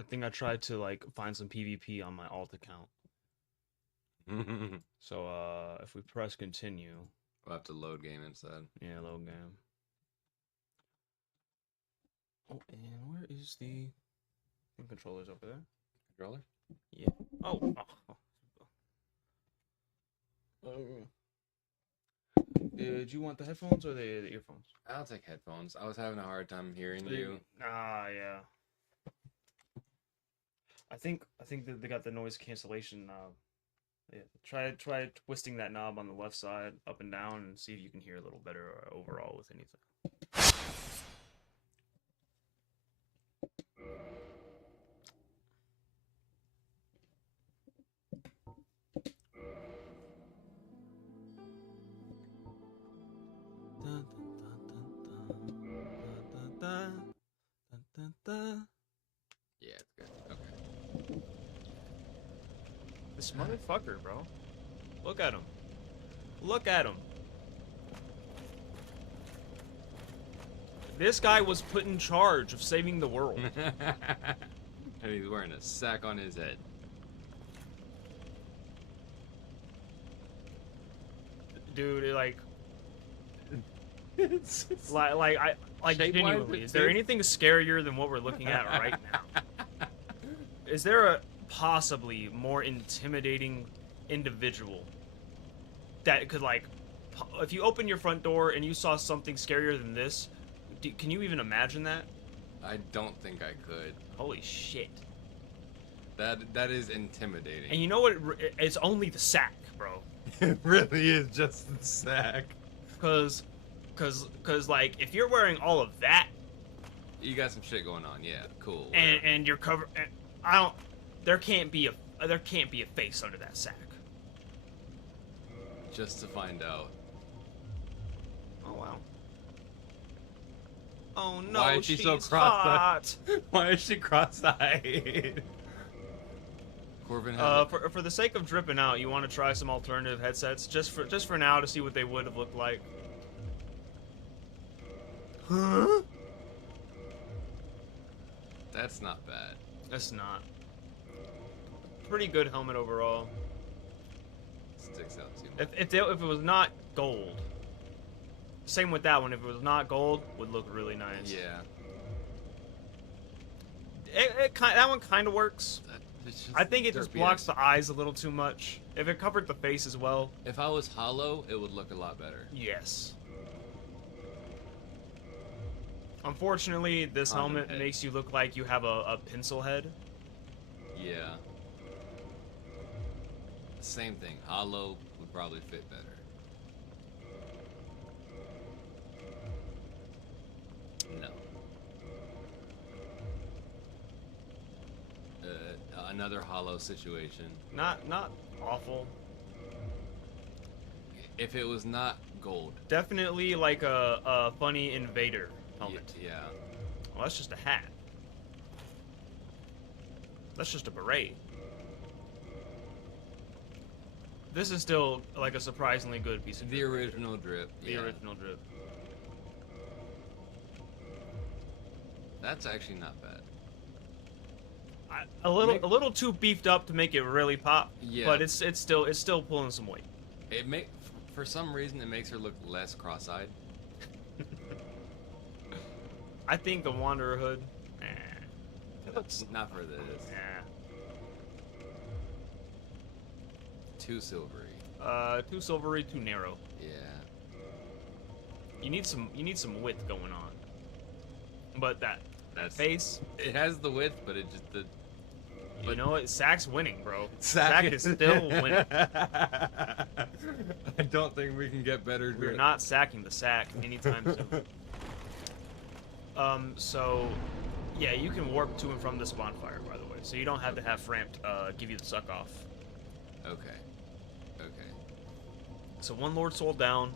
I think I tried to like find some PvP on my alt account. So if we press continue, We'll have to load game instead. yeah, load game. Oh, and where is the controllers over there? Controller? Yeah. Oh. Did you want the headphones or the earphones? I'll take headphones. I was having a hard time hearing you. Ah, yeah. I think that they got the noise cancellation knob. Yeah. Try twisting that knob on the left side up and down and see if you can hear a little better overall with anything. Dun, dun, dun, dun, dun, dun, dun. Yeah, it's good. Okay. This motherfucker, bro. Look at him. Look at him. This guy was put in charge of saving the world. And he's wearing a sack on his head. Dude, like It's genuinely, is there anything scarier than what we're looking at right now? Is there a possibly more intimidating individual that could, like, if you open your front door and you saw something scarier than this, can you even imagine that? I don't think I could. Holy shit. That is intimidating. And you know what? It's only the sack, bro. It really is just the sack. Cause like, if you're wearing all of that, You got some shit going on, yeah, cool. and you're covered, there can't be a face under that sack. Just to find out. Oh wow. Oh no, Why is she so she's cross-eyed? hot. Why is she cross-eyed? Corbin has For the sake of dripping out, you want to try some alternative headsets just for now to see what they would have looked like. Huh? That's not bad. That's not. Pretty good helmet overall. Sticks out too much. If it was not gold. Same with that one. If it was not gold, would look really nice. Yeah. That one kind of works. It's just I think it just derpy. blocks the eyes a little too much. If it covered the face as well, If I was hollow, it would look a lot better. yes. Unfortunately, this Condom helmet head. makes you look like you have a pencil head. Yeah. Same thing. Hollow would probably fit better. No. Another hollow situation. Not awful. If it was not gold. Definitely like a funny invader helmet. Yeah. Well, that's just a hat. That's just a beret. This is still like a surprisingly good piece of The drip. original drip. The yeah. original drip. That's actually not bad. A little too beefed up to make it really pop. Yeah. But it's still pulling some weight. For some reason it makes her look less cross-eyed. I think the Wanderer hood. It looks. Not for this. Nah. Too silvery. Too silvery, too narrow. Yeah. You need some width going on. But that face, It has the width, but it just the. you know what? Sack's winning, bro. Sack Sack is still winning. I don't think we can get better. We're not sacking the sack anytime soon. So, yeah, you can warp to and from this bonfire, by the way. So you don't have to have Framped give you the suck off. Okay. Okay. So 1 Lord Soul down.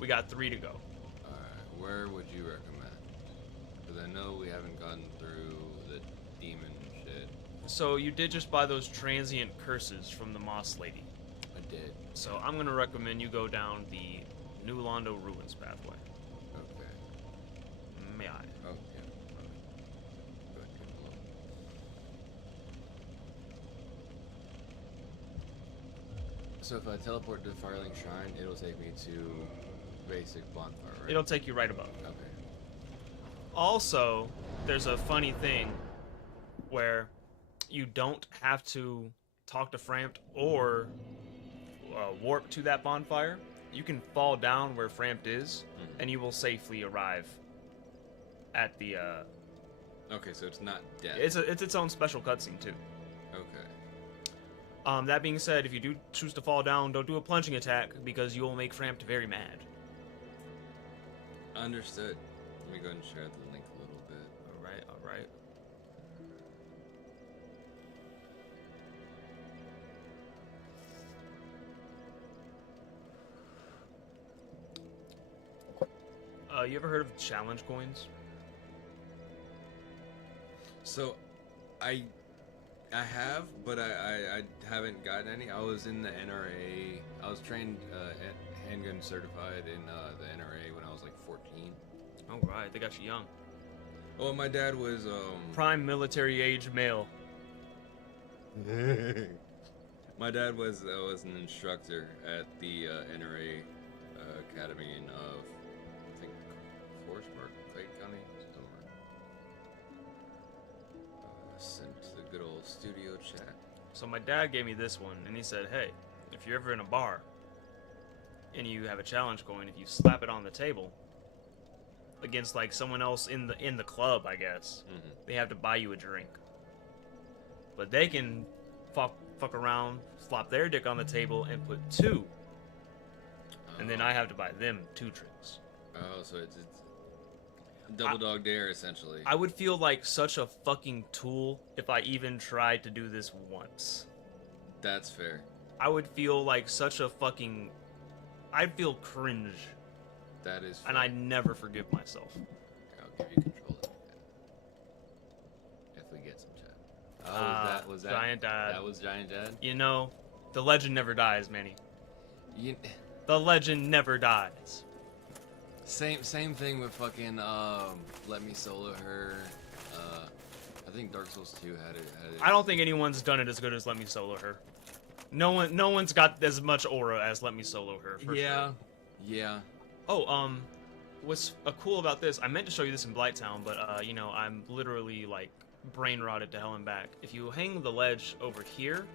We got 3 to go. Alright, where would you recommend? Because I know we haven't gone through the demon shit. So you did just buy those transient curses from the Moss Lady. I did. So I'm going to recommend you go down the New Londo Ruins pathway. Okay. May I? Okay. Good. So if I teleport to Firelink Shrine, it'll take me to basic bonfire, right? It'll take you right above. Okay. Also, there's a funny thing where you don't have to talk to Framped or warp to that bonfire. You can fall down where Framped is, and you will safely arrive at the. Okay, so it's not death. It's its own special cutscene too. Okay. That being said, if you do choose to fall down, don't do a plunging attack because you will make Framped very mad. Understood. Let me go ahead and share the link a little bit. All right, all right. You ever heard of challenge coins? So, I have, but I haven't gotten any. I was in the NRA. I was trained handgun certified in the NRA when I was like 14. All right, they got you young. Oh, my dad was Prime military age male. My dad was an instructor at the NRA Academy in I think Forestburg, Clay County, somewhere. Sent to the good old studio chat. So my dad gave me this one, and he said, "Hey, if you're ever in a bar and you have a challenge coin, if you slap it on the table against like someone else in the club, I guess, they have to buy you a drink. But they can fuck around, flop their dick on the table, and put 2, and then I have to buy them 2 drinks." Oh, so it's double dog dare essentially. I would feel like such a fucking tool if I even tried to do this once. That's fair. I would feel like such a fucking... I'd feel cringe. That is fair. And I never forgive myself. I'll give you control of that. If we get some chat. Oh, was that Giant Dad. That was Giant Dad? You know, the legend never dies, Manny. You... The legend never dies. Same thing with fucking Let Me Solo Her. I think Dark Souls 2 had it. I don't think anyone's done it as good as Let Me Solo Her. No one's got as much aura as Let Me Solo Her. For sure. Yeah. Oh, what's cool about this? I meant to show you this in Blighttown, but you know, I'm literally like brain rotted to hell and back. If you hang the ledge over here,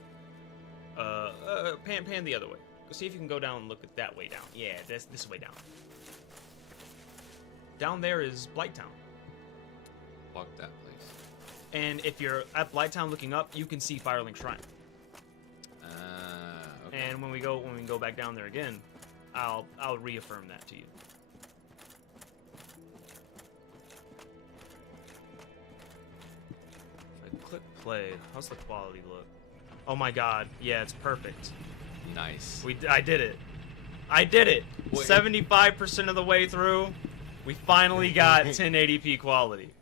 pan the other way. Go see if you can go down and look at that way down. Yeah, this way down. Down there is Blighttown. Fuck that place. And if you're at Blighttown looking up, you can see Firelink Shrine. Okay. And when we go back down there again, I'll reaffirm that to you. If I click play, how's the quality look? Oh my god, yeah, it's perfect. Nice. I did it. I did it. 75% of the way through, we finally got 1080p quality.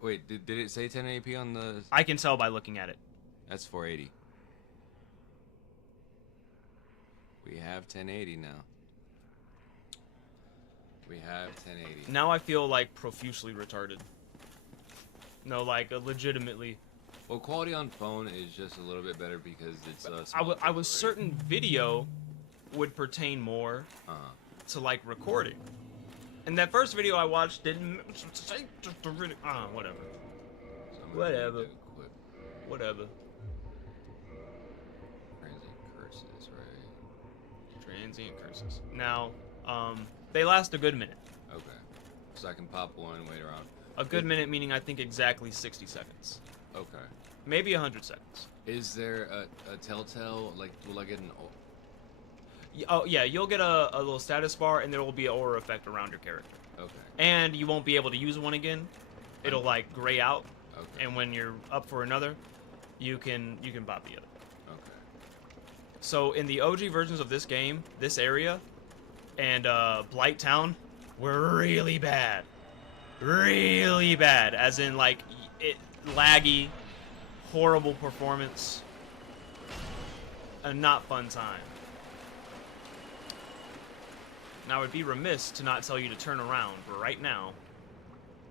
Wait, did it say 1080p on the... I can tell by looking at it. That's 480. We have 1080 now. We have 1080. Now I feel like profusely retarded. No, like legitimately. Well, quality on phone is just a little bit better because it's I was certain video would pertain more to like recording. And that first video I watched didn't say just the really whatever. Whatever. Whatever. Transient curses, right? Transient curses. Now, they last a good minute. Okay. So I can pop one and wait around. A good minute meaning I think exactly 60 seconds. Okay. Maybe 100 seconds. Is there a telltale, like, will I get an... Oh, yeah, you'll get a little status bar, and there will be an aura effect around your character. Okay. And you won't be able to use one again. It'll, like, gray out. Okay. And when you're up for another, you can pop the other. Okay. So, in the OG versions of this game, this area, and Blighttown, were really bad. Really bad. As in, like, laggy, horrible performance. A not fun time. Now, I would be remiss to not tell you to turn around right now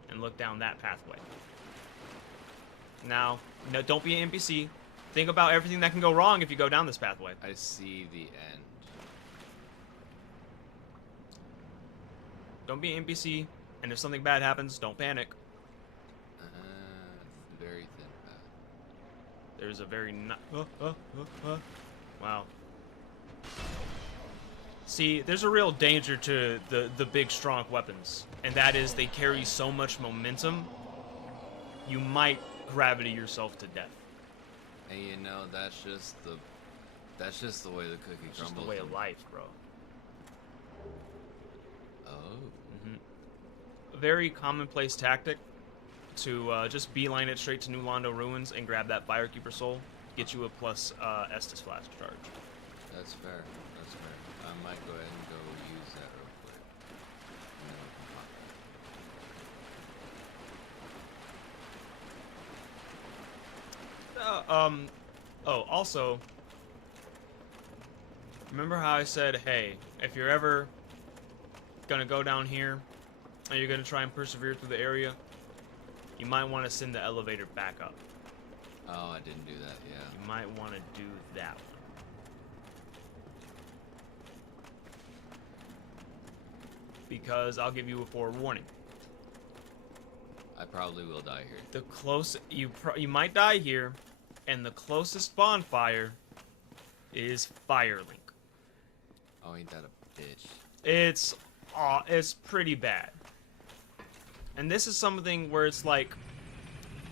and look down that pathway. Now, no, don't be an NPC. Think about everything that can go wrong if you go down this pathway. I see the end. Don't be an NPC, and if something bad happens, don't panic. Very thin path. There's a very wow. See, there's a real danger to the big strong weapons, and that is they carry so much momentum, you might gravity yourself to death. And you know, that's just the way the cookie It's crumbles. just the way of life, bro. Oh. A very commonplace tactic to just beeline it straight to New Londo Ruins and grab that Firekeeper Soul, get you a plus Estus Flask charge. That's fair. That's fair. I might go ahead and go use that real quick. And then we can pop it. Oh, also, remember how I said, hey, if you're ever gonna go down here and you're gonna try and persevere through the area, you might want to send the elevator back up. Oh, I didn't do that, yeah. You might want to do that one. Because I'll give you a forewarning. I probably will die here. The you might die here, and the closest bonfire is Firelink. Oh, ain't that a bitch? It's pretty bad. And this is something where it's like,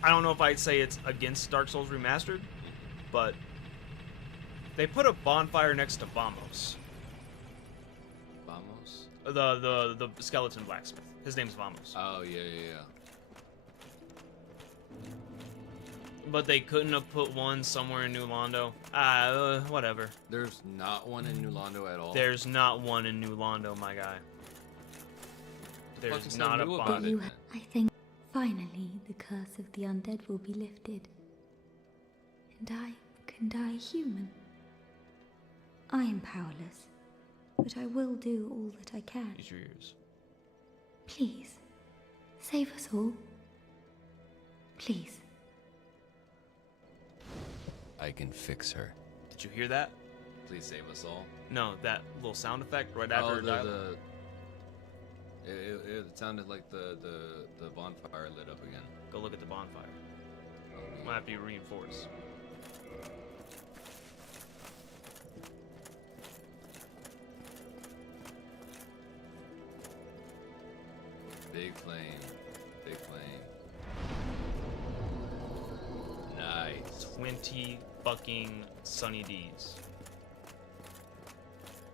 I don't know if I'd say it's against Dark Souls Remastered, but they put a bonfire next to Vamos. Vamos? The skeleton blacksmith. His name's Vamos. Oh, yeah, yeah, yeah. But they couldn't have put one somewhere in New Londo. Whatever. There's not one in New Londo at all? There's not one in New Londo, my guy. There's not a bonfire. I think finally the curse of the undead will be lifted. And I can die human. I am powerless, but I will do all that I can. Use your ears. Please, save us all. Please. I can fix her. Did you hear that? Please save us all. No, that little sound effect right after her dialogue. It sounded like the bonfire lit up again. Go look at the bonfire. Might have to be reinforced. Big flame. Big flame. Nice. 20 fucking Sunny D's.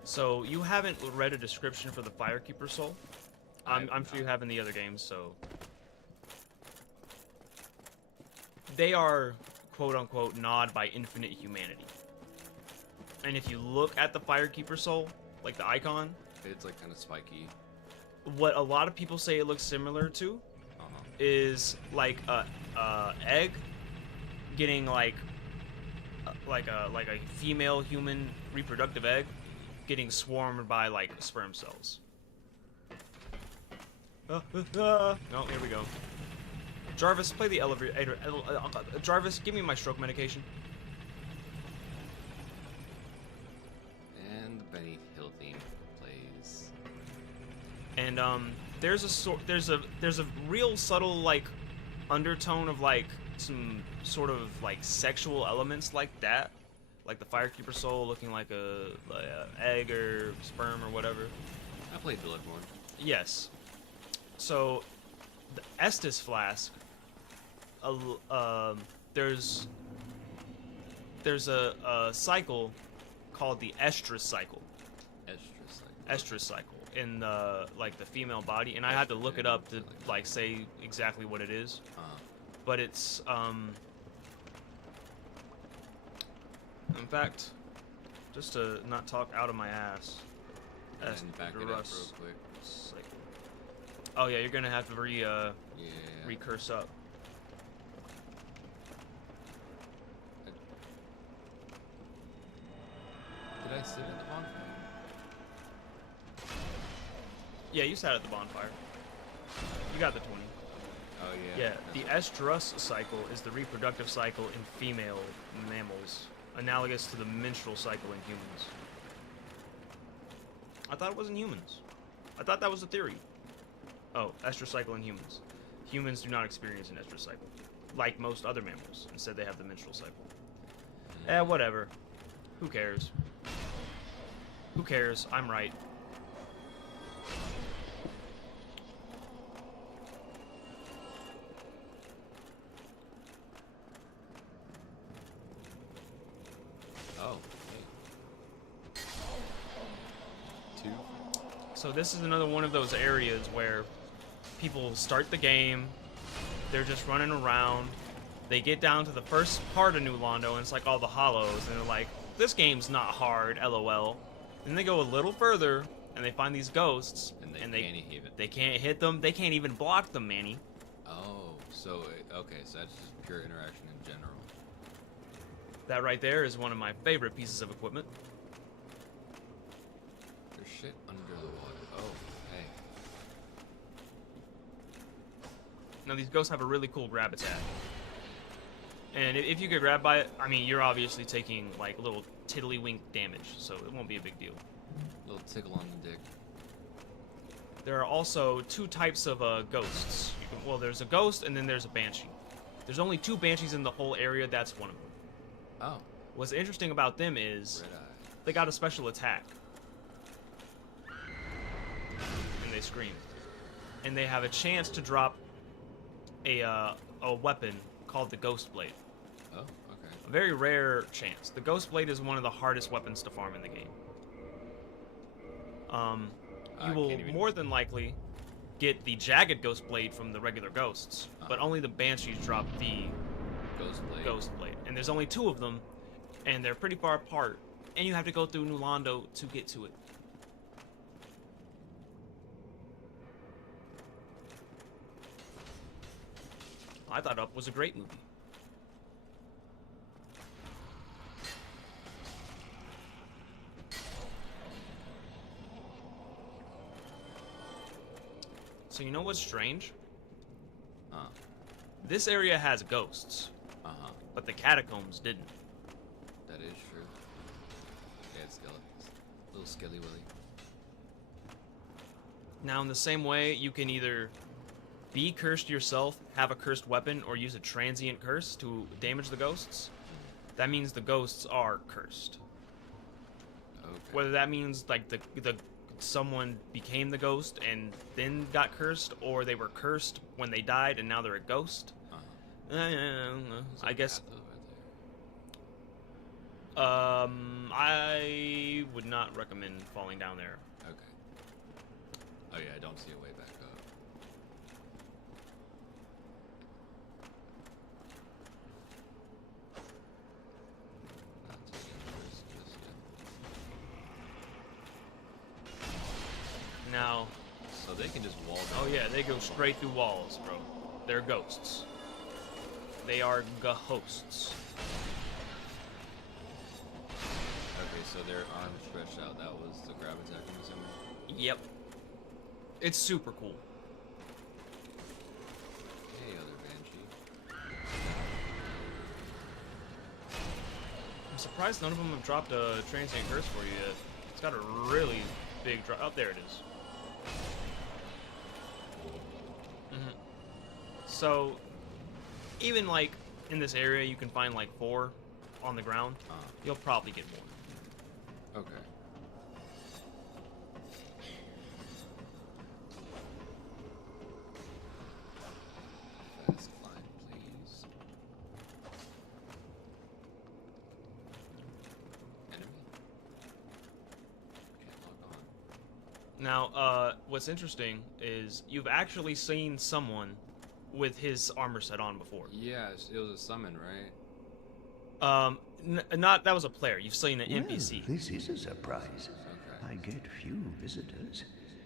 So, you haven't read a description for the Firekeeper Soul? I'm sure you have in the other games, so... They are, quote-unquote, gnawed by infinite humanity. And if you look at the Firekeeper Soul, like the icon... It's like kind of spiky. What a lot of people say it looks similar to is like a egg getting like a female human reproductive egg getting swarmed by like sperm cells. No, here we go. Jarvis, play the elevator. Jarvis, give me my stroke medication. And the Benny Hill theme plays. And there's a real subtle like undertone of like some sort of like sexual elements like that, like the Firekeeper Soul looking like a egg or sperm or whatever. I played Bloodborne. Yes. So the Estus Flask, there's a cycle called the estrus cycle. Estrus cycle in the like the female body, and I had to look it up to like say exactly what it is. But it's in fact, just to not talk out of my ass. And back it up real quick. Cycle. Oh yeah, you're gonna have to recurse up. Did I sit at the bonfire? Yeah, you sat at the bonfire. You got the 20. Oh yeah. Yeah, the estrus cycle is the reproductive cycle in female mammals, analogous to the menstrual cycle in humans. I thought it was in humans. I thought that was a theory. Oh, estrus cycle in humans. Humans do not experience an estrus cycle, like most other mammals. Instead, they have the menstrual cycle. Whatever. Who cares? Who cares? I'm right. Oh. Hey. Two. So this is another one of those areas where people start the game, they're just running around, they get down to the first part of New Londo, and it's like all the hollows, and they're like, this game's not hard, LOL. Then they go a little further, and they find these ghosts, And they can't hit them, they can't even block them, Manny. Oh, so okay, so that's just pure interaction in general. That right there is one of my favorite pieces of equipment. There's shit under the water. Oh, hey. Now these ghosts have a really cool grab attack. And if you get grabbed by it, I mean, you're obviously taking like little tiddlywink damage, so it won't be a big deal. Little tickle on the dick. There are also two types of ghosts. Well, there's a ghost and then there's a banshee. There's only two banshees in the whole area. That's one of them. Oh. What's interesting about them is Red eye. they got a special attack. And they scream. And they have a chance to drop a weapon called the Ghost Blade. Oh, okay. A very rare chance. The Ghost Blade is one of the hardest weapons to farm in the game. You will more than likely get the Jagged Ghost Blade from the regular ghosts, but only the Banshees drop the Ghost Blade. And there's only two of them, and they're pretty far apart, and you have to go through New Londo to get to it. I thought Up was a great movie. So you know what's strange? This area has ghosts, but the catacombs didn't. That is true. Yeah, it's skeletons. Little skelly willy. Now, in the same way, you can either be cursed yourself, have a cursed weapon, or use a transient curse to damage the ghosts. That means the ghosts are cursed. Okay. Whether that means like the someone became the ghost and then got cursed, or they were cursed when they died and now they're a ghost. I guess. I would not recommend falling down there. Okay. Oh yeah, I don't see a way back up. Not taking the risk just yet. Now. So they can just wall down. Oh yeah, they go straight through walls, bro. They're ghosts. They are ghosts. Okay, so their arms stretched out. That was the grab attack, I'm assuming? Yep. It's super cool. Hey, other Banshee. I'm surprised none of them have dropped a transient curse for you yet. It's got a really big drop. Oh, there it is. So, even like in this area, you can find like 4 on the ground. You'll probably get more. Okay. Fast climb, please. Enemy? Can't log on. Now, what's interesting is you've actually seen someone with his armor set on before. Yeah, it was a summon, right? Not that was a player. You've seen an NPC. This is a surprise. Okay. I get few visitors,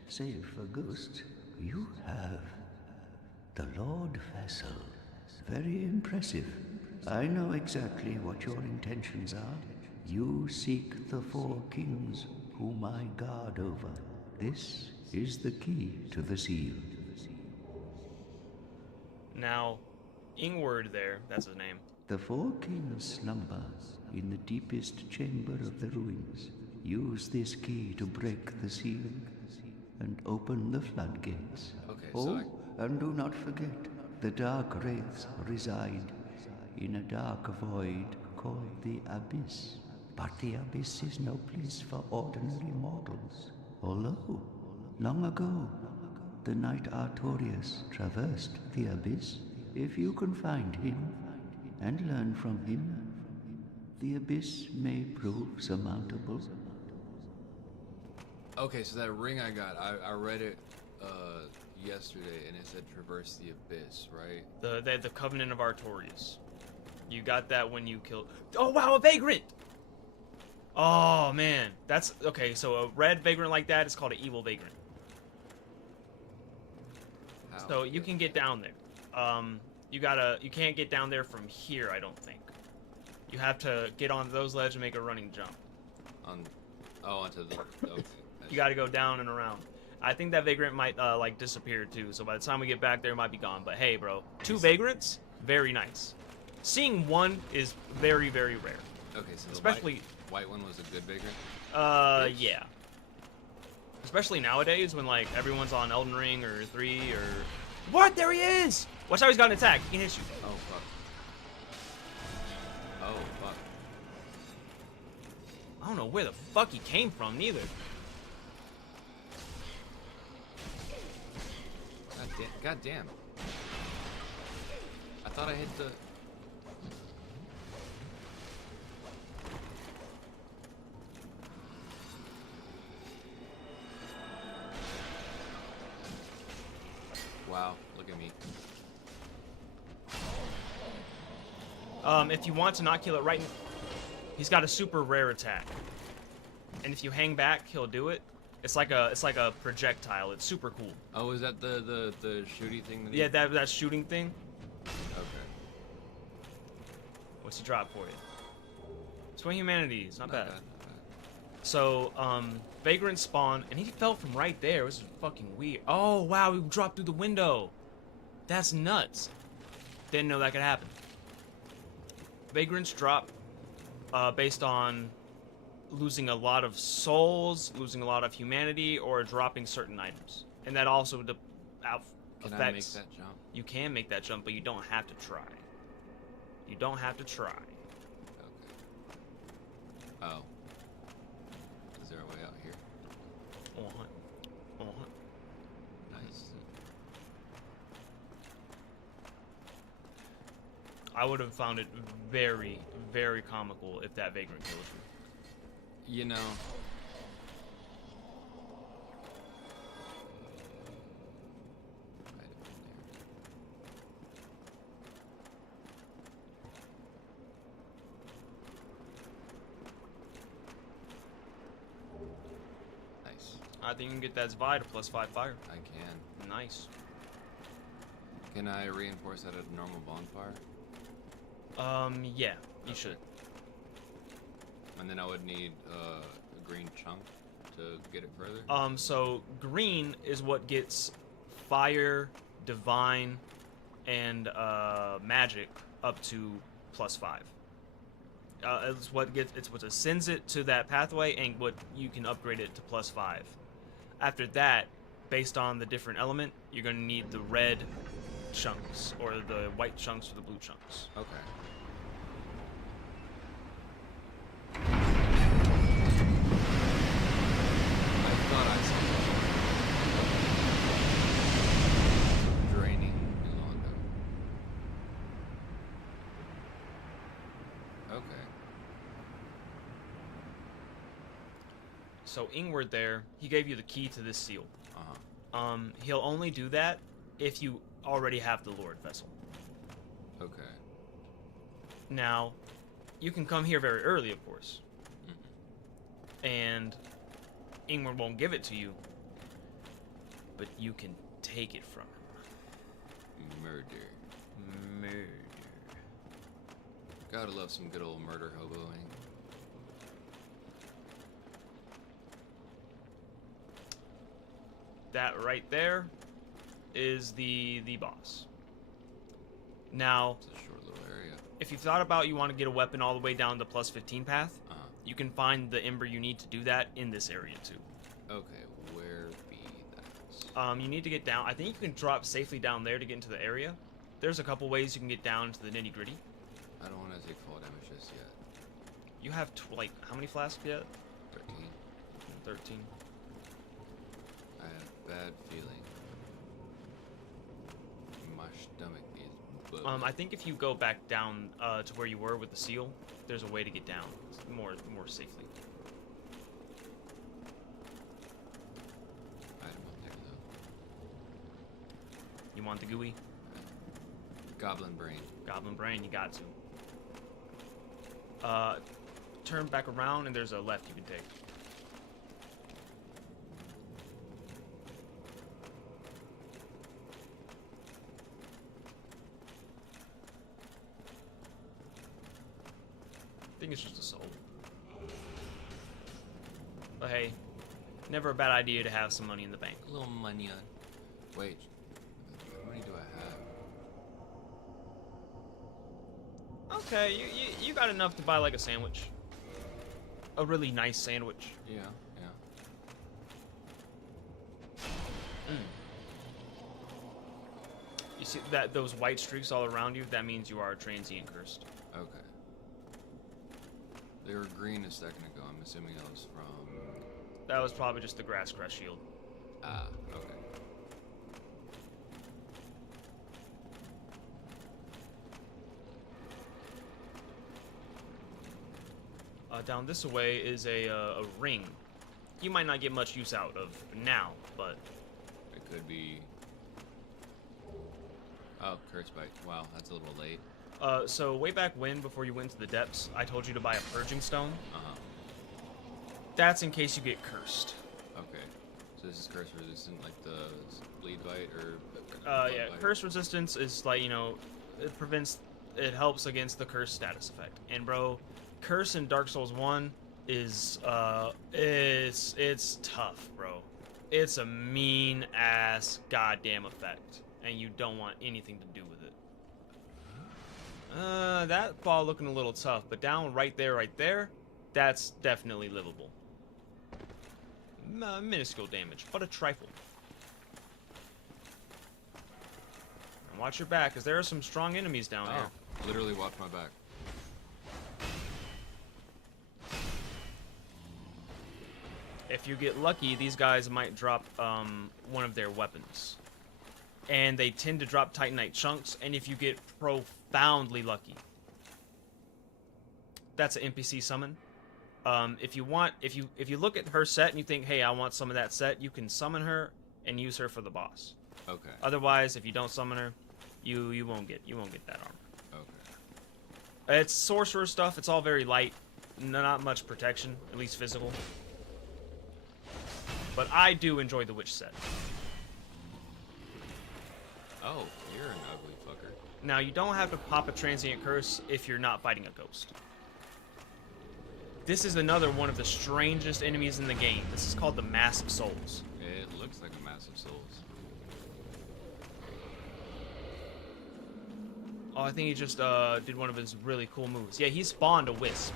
save for ghosts. You have the Lord Vessel. Very impressive. I know exactly what your intentions are. You seek the 4 kings whom I guard over. This is the key to the seal. Now, Ingward there, that's his name. The four kings slumber in the deepest chamber of the ruins. Use this key to break the ceiling and open the floodgates. Okay, Oh, so and do not forget, the dark wraiths reside in a dark void called the Abyss. But the Abyss is no place for ordinary mortals. Although, long ago, the knight Artorias traversed the Abyss. If you can find him and learn from him, the Abyss may prove surmountable. okay, so that ring I got, I read it yesterday, and it said traverse the abyss, right? The Covenant of Artorias. You got that when you killed. Oh wow, a vagrant! Oh man, that's okay. So a red vagrant like that is called an evil vagrant. How? So you can get down there. You can't get down there from here, I don't think. You have to get on those ledges and make a running jump. Onto the. Okay. You got to go down and around. I think that vagrant might like disappear too. So by the time we get back there, it might be gone. But hey, bro, 2 vagrants, very nice. Seeing one is very, very rare. Okay, so the Especially white one was a good vagrant. yeah. Especially nowadays when like everyone's on Elden Ring or 3 or what? There he is! Watch how he's got an attack. He can hit you. Oh fuck. Oh fuck. I don't know where the fuck he came from, neither. God damn. I thought I hit the. Wow, look at me. If you want to not kill it right, he's got a super rare attack, and if you hang back, he'll do it. It's like a projectile. It's super cool. Oh, is that the shooty thing? That Yeah, that shooting thing. Okay. What's he drop for you? 20 humanities, not bad. Not bad. So, vagrant spawn, and he fell from right there. This is fucking weird. Oh wow, he dropped through the window. That's nuts. Didn't know that could happen. Vagrants drop based on losing a lot of souls, losing a lot of humanity, or dropping certain items. And that also Can affects... I make that jump? You can make that jump, but you don't have to try. You don't have to try. Okay. Oh. Is there a way out here? Nice. I would have found it very, very comical if that vagrant killed you. You know. Might have been there. Nice. I think you can get that Zvi to +5 fire. I can. Nice. Can I reinforce that at a normal bonfire? Yeah, you should. And then I would need a green chunk to get it further? So green is what gets fire, divine, and magic up to +5. It's what ascends it to that pathway, and what you can upgrade it to +5. After that, based on the different element, you're gonna need the red chunks or the white chunks or the blue chunks. Okay. I thought I saw something draining Yolanda. Okay. So Ingward there, he gave you the key to this seal. Uh-huh. He'll only do that if you already have the Lord Vessel. Okay. Now, you can come here very early, of course. And Ingward won't give it to you, but you can take it from him. Murder. Murder. Gotta love some good old murder hoboing. That right there is the boss. Now, It's a short little area. if you thought about you want to get a weapon all the way down the plus 15 path, you can find the ember you need to do that in this area too. Okay, where be that? You need to get down. I think you can drop safely down there to get into the area. There's a couple ways you can get down to the nitty gritty. I don't want to take fall damage just yet. You have like how many flasks yet? 13. 13. I have a bad feeling. My stomach is bugging. I think if you go back down to where you were with the seal, there's a way to get down more safely. Item up there though. You want the gooey? Goblin brain. Goblin brain, you got to. Turn back around and there's a left you can take. I think it's just a soul. But hey, never a bad idea to have some money in the bank. A little money on. Wait, how many do I have? Okay, you got enough to buy like a sandwich. A really nice sandwich. Yeah, yeah. You see that those white streaks all around you? That means you are transient cursed. Okay. They were green a second ago. I'm assuming that was from. That was probably just the grass crest shield. Ah, okay. Down this way is a ring. You might not get much use out of now, but It could be. Oh, curse bite. Wow, that's a little late. so way back when, before you went to the depths, I told you to buy a purging stone. That's in case you get cursed. Okay. So this is curse resistant, like the bleed bite or. Yeah, curse resistance is like, you know, it helps against the curse status effect. And bro, curse in Dark Souls 1 is it's tough, bro. It's a mean ass goddamn effect, and you don't want anything to do with it. That ball looking a little tough, but down right there, that's definitely livable. Minuscule damage, but a trifle. And watch your back, because there are some strong enemies down here. Literally watch my back. If you get lucky, these guys might drop one of their weapons. And they tend to drop Titanite chunks, and if you get profoundly lucky. That's an NPC summon. If you look at her set and you think, hey, I want some of that set, you can summon her and use her for the boss. Okay. Otherwise, if you don't summon her, you won't get that armor. Okay. It's sorcerer stuff. It's all very light, not much protection, at least physical. But I do enjoy the witch set. Oh, you're an ugly fucker. Now you don't have to pop a transient curse if you're not fighting a ghost. This is another one of the strangest enemies in the game. This is called the Massive Souls. It looks like a massive souls. Oh, I think he just did one of his really cool moves. Yeah, he spawned a wisp.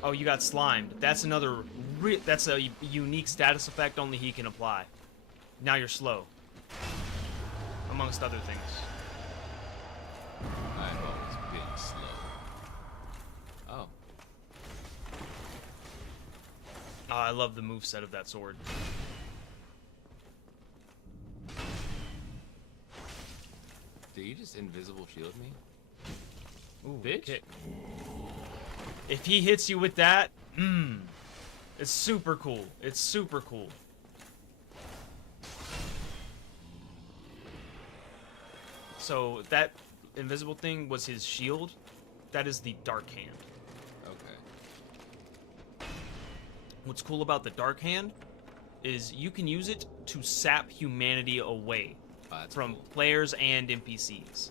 Oh, you got slimed. That's another. That's a unique status effect only he can apply. Now you're slow. Amongst other things. I've always been slow. Oh. Oh, I love the moveset of that sword. Did you just invisible shield me? Ooh, Bitch. kick. If he hits you with that, it's super cool. It's super cool. So that invisible thing was his shield. That is the Dark Hand. Okay. What's cool about the Dark Hand is you can use it to sap humanity away That's from cool. players and NPCs.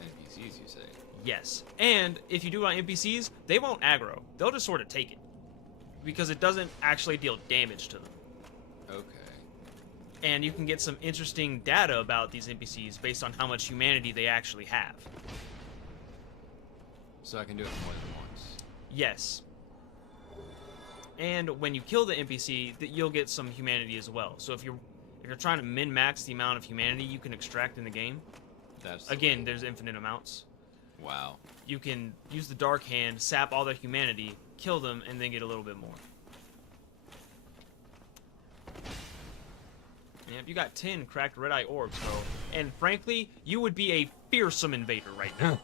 NPCs, you say? Yes. And if you do it on NPCs, they won't aggro. They'll just sort of take it. because it doesn't actually deal damage to them. Okay. And you can get some interesting data about these NPCs based on how much humanity they actually have. So I can do it more than once. Yes. And when you kill the NPC, you'll get some humanity as well. So if you're trying to min-max the amount of humanity you can extract in the game, That's again, there's infinite amounts. Wow. You can use the Dark Hand, sap all their humanity, kill them, and then get a little bit more. Yep, you got 10 cracked red-eye orbs, bro. And frankly, you would be a fearsome invader right now.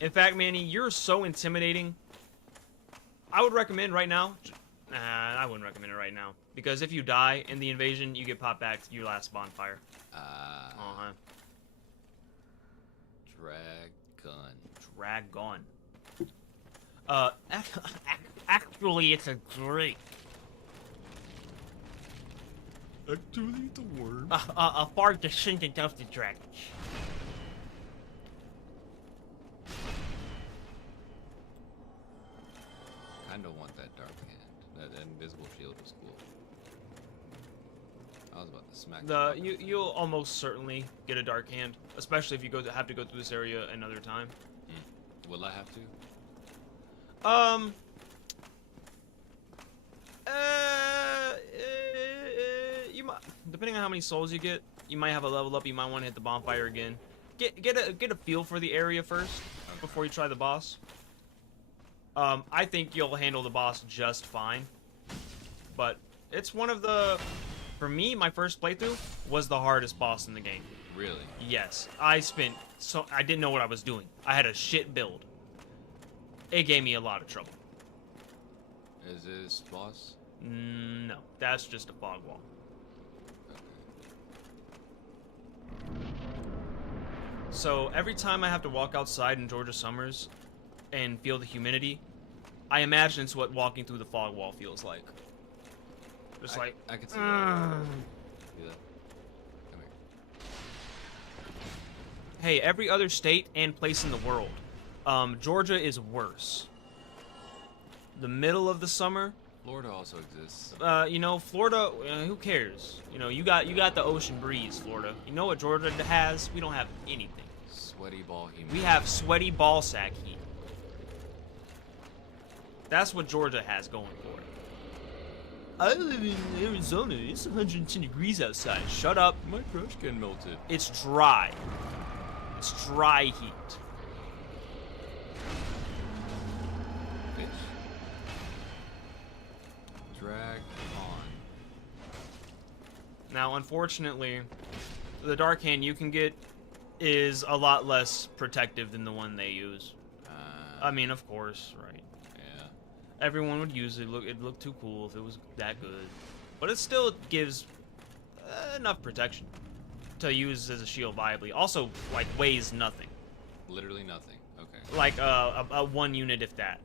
In fact, Manny, you're so intimidating. I would recommend right now... I wouldn't recommend it right now. Because if you die in the invasion, you get popped back to your last bonfire. Uh-huh. Dragon. Actually, it's a drake. Actually, it's a worm. A far descendant of the dragon. Kinda want that dark hand. That invisible shield was cool. I was about to smack You'll almost certainly get a dark hand, especially if you have to go through this area another time. Will I have to? You might, depending on how many souls you get, you might have a level up. You might want to hit the bonfire again. Get a feel for the area first before you try the boss. I think you'll handle the boss just fine, but it's one of the, for me, my first playthrough was the hardest boss in the game. Really? Yes, I didn't know what I was doing. I had a shit build. It gave me a lot of trouble. Is this boss? No, that's just a fog wall. So every time I have to walk outside in Georgia summers and feel the humidity, I imagine it's what walking through the fog wall feels like. Just I can see that. See that? Come here. Hey, every other state and place in the world, Georgia is worse. The middle of the summer. Florida also exists. You know, Florida. Who cares? You know, you got the ocean breeze, Florida. You know what Georgia has? We don't have anything. Sweaty ball humidity. We have sweaty ball sack heat. That's what Georgia has going for it. I live in Arizona. It's 110 degrees outside. Shut up. My trash can melted. It's dry. It's dry heat. Fish. Drag on. Now, unfortunately, the Dark Hand you can get is a lot less protective than the one they use. I mean, of course, right? Yeah. Everyone would use it. It'd look too cool if it was that good, but it still gives enough protection to use as a shield viably. Also, like, weighs nothing. Literally nothing. Okay. Like a 1 unit, if that.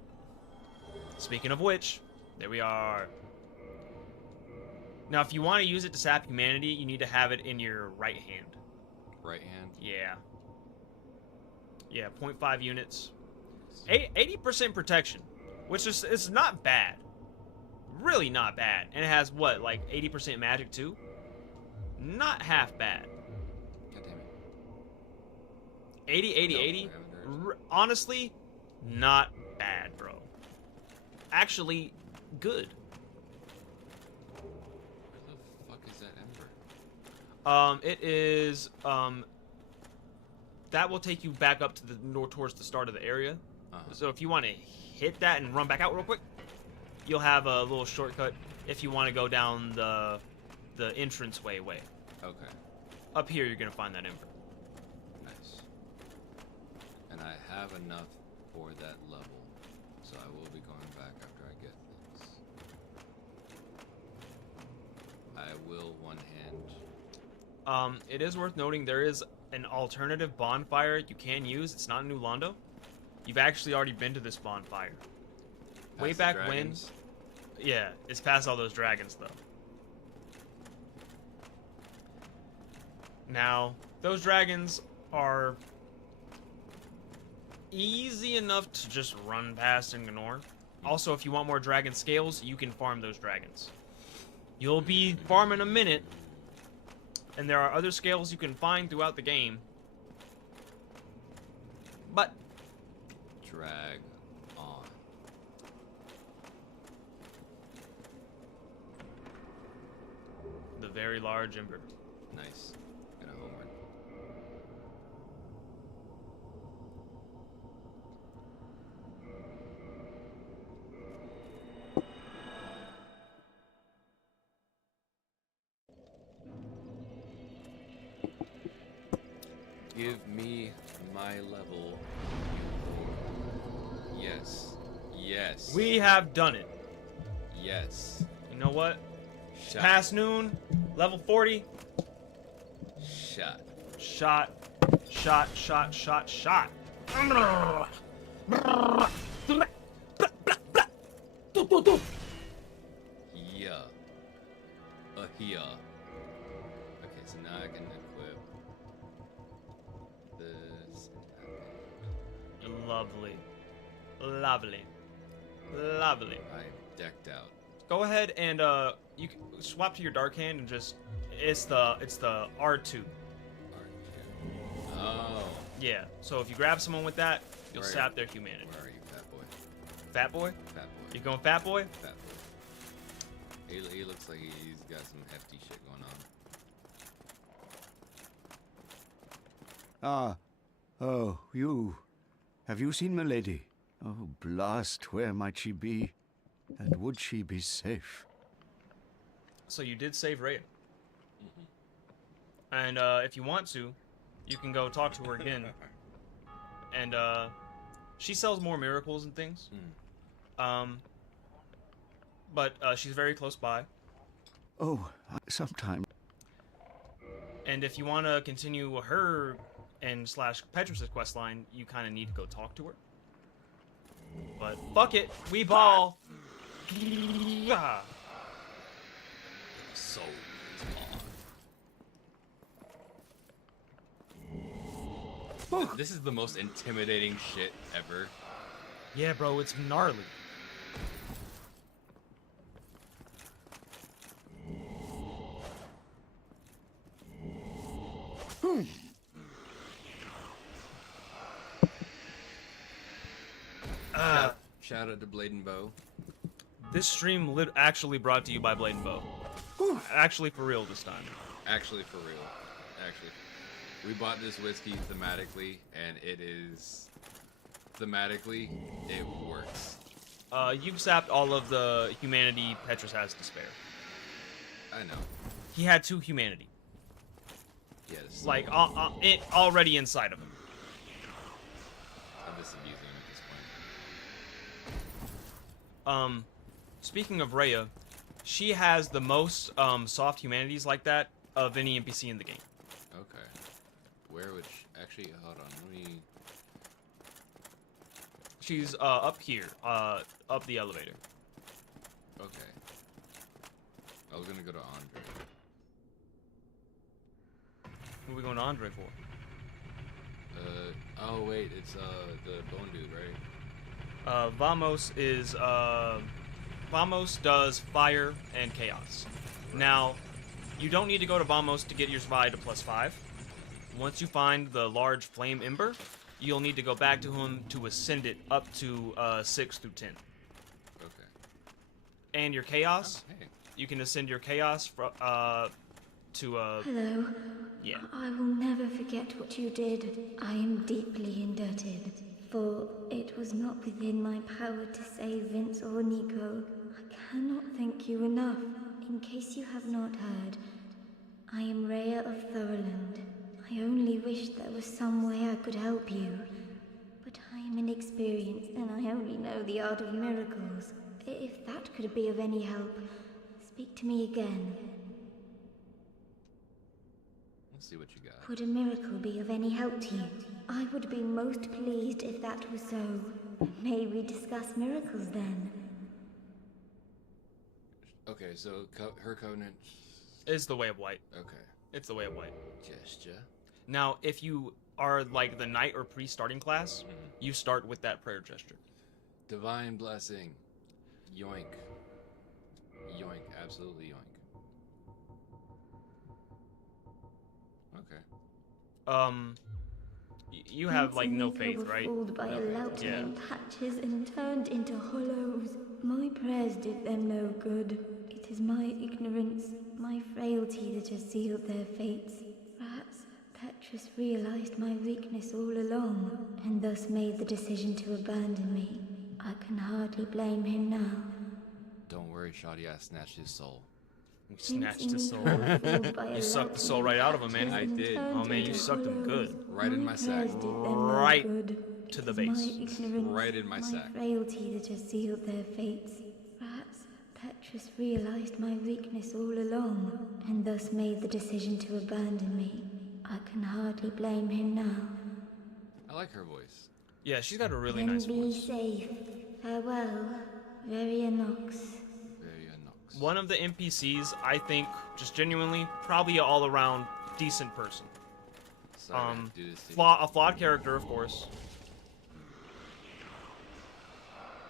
Speaking of which, there we are. Now, if you want to use it to sap humanity, you need to have it in your right hand. Right hand. Yeah. Yeah, 0.5 units. 80% protection, which is it's not bad. Really not bad. And it has, what, like 80% magic, too? Not half bad. God damn it. 80, 80, No, 80? I haven't Honestly, not bad, bro. Actually, good. Where the fuck is that ember? It is, that will take you back up to the towards the start of the area. So if you want to hit that and run back out real quick, you'll have a little shortcut if you want to go down the entranceway way. Okay. Up here, you're gonna find that ember. Nice. And I have enough for that level, so I will be going back after I get this. I will one hand. It is worth noting there is an alternative bonfire you can use. It's not in New Londo. You've actually already been to this bonfire. Way Past the back when. dragons. Yeah, it's past all those dragons, though. Now, those dragons are easy enough to just run past and ignore. Also, if you want more dragon scales, you can farm those dragons. You'll be farming a minute, and there are other scales you can find throughout the game. But Drag on. the very large ember. Nice. Got a home run. Give me my level. Yes. Yes. We have done it. Yes. You know what? Shot. Past noon, level 40. Shot. Shot. Shot, shot, shot, shot. Yeah. Here. Okay, so now I can equip this. Lovely. Lovely. Lovely. I'm decked out. Go ahead and you can swap to your dark hand and just it's the R2. Oh. Yeah. So if you grab someone with that, you'll Where are sap you? their humanity. Where are you, fat boy? Fat boy? Fat boy. You going fat boy? Fat boy. He looks like he's got some hefty shit going on. Ah. Oh, you. Have you seen Milady? Oh, blast, where might she be? And would she be safe? So you did save Rhea. And if you want to, you can go talk to her again. And she sells more miracles and things. But she's very close by. Oh, sometime. And if you want to continue her and slash Petrus's quest line, you kind of need to go talk to her. But fuck it, we ball. Yeah. So this is the most intimidating shit ever. Yeah, bro, it's gnarly. Shout out to Blade and Bow. This stream actually brought to you by Blade and Bow. Actually, for real this time. Actually, for real. Actually, we bought this whiskey thematically, and it is thematically it works. You've sapped all of the humanity Petrus has to spare. I know. He had 2 humanity, Yes. like it already inside of him. I'm just abusing him at this point. Speaking of Rhea, she has the most soft humanities like that of any NPC in the game. Okay. Where would actually? Hold on. Let me. She's up here, up the elevator. Okay. I was gonna go to Andre. What are we going to Andre for? Oh wait, it's the bone dude, right? Vamos is Vamos does fire and chaos. Now, you don't need to go to Vamos to get your Survive to +5. Once you find the large flame ember, you'll need to go back to him to ascend it up to 6 through 10. Okay. And your chaos, Oh, hey. you can ascend your chaos to Hello. yeah. I will never forget what you did. I am deeply indebted, for it was not within my power to save Vince or Nico. I cannot thank you enough. In case you have not heard, I am Rhea of Thorland. I only wish there was some way I could help you. But I am inexperienced and I only know the art of miracles. If that could be of any help, speak to me again. Let's see what you got. Would a miracle be of any help to you? I would be most pleased if that was so. May we discuss miracles then? Okay, so her covenant. Is the way of white. Okay. It's the way of white. Gesture. Now, if you are like the knight or priest starting class, you start with that prayer gesture. Divine blessing. Yoink. Yoink. Absolutely yoink. Okay. You have like no faith, right? Fooled by a lout Yeah. named Patches and turned into hollows. My prayers did them no good. It is my ignorance, my frailty that has sealed their fates. Perhaps Petrus realized my weakness all along, and thus made the decision to abandon me. I can hardly blame him now. Don't worry, Shoddy. I snatched his soul. You snatched his soul. You You sucked the soul right out of him, man. I did. Oh man, you sucked him good. Right in my sack. Right to the base. Right in my sack. Frailty that has sealed their fates. Perhaps Petrus realized my weakness all along, and thus made the decision to abandon me. I can hardly blame him now. I like her voice. Yeah, she's got a really Then nice be voice. safe. Farewell, Verionox. Verionox. One of the NPCs, I think, just genuinely, probably an all-around decent person. Sorry, I have to do this to you. A flawed character, of course.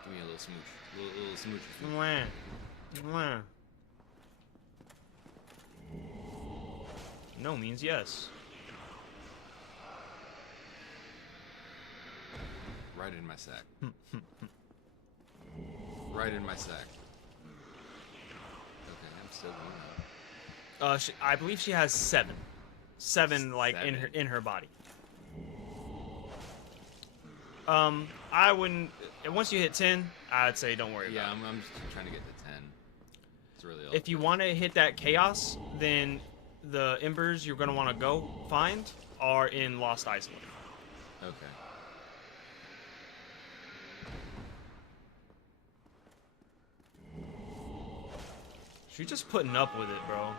Give me a little smooch. Little smooch. Mwah. Mwah. No means yes. Right in my sack. Right in my sack. Okay, I'm still going up. I believe she has 7. 7, like, Seven. in her body. I wouldn't... Once you hit 10, I'd say don't worry Yeah, about it. I'm just trying to get to 10. It's really all. If you want to hit that chaos, then the embers you're going to want to go find are in Lost Island. Okay. She's just putting up with it, bro.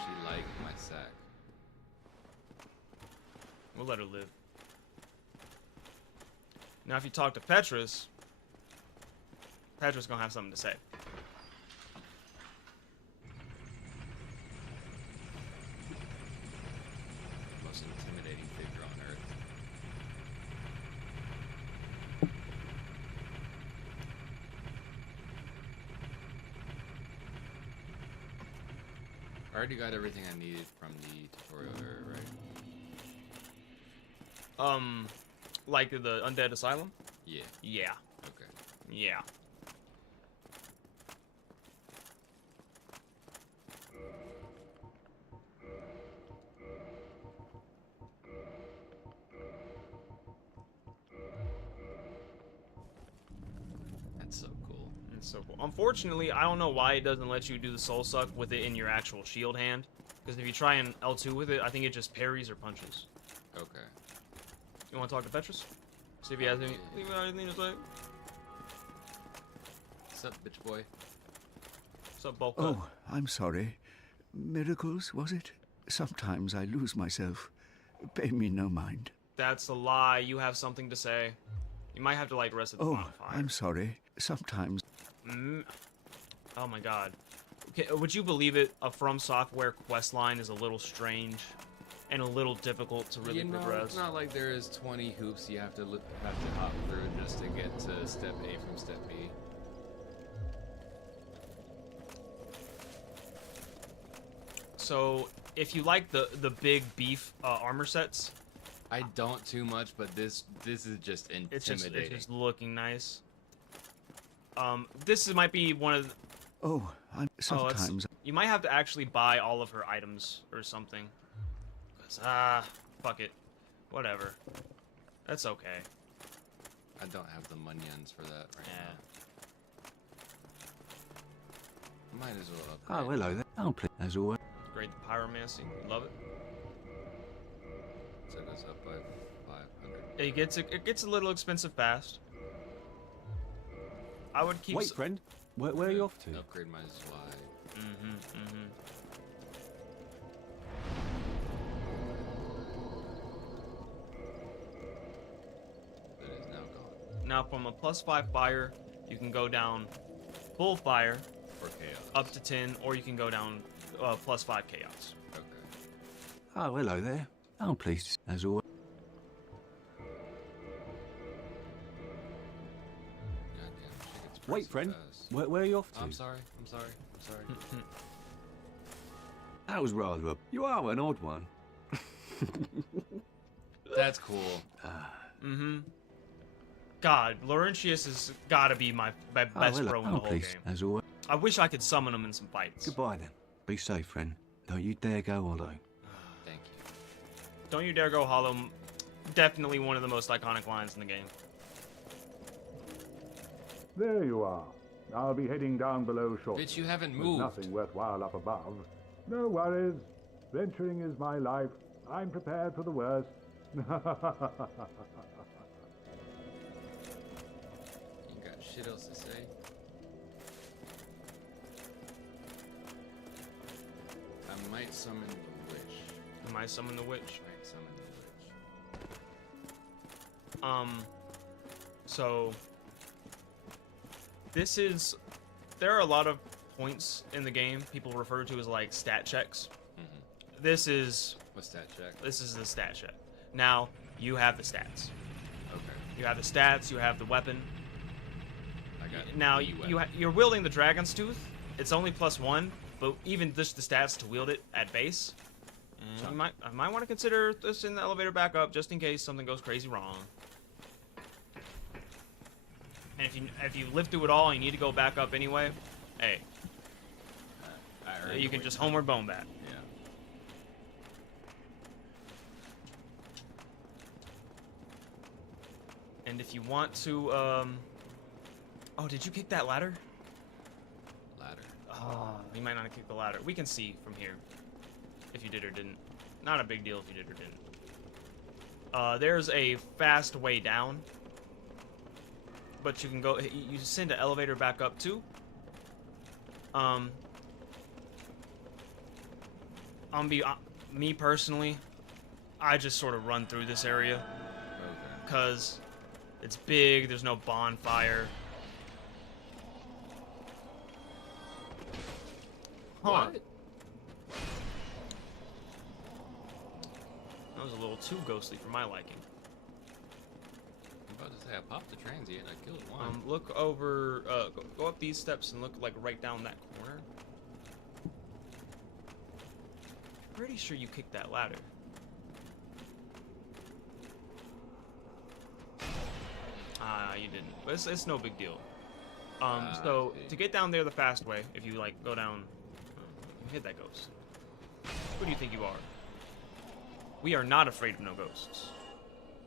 She liked my sack. We'll let her live. Now, if you talk to Petrus, Petrus gonna have something to say. Most intimidating figure on Earth. I already got everything I needed from the tutorial, right? Like the Undead Asylum? Yeah. Yeah. Okay. Yeah. That's so cool. It's so cool. Unfortunately, I don't know why it doesn't let you do the soul suck with it in your actual shield hand. Because if you try an L2 with it, I think it just parries or punches. Okay. You want to talk to Petrus? See if he has anything to say. What's up, bitch boy? What's up, bulk? Oh, I'm sorry. Miracles, was it? Sometimes I lose myself. Pay me no mind. That's a lie. You have something to say. You might have to, like, rest at the Oh, bonfire. I'm sorry. Sometimes... Oh my god. Okay, would you believe it? A From Software quest line is a little strange and a little difficult to really progress. It's not like there is 20 hoops you have to hop through just to get to step A from step B. So, if you like the big beef armor sets, I don't too much, but this is just intimidating. it's just looking nice. This might be one of the, Oh, I'm... Sometimes... you might have to actually buy all of her items or something. 'Cause, fuck it. Whatever. That's okay. I don't have the monions for that right now. Might as well upgrade. Oh, hello there. Oh, please. As always. Great the pyromancy. Love it. Set us up by 500. It gets a little expensive fast. I would keep... Wait, friend. Where are you off to? Upgrade my Zwei. That is now gone. Now, from a +5 fire, you can go down full fire, For chaos. up to 10, or you can go down +5 chaos. Okay. Oh, hello there. Oh, please. As always. Wait, friend. fast. Where are you off to? I'm sorry. I'm sorry. I'm sorry. That was rather a... You are an odd one. That's cool. Mm-hmm. God, Laurentius has got to be my best bro in the whole please, game. as always. I wish I could summon him in some fights. Goodbye, then. Be safe, friend. Don't you dare go alone. Thank you. Don't you dare go hollow. Definitely one of the most iconic lines in the game. There you are. I'll be heading down below shortly. Bitch, you haven't There's moved. nothing worthwhile up above. No worries. Venturing is my life. I'm prepared for the worst. You got shit else to say? I might summon the witch. Am I summon the witch? Might summon the witch. So this is, there are a lot of points in the game people refer to as like stat checks. This is What's that check? This is the stat check. Now, you have the stats. Okay. You have the stats, you have the weapon. I got Now, the weapon. you're wielding the Dragon's Tooth. It's only +1, but even just the stats to wield it at base. I might want to consider this in the elevator back up just in case something goes crazy wrong. And if you live through it all and you need to go back up anyway, hey, I earned you the can witch. just homeward bone that. Yeah. And if you want to, oh, did you kick that ladder? Ladder. Oh, you might not have kicked the ladder. We can see from here if you did or didn't. Not a big deal if you did or didn't. There's a fast way down, but you can go. You send an elevator back up too. Me personally, I just sort of run through this area Okay. because it's big. There's no bonfire. What? That was a little too ghostly for my liking. I'm about to say I popped the transient. I killed one. Look over, go up these steps and look like right down that corner. Pretty sure you kicked that ladder. Ah, you didn't. But it's no big deal. So to get down there the fast way, if you like go down, hit that ghost. Who do you think you are? We are not afraid of no ghosts.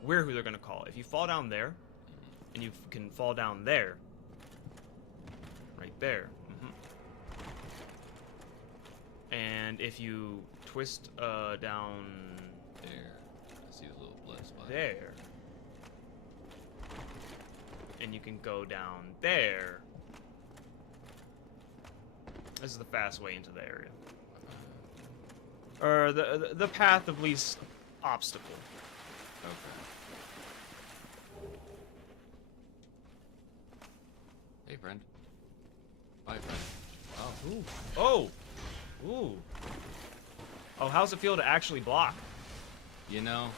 We're who they're gonna call. If you fall down there, and you can fall down there, right there. And if you twist down There. I see the little blood spot. there, and you can go down there. This is the fast way into the area, or the path of least obstacle. Okay. Hey, friend. Bye, friend. Oh. Ooh. Oh. Ooh. Oh, how's it feel to actually block? You know.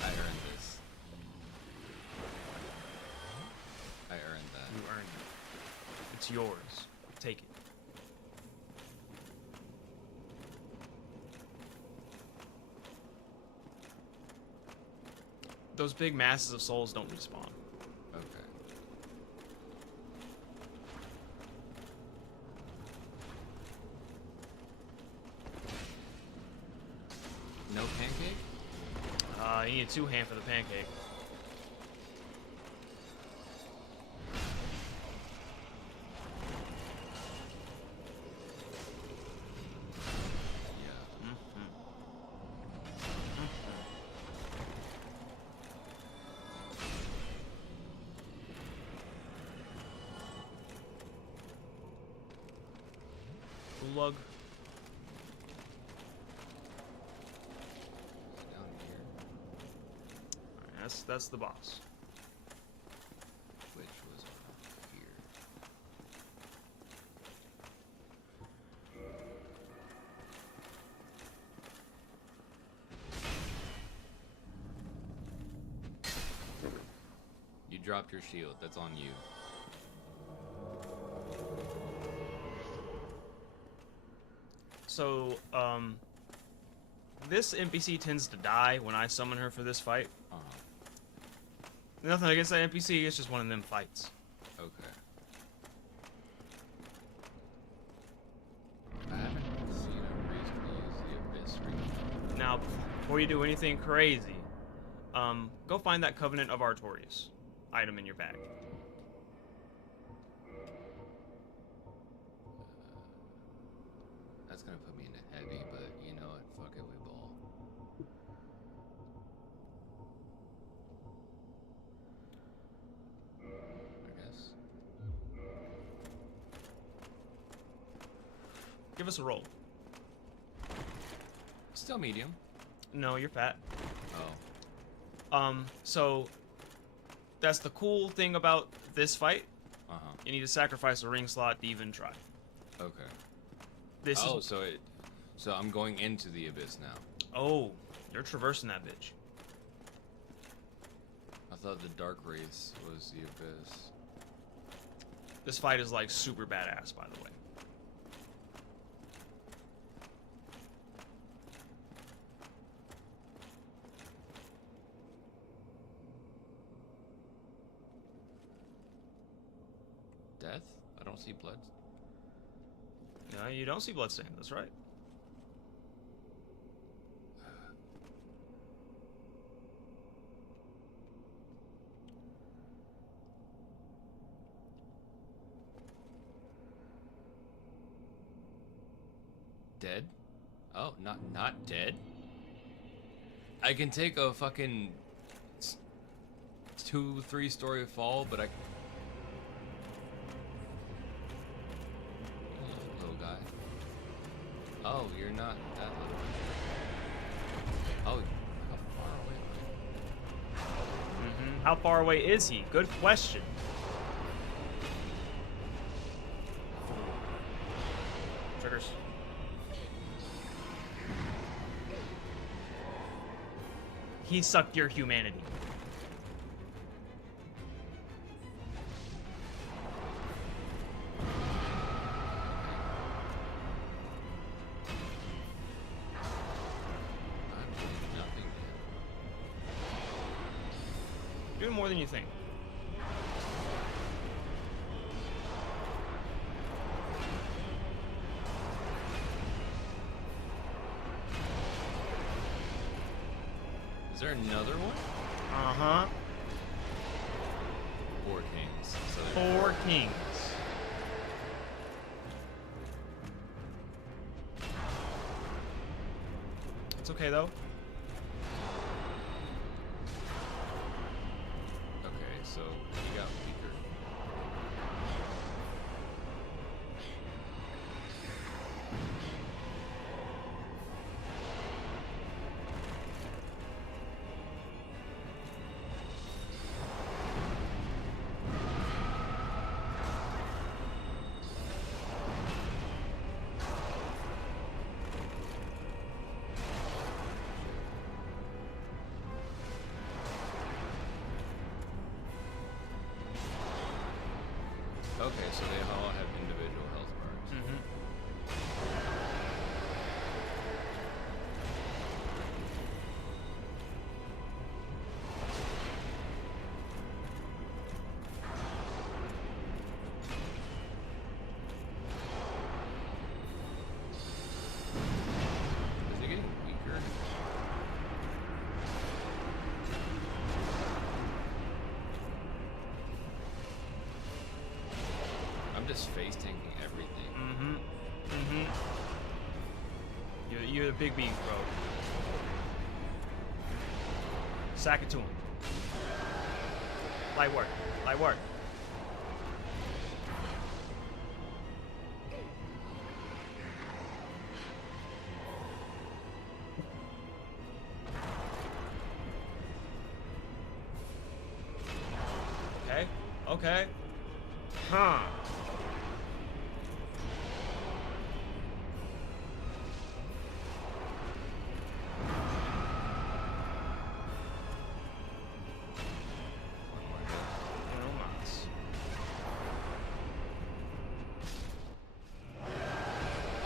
I earned this. I earned that. You earned it. It's yours. Take it. Those big masses of souls don't respawn. Okay. No pancake? You need 2 hand for the pancake. Yeah. Lug. Down here. That's the boss. Which was up here. dropped your shield. That's on you. So, this NPC tends to die when I summon her for this fight. Nothing against that NPC, it's just one of them fights. Okay. I haven't seen a reason to use the Abyss recently. Now, before you do anything crazy, go find that Covenant of Artorias item in your bag. That's gonna put me into heavy, but you know what? Fuck it, we ball. I guess. Give us a roll. Still medium. No, you're fat. Oh. So that's the cool thing about this fight. Uh-huh. You need to sacrifice a ring slot to even try. Okay. This Oh, is... so I'm going into the Abyss now. Oh, you're traversing that bitch. I thought the Dark Race was the Abyss. This fight is like super badass, by the way. Death? I don't see blood. No, you don't see bloodstain. That's right. Dead? Oh, not dead? I can take a fucking 2-3 story fall, but I... Little guy. Oh, you're not that little. Oh, how far away am I? How far away is he? Good question. Triggers. He sucked your humanity. I'm doing nothing You're doing more than you think. Is there another one? Uh-huh. 4 kings. So there- 4 kings. It's okay, though. Okay, so he got weaker. Okay, so they all have individual health bars. Is he getting weaker? I'm just face tanking everything. You're the big beast, bro. Sack it to him. Light work. Light work. Okay. Okay. Huh.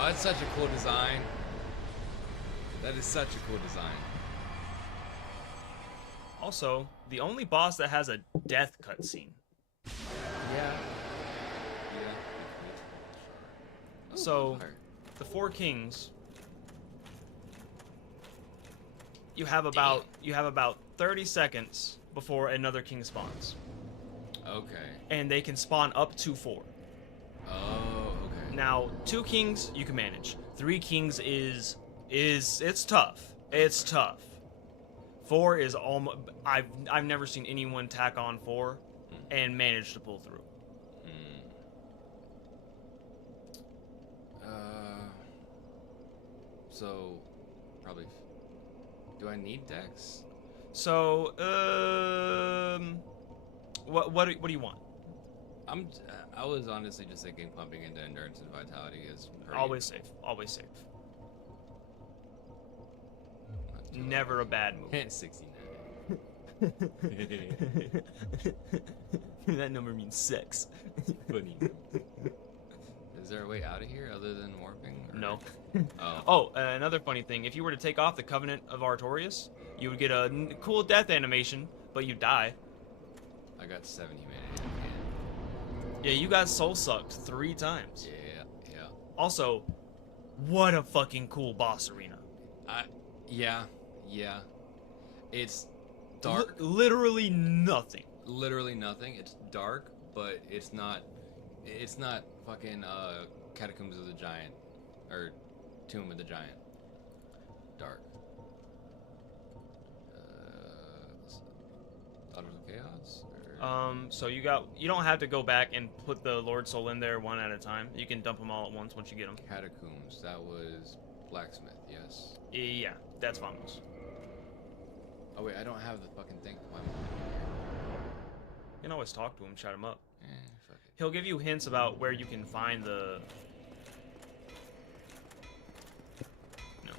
that's such a cool design. That is such a cool design. Also, the only boss that has a death cutscene. Yeah. So, the Four Kings. You have about 30 seconds before another king spawns. Okay. And they can spawn up to 4. Oh, okay. Now, 2 kings you can manage. 3 kings is it's tough. It's tough. 4 is almost I've never seen anyone tack on 4 and manage to pull through. So probably do I need dex? So what do you want? I was honestly just thinking pumping into endurance and vitality is great. Always safe. Always safe. Never a bad move. 69. That number means sex. Funny. Is there a way out of here other than warping? Or... No. Oh. Another funny thing. If you were to take off the Covenant of Artorias, you would get a cool death animation, but you die. I got 7 humanity. Yeah, you got soul sucked 3 times. Yeah. Also, what a fucking cool boss arena. Yeah. It's dark. Literally nothing. Literally nothing. It's dark, but it's not fucking Catacombs of the Giant or Tomb of the Giant. Dark. Daughters of Chaos? Or... So you don't have to go back and put the Lord Soul in there one at a time. You can dump them all at once you get them. Catacombs. That was Blacksmith, yes. Yeah, that's Vamos. Oh wait, I don't have the fucking thing. You can always talk to him, shout him up. Fuck it. He'll give you hints about where you can find the... No.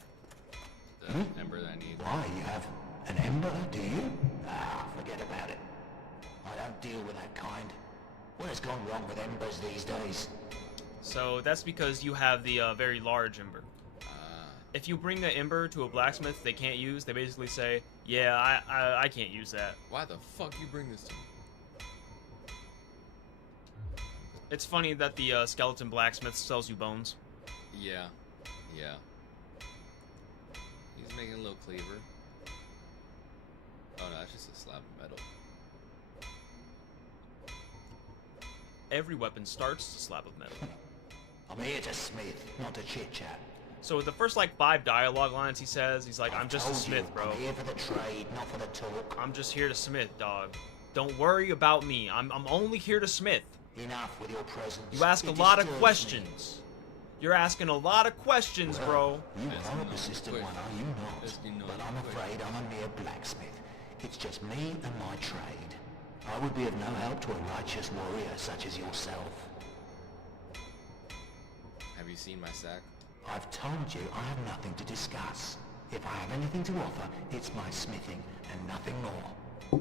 The ember that I need. Why, you have an ember, do you? Forget about it. I don't deal with that kind. What has gone wrong with embers these days? So that's because you have the very large ember. If you bring the ember to a blacksmith they can't use, they basically say, yeah, I can't use that. Why the fuck you bring this to me? It's funny that the skeleton blacksmith sells you bones. Yeah. He's making a little cleaver. Oh no, that's just a slab of metal. Every weapon starts as a slab of metal. I'm here to smith, not to chit-chat. So the first, 5 dialogue lines he says, he's like, I'm just a smith, bro. I'm here for the trade, not for the talk. I'm just here to smith, dog. Don't worry about me. I'm only here to smith. Enough with your presence. You ask a lot of questions. You're asking a lot of questions, bro. You are a persistent one, are you not? But I'm afraid I'm a mere blacksmith. It's just me and my trade. I would be of no help to a righteous warrior such as yourself. Have you seen my sack? I've told you I have nothing to discuss. If I have anything to offer, it's my smithing and nothing more.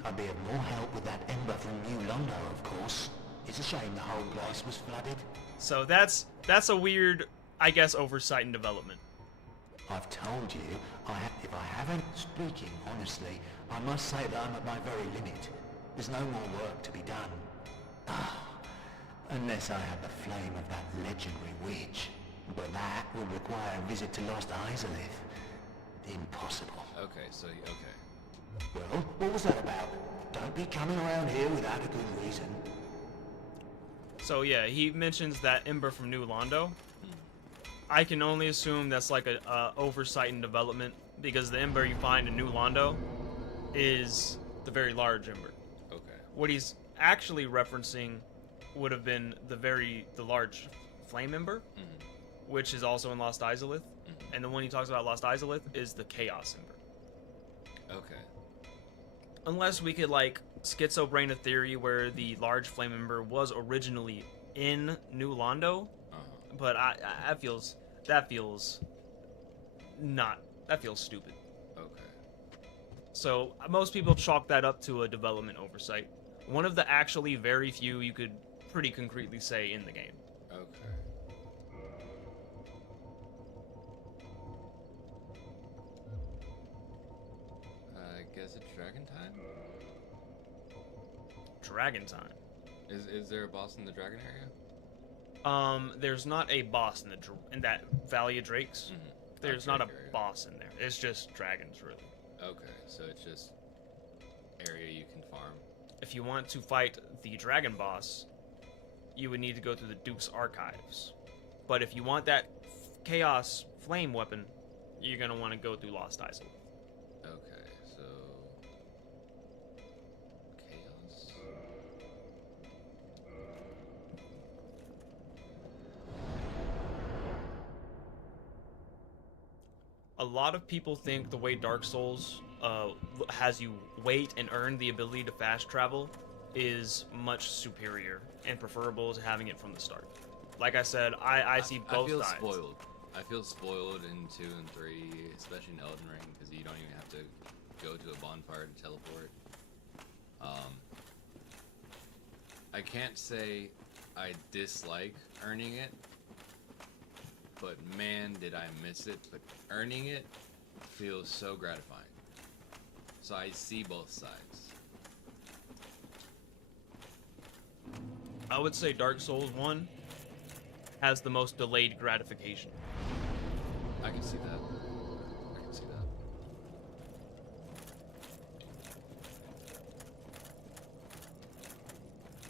I'd be of more help with that ember from New Londo, of course. It's a shame the whole place was flooded. So that's a weird, I guess, oversight and development. I've told you, if I haven't, speaking honestly, I must say that I'm at my very limit. There's no more work to be done. Unless I have the flame of that legendary witch. But that would require a visit to Lost Izalith. Impossible. Okay. Well, what was that about? Don't be coming around here without a good reason. So yeah, he mentions that ember from New Londo. I can only assume that's like a oversight and development, because the ember you find in New Londo is the very large ember. Okay. What he's actually referencing would have been the large flame ember, which is also in Lost Izalith, and the one he talks about Lost Izalith is the Chaos Ember. Okay. Unless we could schizo-brain a theory where the large flame ember was originally in New Londo, but that feels stupid. Okay. So most people chalk that up to a development oversight. One of the actually very few you could pretty concretely say in the game. Okay. Is it Dragon Time? Dragon time. Is there a boss in the Dragon area? There's not a boss in that Valley of Drakes. Mm-hmm. There's not a Drake area. boss in there. It's just dragons, really. Okay, so it's just area you can farm. If you want to fight the dragon boss, you would need to go through the Duke's Archives. But if you want that Chaos Flame weapon, you're gonna want to go through Lost Isle. Okay, so Chaos. A lot of people think the way Dark Souls has you wait and earn the ability to fast travel is much superior and preferable to having it from the start. Like I said, I see both I feel sides. spoiled. I feel spoiled in 2 and 3, especially in Elden Ring, because you don't even have to go to a bonfire to teleport. I can't say I dislike earning it, but man, did I miss it. But earning it feels so gratifying. So I see both sides. I would say Dark Souls 1 has the most delayed gratification. I can see that. I can see that.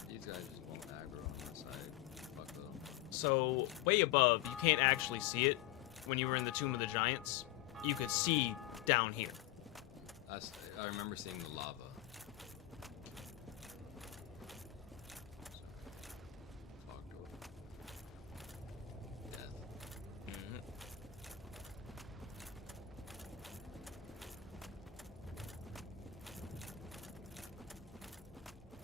These guys just won't aggro on my side. Fuck them. So, way above, you can't actually see it. When you were in the Tomb of the Giants, you could see down here. I remember seeing the lava. Fuck. Death. Mhm.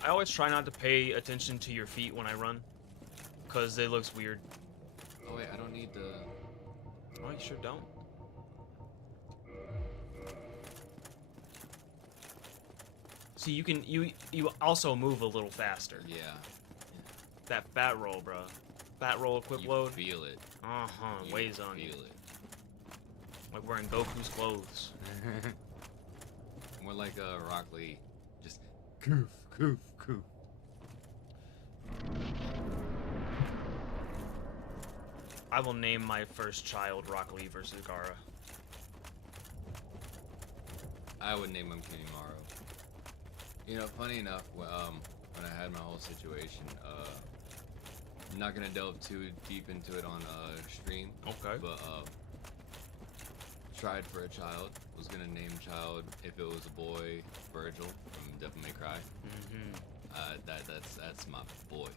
I always try not to pay attention to your feet when I run, because it looks weird. Oh wait, I don't need the... Oh, you sure don't? See, you also move a little faster. Yeah. That fat roll, bro. Fat roll equip You load. feel it. Uh-huh, You weighs on you. feel it. Like wearing Goku's clothes. More like Rock Lee. Just coof, coof, coof. I will name my first child Rock Lee versus Gaara. I would name him Kimimaro. You know, funny enough, when I had my whole situation, I'm not gonna delve too deep into it on stream. Okay. But tried for a child. Was gonna name child, if it was a boy, Virgil from Devil May Cry. Mm-hmm. That's my boy.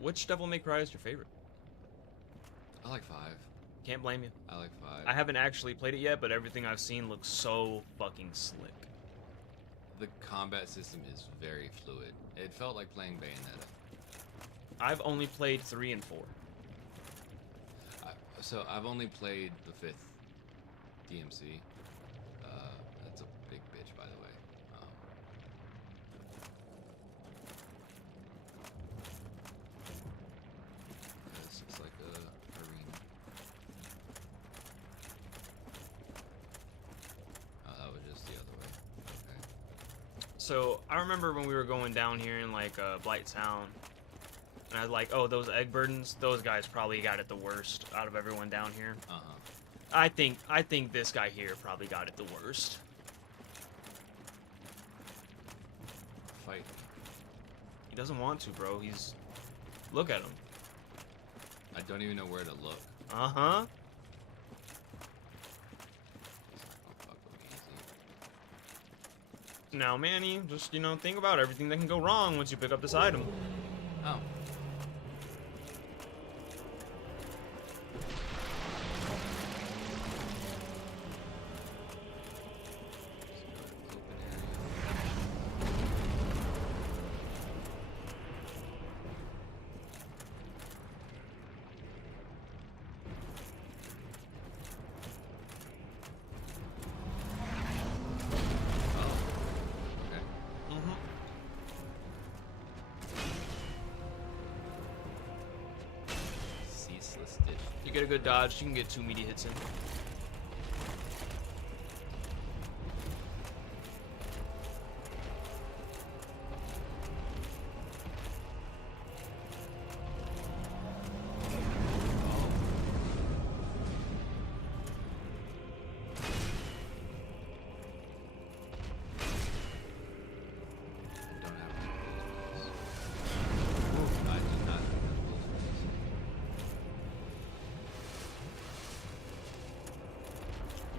Which Devil May Cry is your favorite? I like 5. Can't blame you. I like 5. I haven't actually played it yet, but everything I've seen looks so fucking slick. The combat system is very fluid. It felt like playing Bayonetta. I've only played 3 and 4. So I've only played the 5th DMC. That's a big bitch, by the way. This looks like a arena. Oh, that was just the other way. Okay. So I remember when we were going down here in like Blight Town, and I was like, oh, those egg burdens, those guys probably got it the worst out of everyone down here. I think this guy here probably got it the worst. Fight. He doesn't want to, bro. He's... Look at him. I don't even know where to look. Uh-huh. He's not gonna fuck with me, is he? Now, Manny, just, you know, think about everything that can go wrong once you pick up this item. Oh. You get a good dodge, you can get 2 meaty hits in.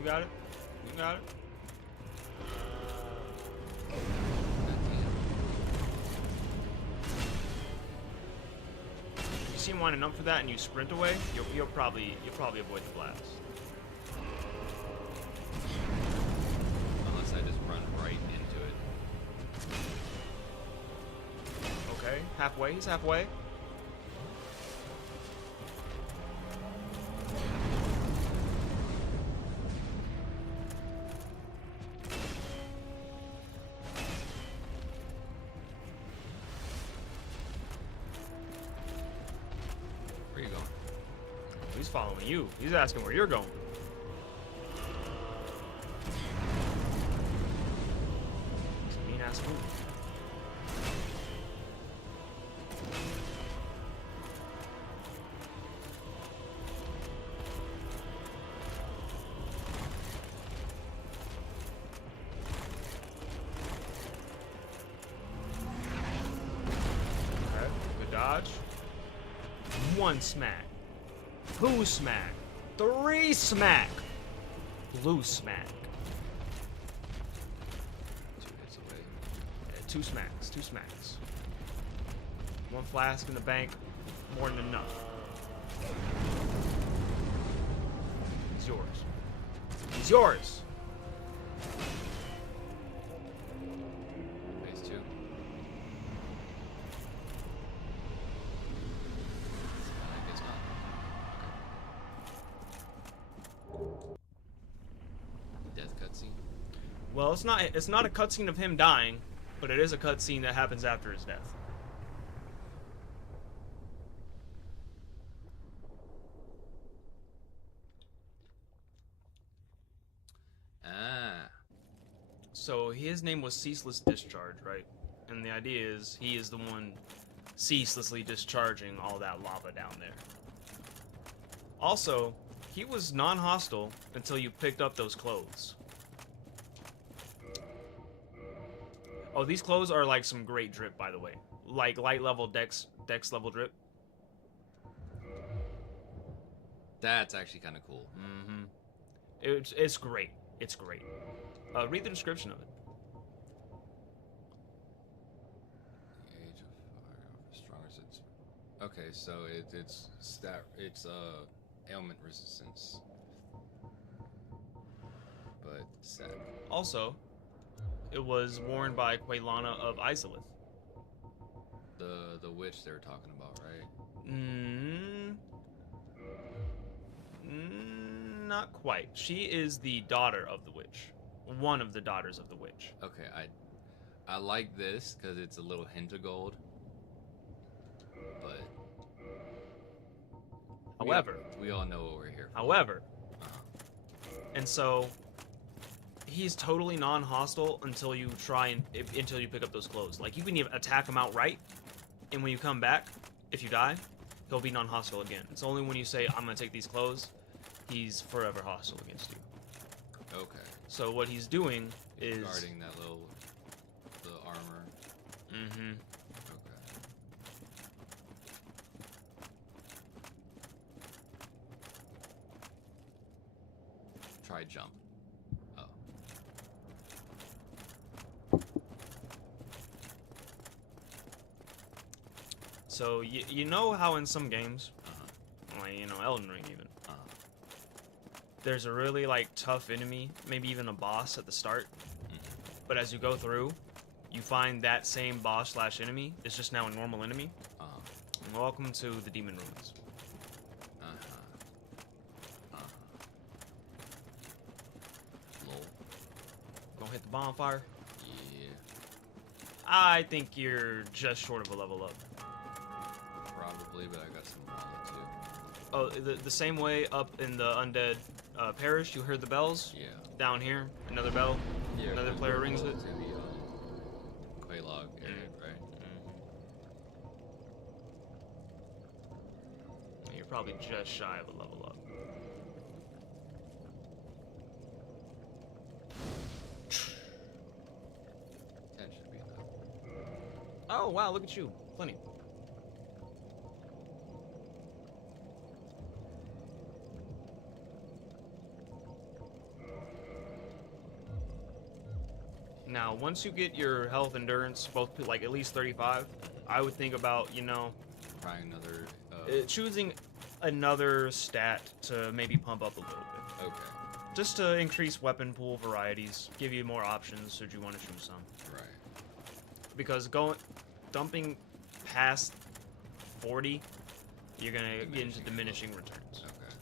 You got it. You got it. You see him winding up for that, and you sprint away. You'll probably avoid the blast. Unless I just run right into it. Okay, halfway. He's halfway. Where you going? He's following you. He's asking where you're going. He's a mean ass move. Okay, good dodge. One smack. Two smack. Three smack. Blue smack. 2 hits away. Two smacks. Two smacks. One flask in the bank. More than enough. He's yours. He's yours. Phase 2. I guess not. Okay. Death cutscene. Well, it's not a cutscene of him dying, but it is a cutscene that happens after his death. Ah. So his name was Ceaseless Discharge, right? And the idea is he is the one ceaselessly discharging all that lava down there. Also, he was non-hostile until you picked up those clothes. Oh, these clothes are like some great drip, by the way. Like light level dex level drip. That's actually kind of cool. Mm-hmm. It's great. It's great. Read the description of it. The Age of Fire offers stronger sense. Okay, so it's ailment resistance, but sad. Also, it was worn by Quaylana of Izalith. The witch they were talking about, right? Not quite. She is the daughter of the witch. One of the daughters of the witch. Okay, I like this because it's a little hint of gold, but However, we all know what we're here for. However, and so he's totally non-hostile until you until you pick up those clothes. Like you can even attack him outright, and when you come back, if you die, he'll be non-hostile again. It's only when you say I'm gonna take these clothes, he's forever hostile against you. Okay. So what he's doing is Guarding that the armor. Mm-hmm. Okay. Try jump. Oh. So you know how in some games, like Elden Ring even, there's a really like tough enemy, maybe even a boss at the start, but as you go through, you find that same boss slash enemy is just now a normal enemy. Welcome to the Demon Ruins. Lol. Gonna hit the bonfire. Yeah. I think you're just short of a level up. Probably, but I got some mana too. Oh, the same way up in the undead parish, you heard the bells? Yeah. Down here, another bell. Yeah. Another player rings it. To the Quaylog area, right? You're probably just shy of a level up. That should be enough. Oh wow, look at you, plenty. Now, once you get your health endurance, both like at least 35, I would think about, you know, Trying another. choosing another stat to maybe pump up a little bit. Okay. Just to increase weapon pool varieties, give you more options should you want to choose some. Right. Because dumping past 40, you're gonna get into diminishing returns. Okay.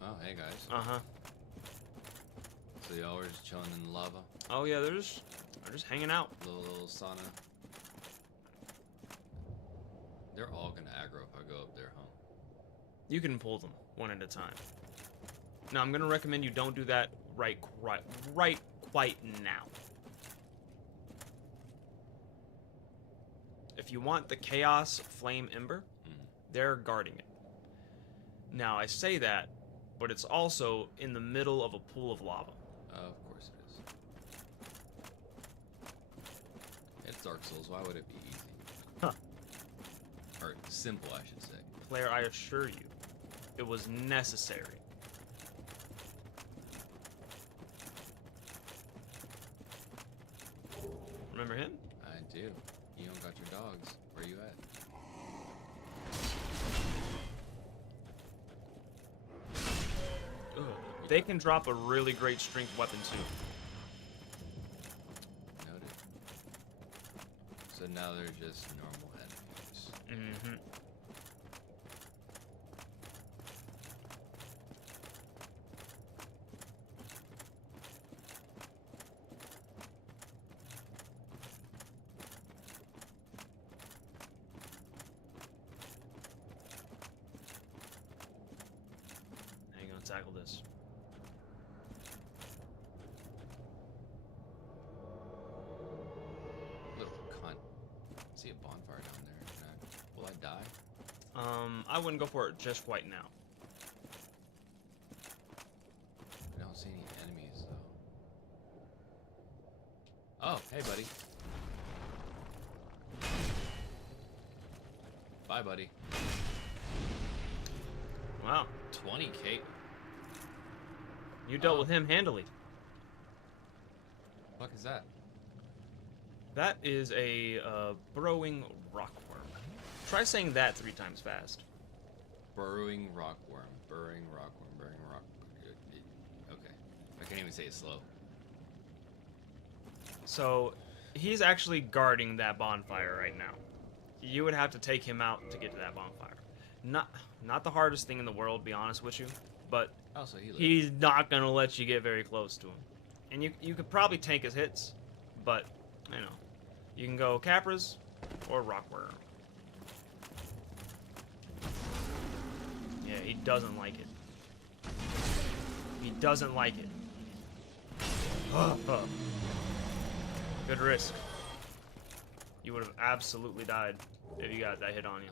Oh, hey guys. Uh-huh. So y'all were just chilling in the lava? Oh yeah, they're just hanging out. Little sauna. They're all gonna aggro if I go up there, huh? You can pull them one at a time. Now I'm gonna recommend you don't do that right quite now. If you want the Chaos Flame Ember, they're guarding it. Now I say that, but it's also in the middle of a pool of lava. Of course it is. It's Dark Souls. Why would it be easy? Huh. Or simple, I should say. Player, I assure you, it was necessary. Remember him? I do. You don't got your dogs. Where you at? Ugh. They can drop a really great strength weapon too. Noted. So now they're just normal enemies. Mm-hmm. How you gonna tackle this? Little cunt. See a bonfire down there. Will I die? I wouldn't go for it just quite now. I don't see any enemies though. Oh, hey buddy. Bye buddy. Wow, 20k. you dealt with him handily. Fuck is that? That is a burrowing rockworm. Try saying that 3 times fast. Burrowing rockworm. Burrowing rockworm. Burrowing rock. Okay. I can't even say it slow. So, he's actually guarding that bonfire right now. You would have to take him out to get to that bonfire. Not the hardest thing in the world, to be honest with you, but Oh, so he lived. he's not gonna let you get very close to him. And you could probably tank his hits, but you know, you can go Capras or Rockworm. Yeah, he doesn't like it. He doesn't like it. Good risk. You would have absolutely died if you got that hit on you.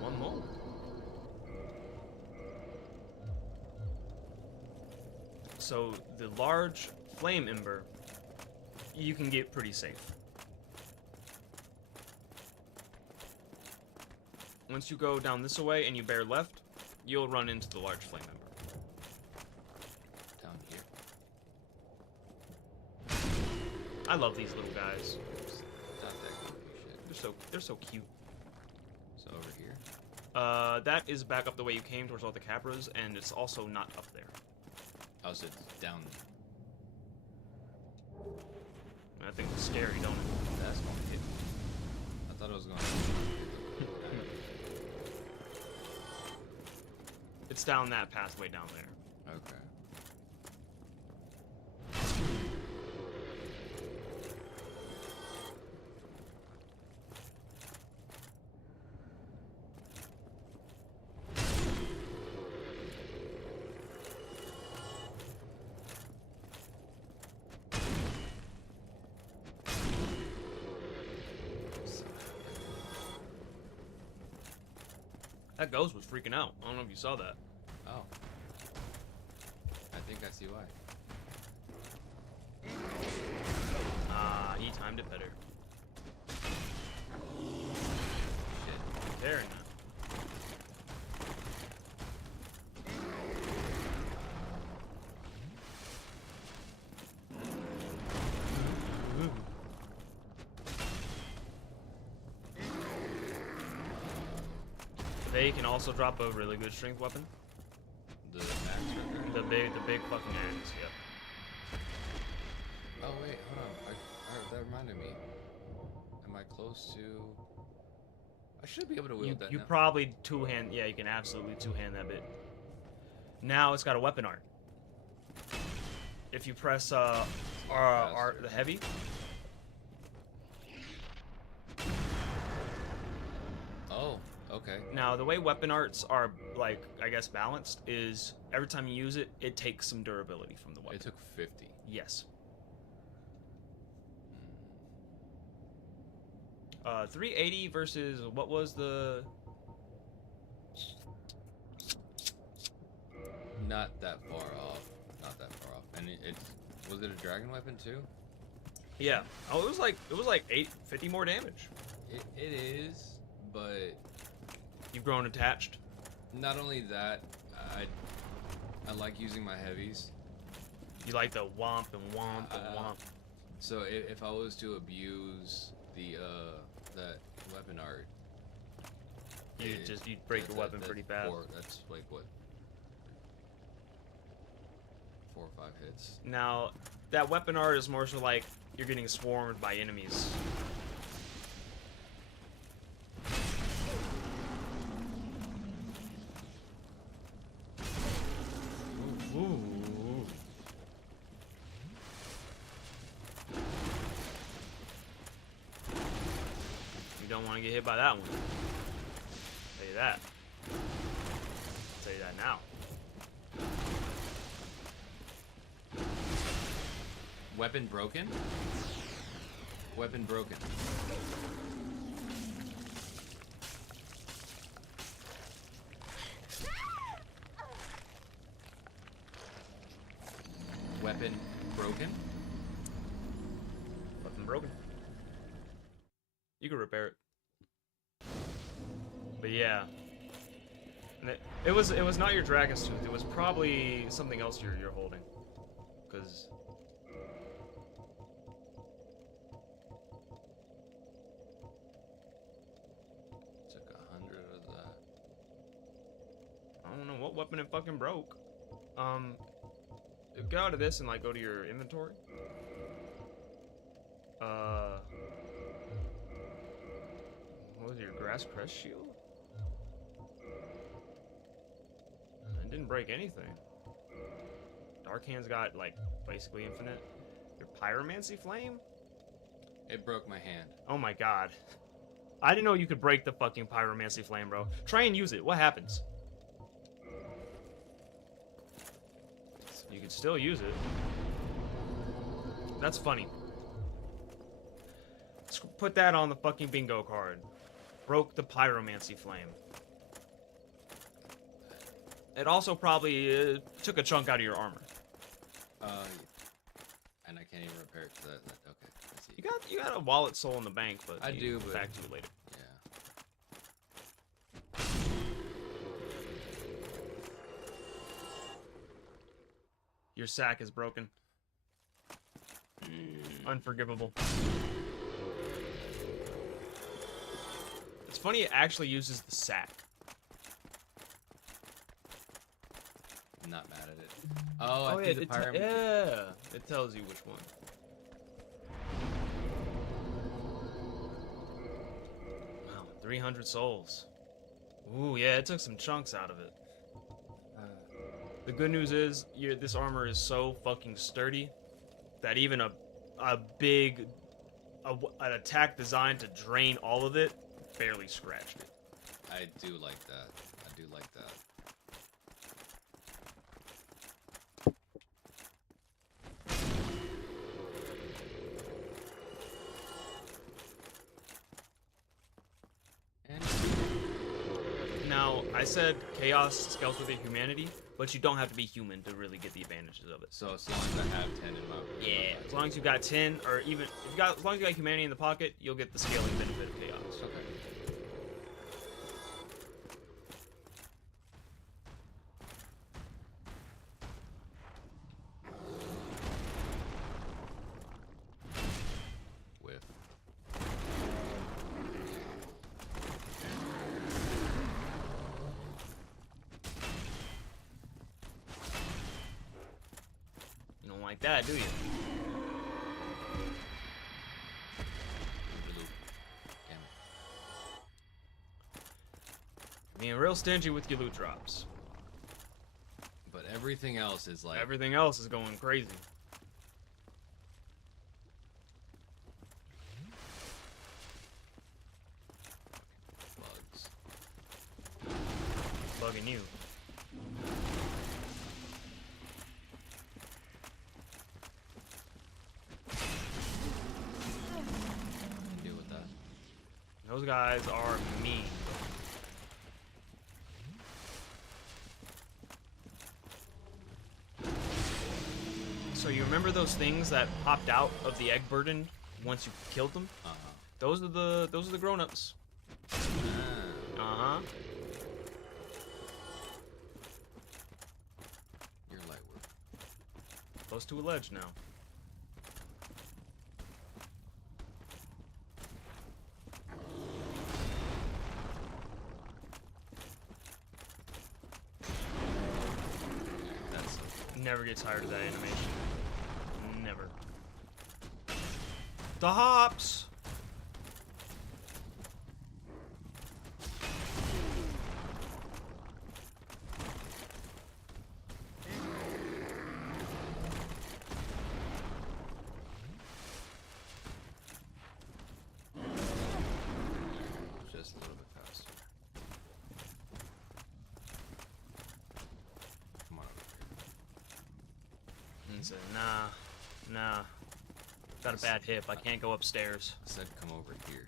One more. So the large flame ember, you can get pretty safe. Once you go down this way and you bear left, you'll run into the large flame ember. Down here. I love these little guys. Not that cool shit. They're so cute. So over here. That is back up the way you came towards all the Capras, and it's also not up there. Oh, so it's down. I think it's scary, don't it? That's gonna hit me. I thought it was gonna. It's down that pathway down there. Okay. That ghost was freaking out. I don't know if you saw that. Oh. I think I see why. Ah, he timed it better. They can also drop a really good strength weapon. The axe right The big fucking axe. Yep. there? Oh wait, hold on. That reminded me. Am I close to? I should be able to wield that You now. probably two-hand. Yeah, you can absolutely two-hand that bit. Now it's got a weapon art. If you press the heavy. Oh, okay. Now the way weapon arts are like I guess balanced is every time you use it, it takes some durability from the weapon. It took 50. Yes. 380 versus what was the? Not that far off. Not that far off. And was it a dragon weapon too? Yeah. Oh, it was like 50 more damage. It is, but You've grown attached. not only that, I like using my heavies. You like the womp and womp and womp. So if I was to abuse that weapon art, You'd break your weapon pretty fast. That's like what, 4 or 5 hits. Now, that weapon art is more so like you're getting swarmed by enemies. Ooh. You don't want to get hit by that one. I'll tell you that. I'll tell you that now. Weapon broken? Weapon broken. Weapon broken? Weapon broken. You can repair it. But yeah. And it was not your dragon's tooth. It was probably something else you're holding. Cause Took 100 of that. I don't know what weapon it fucking broke. Go out of this and like go to your inventory. What was it, your grass crest shield? It didn't break anything. Dark Hand's got like basically infinite. Your pyromancy flame? It broke my hand. Oh my god. I didn't know you could break the fucking pyromancy flame, bro. Try and use it. What happens? You can still use it. That's funny. Let's put that on the fucking bingo card. Broke the pyromancy flame. It also probably took a chunk out of your armor. And I can't even repair it to that. Okay, I see. You got a wallet soul in the bank, but I do, but back to you later. Yeah. Your sack is broken. Unforgivable. It's funny it actually uses the sack. I'm not mad at it. Oh, I think the pyramid. Yeah, it tells you which one. Wow, 300 souls. Ooh, yeah, it took some chunks out of it. The good news is, this armor is so fucking sturdy that even an attack designed to drain all of it barely scratched it. I do like that. I do like that. Now, I said chaos scales with your humanity, but you don't have to be human to really get the advantages of it. So as long as I have 10 in my Yeah, as long as you got 10, or even as long as you got humanity in the pocket, you'll get the scaling benefit of chaos. Okay. Whiff. like that, do you? Damn it. Being real stingy with your loot drops. But everything else is like... Everything else is going crazy. bugs. Bugging you. Deal with that. Those guys are mean. So you remember those things that popped out of the egg burden once you killed them? Uh-huh. Those are the grown-ups. Uh-huh. You're light work. Close to a ledge now. That's Never get tired of that animation. Never. The hops! just a little bit faster. Come on over here. And he said, nah. Got a bad hip. I can't go upstairs. I said come over here.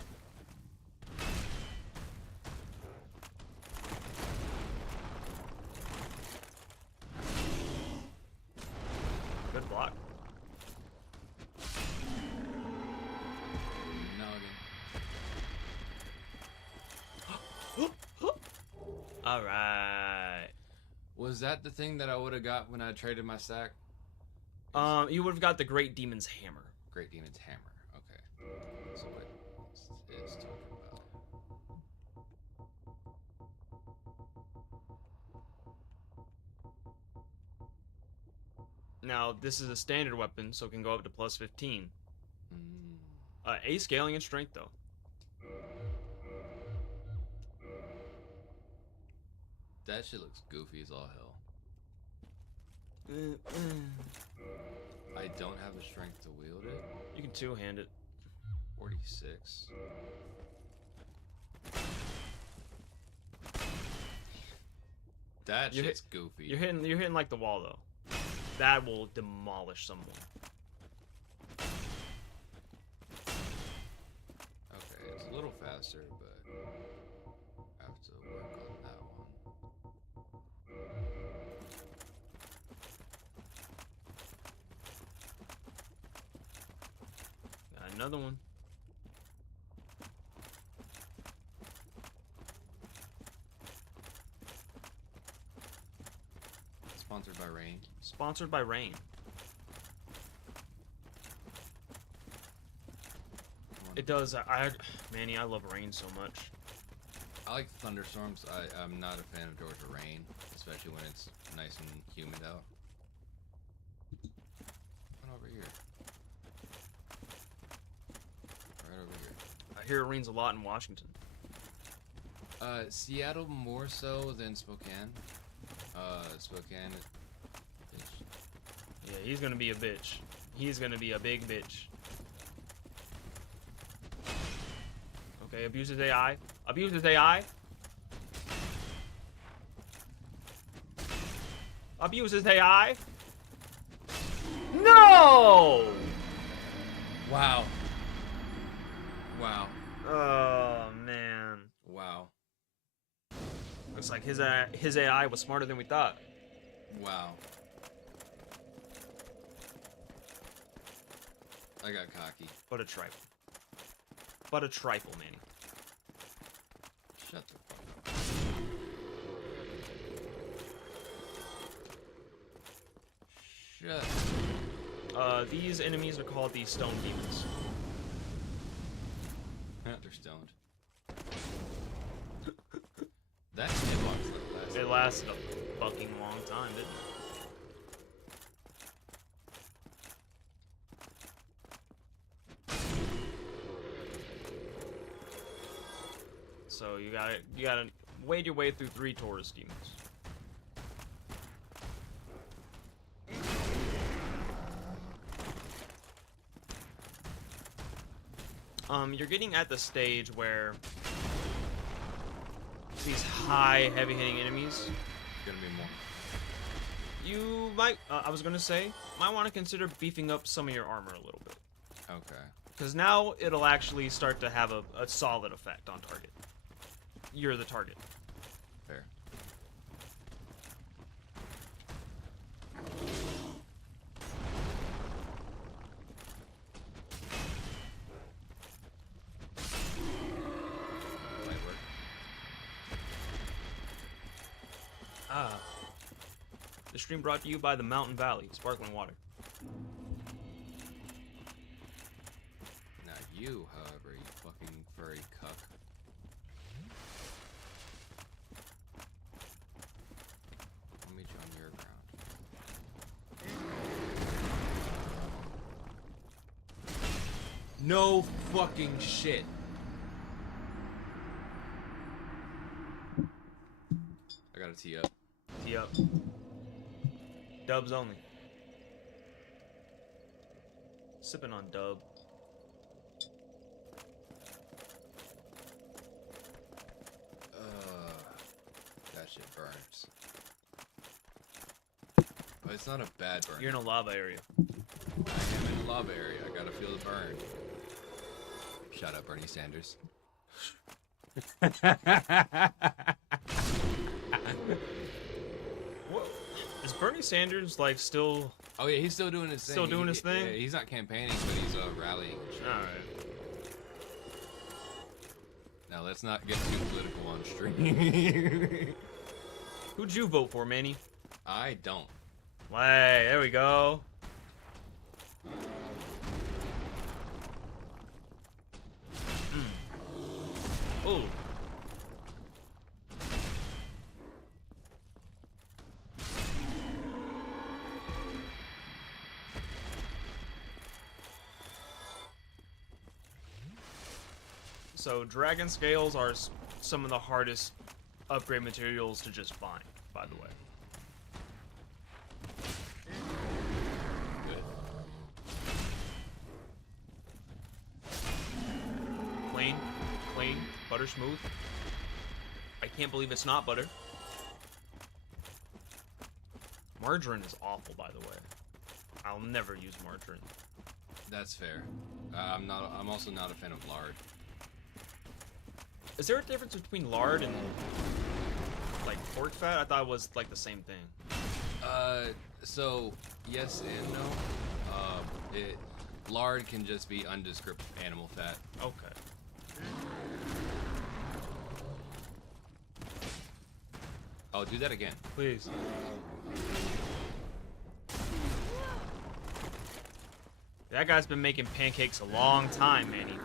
Good block. Noggin. Alright. Was that the thing that I would have got when I traded my stack? You would have got the Great Demon's Hammer. Great Demon's Hammer. Okay. That's what it is talking about. Now, this is a standard weapon, so it can go up to plus 15. Mm. A scaling and strength, though. That shit looks goofy as all hell. I don't have the strength to wield it. You can two-hand it. 46. That You shit's goofy. You're hitting like the wall, though. That will demolish someone. Okay, it's a little faster, but I have to work on that one. Got another one. Sponsored by Rain. Sponsored by Rain. Come on. It does. Manny, I love Rain so much. I like thunderstorms. I'm not a fan of Georgia Rain, especially when it's nice and humid out. Come on over here. Right over here. I hear it rains a lot in Washington. Seattle more so than Spokane. Spokane. Bitch. Yeah, he's gonna be a bitch. He's gonna be a big bitch. Okay, abuse his AI. Abuse his AI. Abuse his AI. No! Wow. Wow. Oh, man. Wow. Looks like his AI was smarter than we thought. Wow. I got cocky. But a trifle. But a trifle, Manny. Shut the fuck up. Shut. These enemies are called the Stone Demons. They're stoned. That hitbox lasted. It lasted a fucking long time, didn't So you gotta wade your way through 3 Taurus demons. You're getting at the stage where these high, heavy-hitting enemies. Gonna be more. You might, I was gonna say, might want to consider beefing up some of your armor a little bit. Okay. Because now it'll actually start to have a solid effect on target. You're the target. Fair. Light work. The stream brought to you by the Mountain Valley, sparkling water. Now you, however, you fucking furry cuck. I'll meet you on your ground. No fucking shit. I gotta tee up. Tee up. Dubs only. Sipping on dub. That shit burns. But it's not a bad burn. You're in a lava area. I am in the lava area. I gotta feel the burn. Shut up, Bernie Sanders. What? Is Bernie Sanders like still? Oh yeah, he's still doing his thing. Still doing his thing? Yeah, he's not campaigning, but he's rallying. And shit. All right. Now let's not get too political on stream. Who'd you vote for, Manny? I don't. Hey, there we go. Ooh. So dragon scales are some of the hardest upgrade materials to just find, by the way. Good. Clean, butter smooth. I can't believe it's not butter. Margarine is awful, by the way. I'll never use margarine. That's fair. I'm also not a fan of lard. Is there a difference between lard and like pork fat? I thought it was like the same thing. So yes and no. Lard can just be undescript animal fat. Okay. Oh, do that again. Please. That guy's been making pancakes a long time, Manny.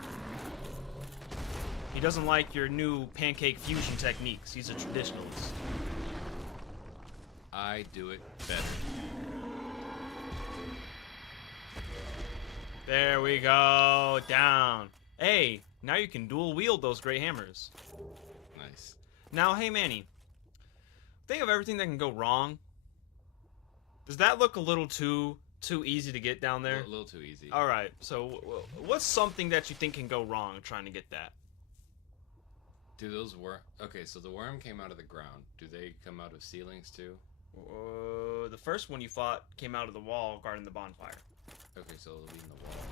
He doesn't like your new pancake fusion techniques. He's a traditionalist. I do it better. There we go. Down. Hey, now you can dual wield those great hammers. Nice. Now, hey, Manny. Think of everything that can go wrong. Does that look a little too easy to get down there? A little too easy. All right. So, what's something that you think can go wrong trying to get that? Do those worm? Okay, so the worm came out of the ground. Do they come out of ceilings too? The first one you fought came out of the wall guarding the bonfire. Okay, so it'll be in the walls.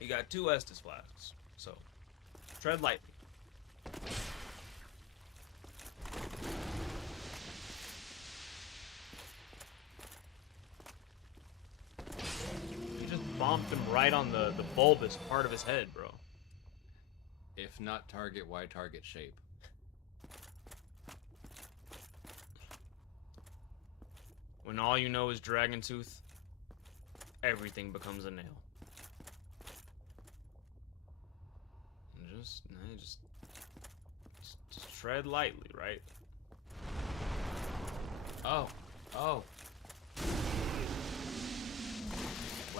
You got 2 Estus flasks, so tread lightly. You just bombed him right on the bulbous part of his head, bro. If not target, why target shape? When all you know is Dragon Tooth, everything becomes a nail. Just tread lightly, right? Oh.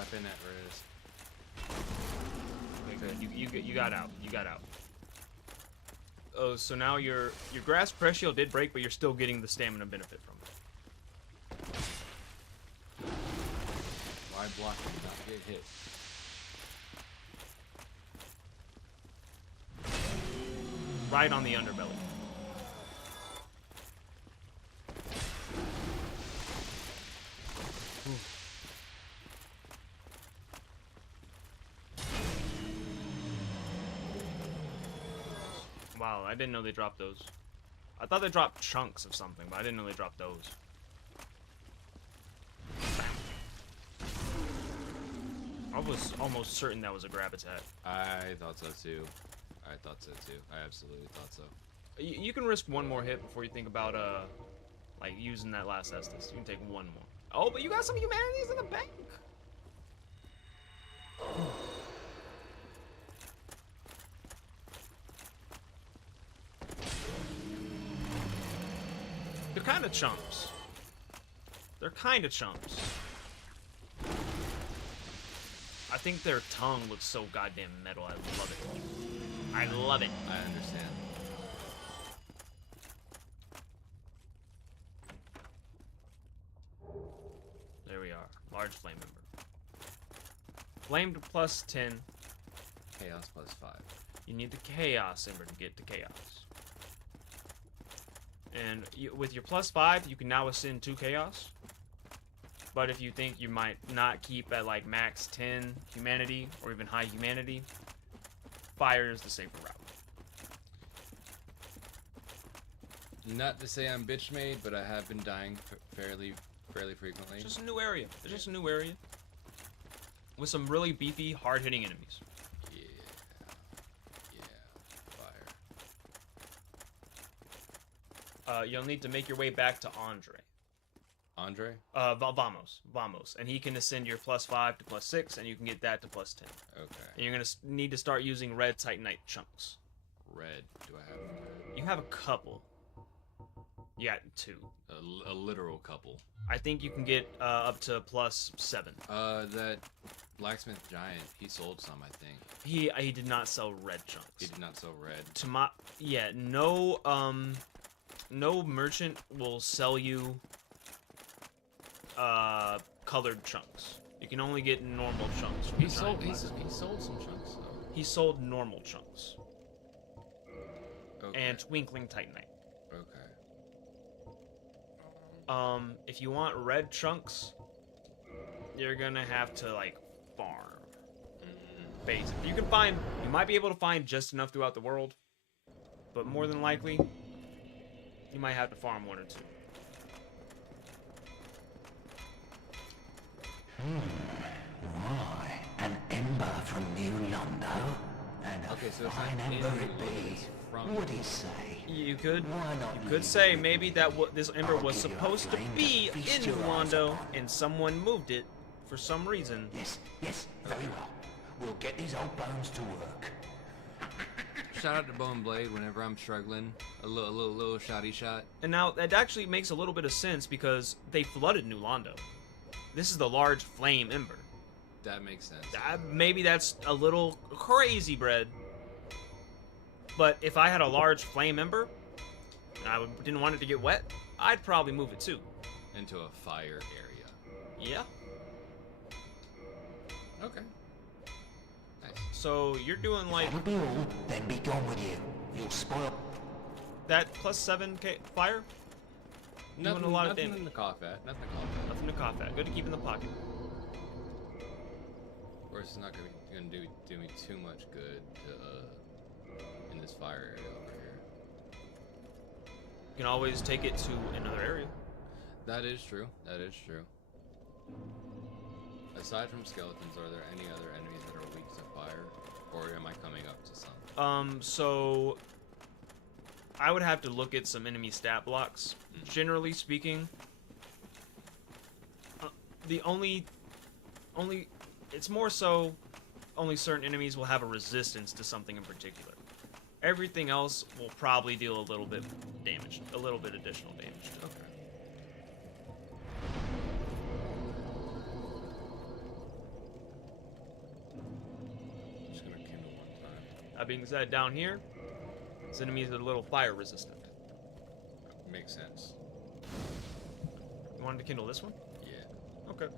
Weapon at risk. Okay, good. You got out. You got out. Oh, so now your grasp press shield did break, but you're still getting the stamina benefit from it. Why block and not get hit? Right on the underbelly. Wow, I didn't know they dropped those. I thought they dropped chunks of something, but I didn't know they dropped those. I was almost certain that was a grab attack. I thought so too. I thought so too. I absolutely thought so. You can risk one more hit before you think about like using that last Estus. You can take one more. Oh, but you got some humanities in the bank. They're kind of chumps. They're kind of chumps. I think their tongue looks so goddamn metal. I love it. I love it. I understand. There we are. Large flame ember. Flame to plus 10. Chaos plus 5. You need the chaos ember to get to chaos. And with your plus 5, you can now ascend 2 chaos. But if you think you might not keep at like max 10 humanity or even high humanity, fire is the safer route. Not to say I'm bitch made, but I have been dying fairly frequently. It's just a new area. It's just a new area with some really beefy, hard-hitting enemies. Yeah. Yeah. Fire. You'll need to make your way back to Andre. Andre? Vamos, and he can ascend your plus 5 to plus 6, and you can get that to plus 10. Okay. And you're gonna need to start using red Titanite chunks. Red. Do I have red? You have a couple. You got 2. A literal couple. I think you can get up to plus 7. That blacksmith giant, he sold some, I think. He did not sell red chunks. He did not sell red. To my no merchant will sell you colored chunks. You can only get normal chunks. From He the sold giant some chunks though. He sold normal chunks Okay. and twinkling titanite. Okay. If you want red chunks, you're gonna have to like farm. Basically, you might be able to find just enough throughout the world, but more than likely, you might have to farm 1 or 2. Why, an ember from New Londo? And a Okay, so it's fine not ember in it New Londo, be. it's from What'd he say? You could Why not leave say it? maybe that this ember I'll was give you a supposed to flame be to feast in New your eyes Londo, upon. and someone moved it for some reason. Yes, very well. We'll get these old bones to work. Shout out to Bone Blade whenever I'm struggling. A little shotty shot. And now that actually makes a little bit of sense because they flooded New Londo. This is the large flame ember. That makes sense. Maybe that's a little crazy bread. But if I had a large flame ember and I didn't want it to get wet, I'd probably move it too. Into a fire area. Yeah. Okay. Nice. So you're doing like That'll be all, then be gone with you. You'll spoil. that plus 7k fire? Nothing, a lot of nothing damage. to cough at. Nothing to cough at. Nothing to cough at. Good to keep in the pocket. Of course, it's not gonna do me too much good to, in this fire area over here. You can always take it to another area. That is true. That is true. Aside from skeletons, are there any other enemies that are weak to fire, or am I coming up to some? So I would have to look at some enemy stat blocks. Generally speaking, the only it's more so only certain enemies will have a resistance to something in particular. Everything else will probably deal a little bit damage, a little bit additional damage. Okay. That being said, down here, this enemy is a little fire resistant. Makes sense. You wanted to kindle this one? Yeah. Okay.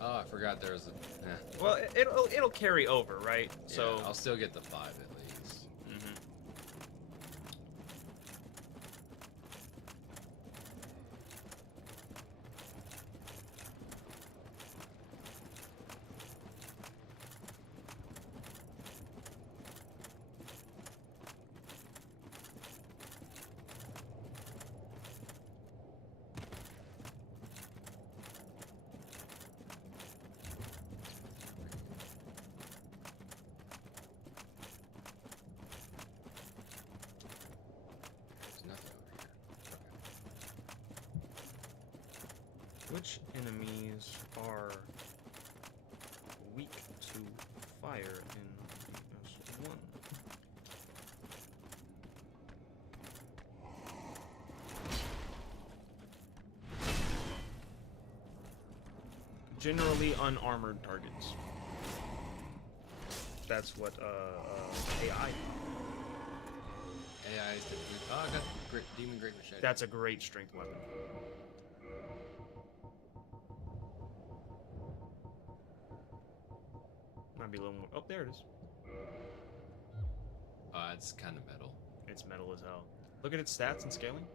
Oh, I forgot there was a. Well, it'll carry over, right? Yeah, So I'll still get the 5 at least. Mhm. There's nothing over here. which enemies are weak to fire in PS1? Generally unarmored targets. That's what AI. AI is typically. Oh, I got Demon Great Machete. That's a great strength weapon. Might be a little more. Oh, there it is. It's kind of metal. It's metal as hell. Look at its stats and scaling.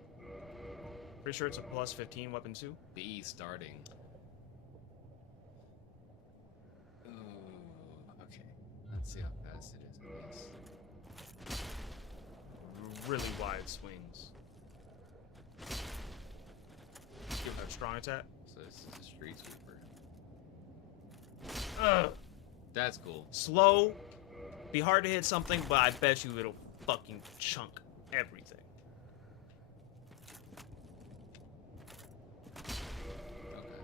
Pretty sure it's a plus 15 weapon too. B starting. Ooh, okay. Let's see how fast it is at least. Really wide swings. Give it a strong attack. So this is a street sweeper. Ugh. That's cool. Slow. Be hard to hit something, but I bet you it'll fucking chunk everything. Okay.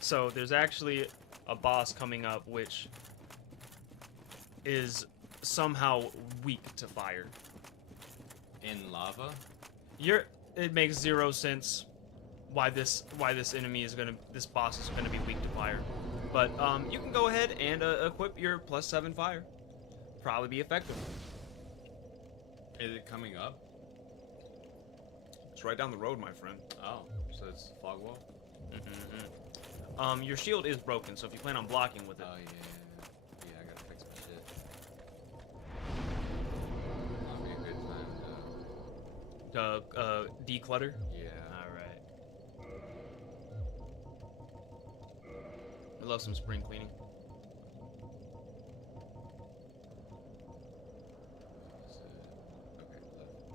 So there's actually a boss coming up which is somehow weak to fire. In lava? It makes zero sense why this enemy is this boss is gonna be weak to fire. But you can go ahead and equip your +7 fire. Probably be effective. Is it coming up? It's right down the road, my friend. Oh, so it's fog wall? Your shield is broken, so if you plan on blocking with it, Oh, yeah. Yeah, I gotta fix my shit. That'll be a good time declutter. Yeah. Alright. I love some spring cleaning. Okay, left.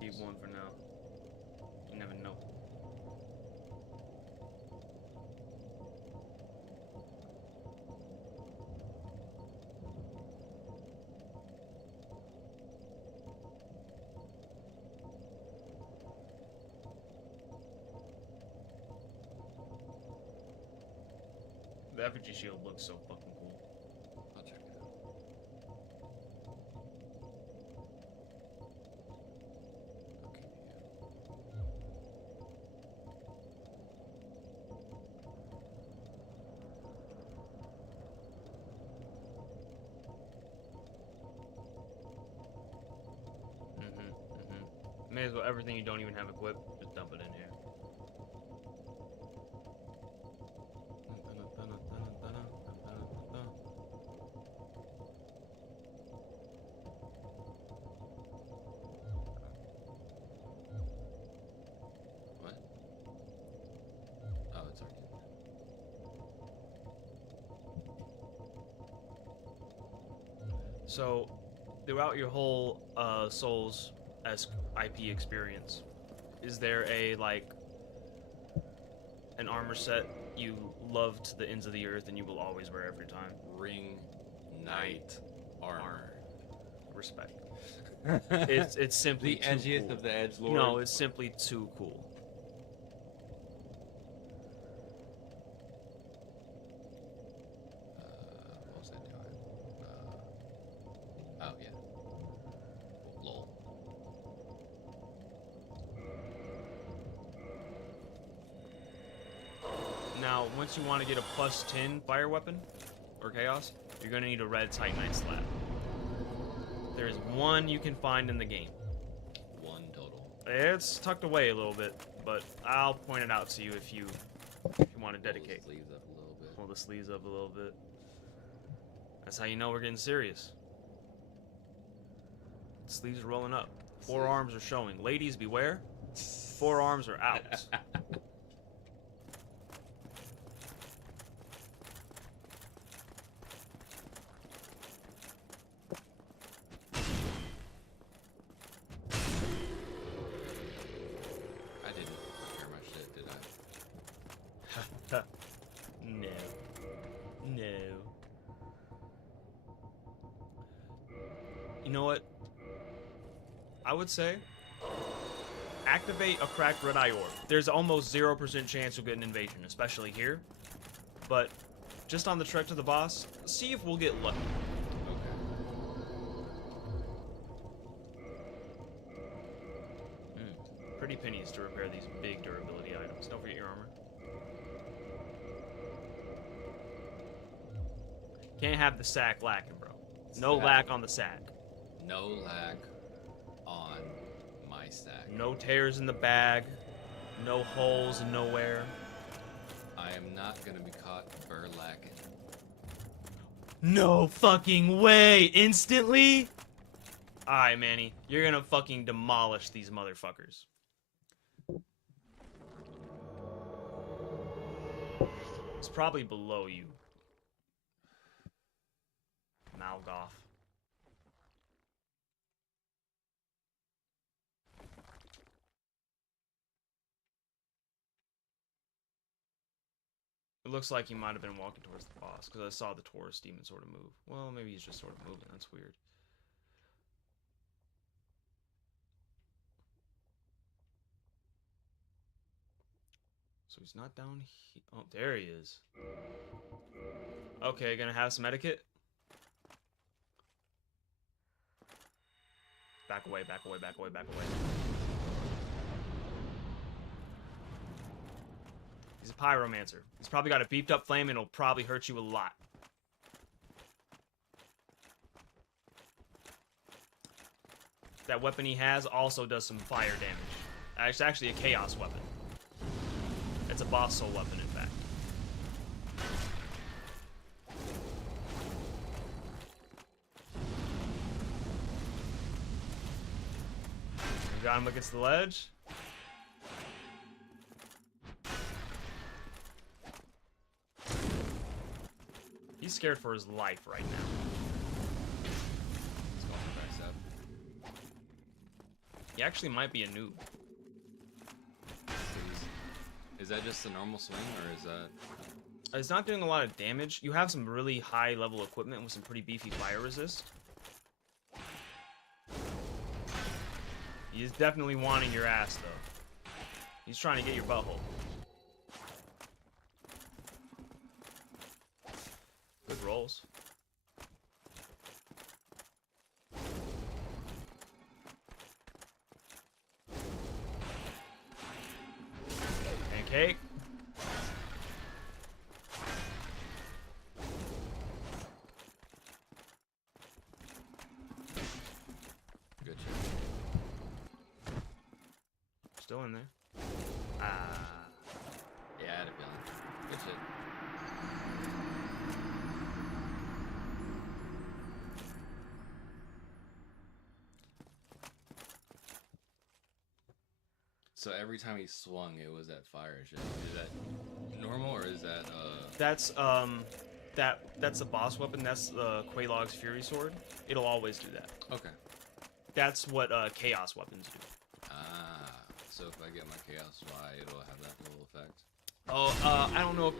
Keep one for now. You never know. The effigy shield looks so fucking cool. I'll check it out. Okay, May as well everything you don't even have equipped, just dump it in here. What? Oh, it's already in there. So, throughout your whole Souls-esque IP experience, is there a like an armor set you love to the ends of the earth and you will always wear every time? Ring Knight armor. Respect. It's simply The too edgiest cool. of the edgelords. No, it's simply too cool. What was I doing? Oh yeah. Lol. Now, once you want to get a +10 fire weapon or chaos, you're gonna need a red Titanite slab. There's one you can find in the game. One total. It's tucked away a little bit, but I'll point it out to you if you want to dedicate. Pull the sleeves up a little bit. Pull the sleeves up a little bit. That's how you know we're getting serious. Sleeves are rolling up. Forearms are showing. Ladies, beware. Forearms are out. I didn't prepare my shit, did I? No. No. You know what? I would say activate a cracked red eye orb. There's almost 0% chance you'll get an invasion, especially here. But just on the trek to the boss, see if we'll get lucky. Pretty pennies to repair these big durability items. Don't forget your armor. Can't have the sack lacking, bro. No lack on the sack. No lack on my sack. No tears in the bag. No holes nowhere. I am not gonna be caught burlacking. No fucking way! Instantly? Alright, Manny. You're gonna fucking demolish these motherfuckers. It's probably below you. Malgoth. It looks like he might have been walking towards the boss, because I saw the Taurus demon sort of move. Well, maybe he's just sort of moving. That's weird. So he's not down here. Oh, there he is. Okay, gonna have some etiquette. Back away, back away, back away, back away. He's a pyromancer. He's probably got a beefed up flame and it'll probably hurt you a lot. That weapon he has also does some fire damage. It's actually a chaos weapon. It's a boss soul weapon, in fact. We got him against the ledge. He's scared for his life right now. Let's go on the bicep. He actually might be a noob. Is that just a normal swing, or is that... It's not doing a lot of damage. You have some really high level equipment with some pretty beefy fire resist. He is definitely wanting your ass, though. He's trying to get your butthole. Good rolls. Pancake. Good shit. Still in there. Ah. Yeah, I had a feeling. Good shit. So every time he swung, it was that fire shit. Is that normal, or is that, That's that's a boss weapon. That's the Quelaag's Fury Sword. It'll always do that. Okay. That's what chaos weapons do. Ah, so if I get my Chaos Y, it'll have that little effect. Oh, I don't know if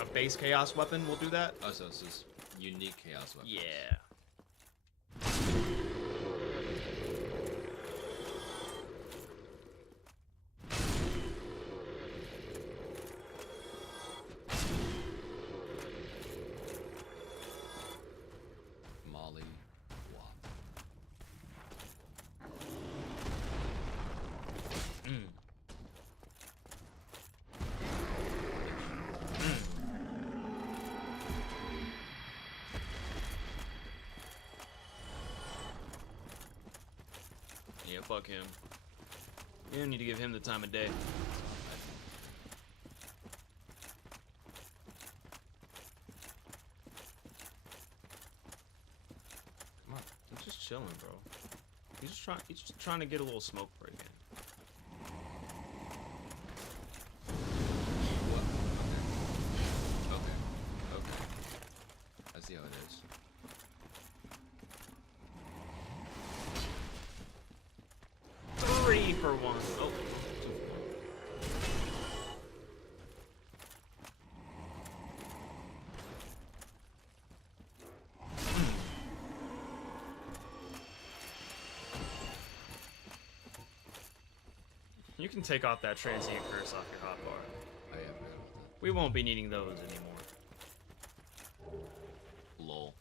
a base chaos weapon will do that. Oh, so it's just unique Chaos weapon. Yeah. Molly Wop. Yeah, fuck him. You don't need to give him the time of day. Come on, he's just chilling, bro. He's just trying to get a little smoke break in. What? Okay. Okay. I see how it is. Three for one. Oh. You can take off that transient curse off your hotbar. I have heard of We won't be needing those anymore. that. Lol.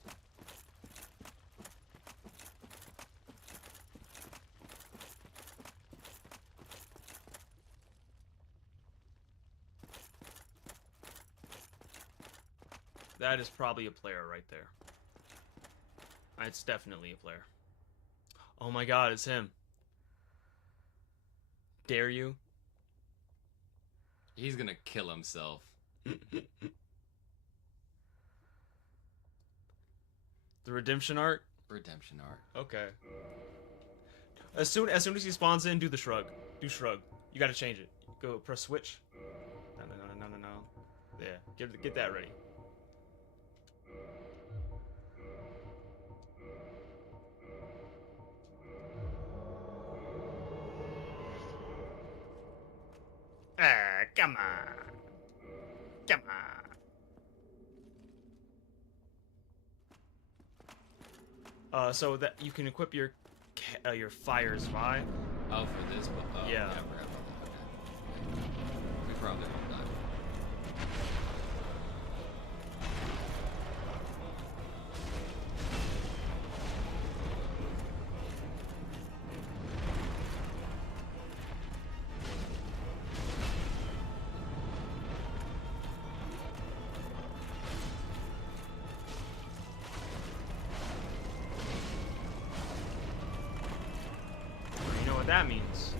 That is probably a player right there. It's definitely a player. Oh my god, it's him. Dare you? He's gonna kill himself. The redemption art? Redemption art. Okay. As soon as he spawns in, do the shrug. Do shrug. You gotta change it. Go press switch. No. Yeah, get that ready. Ah, come on. Come on. So that you can equip your fires vibe. Oh, for this, but Yeah. I forgot about that. Okay. We probably won't die. You know what that means.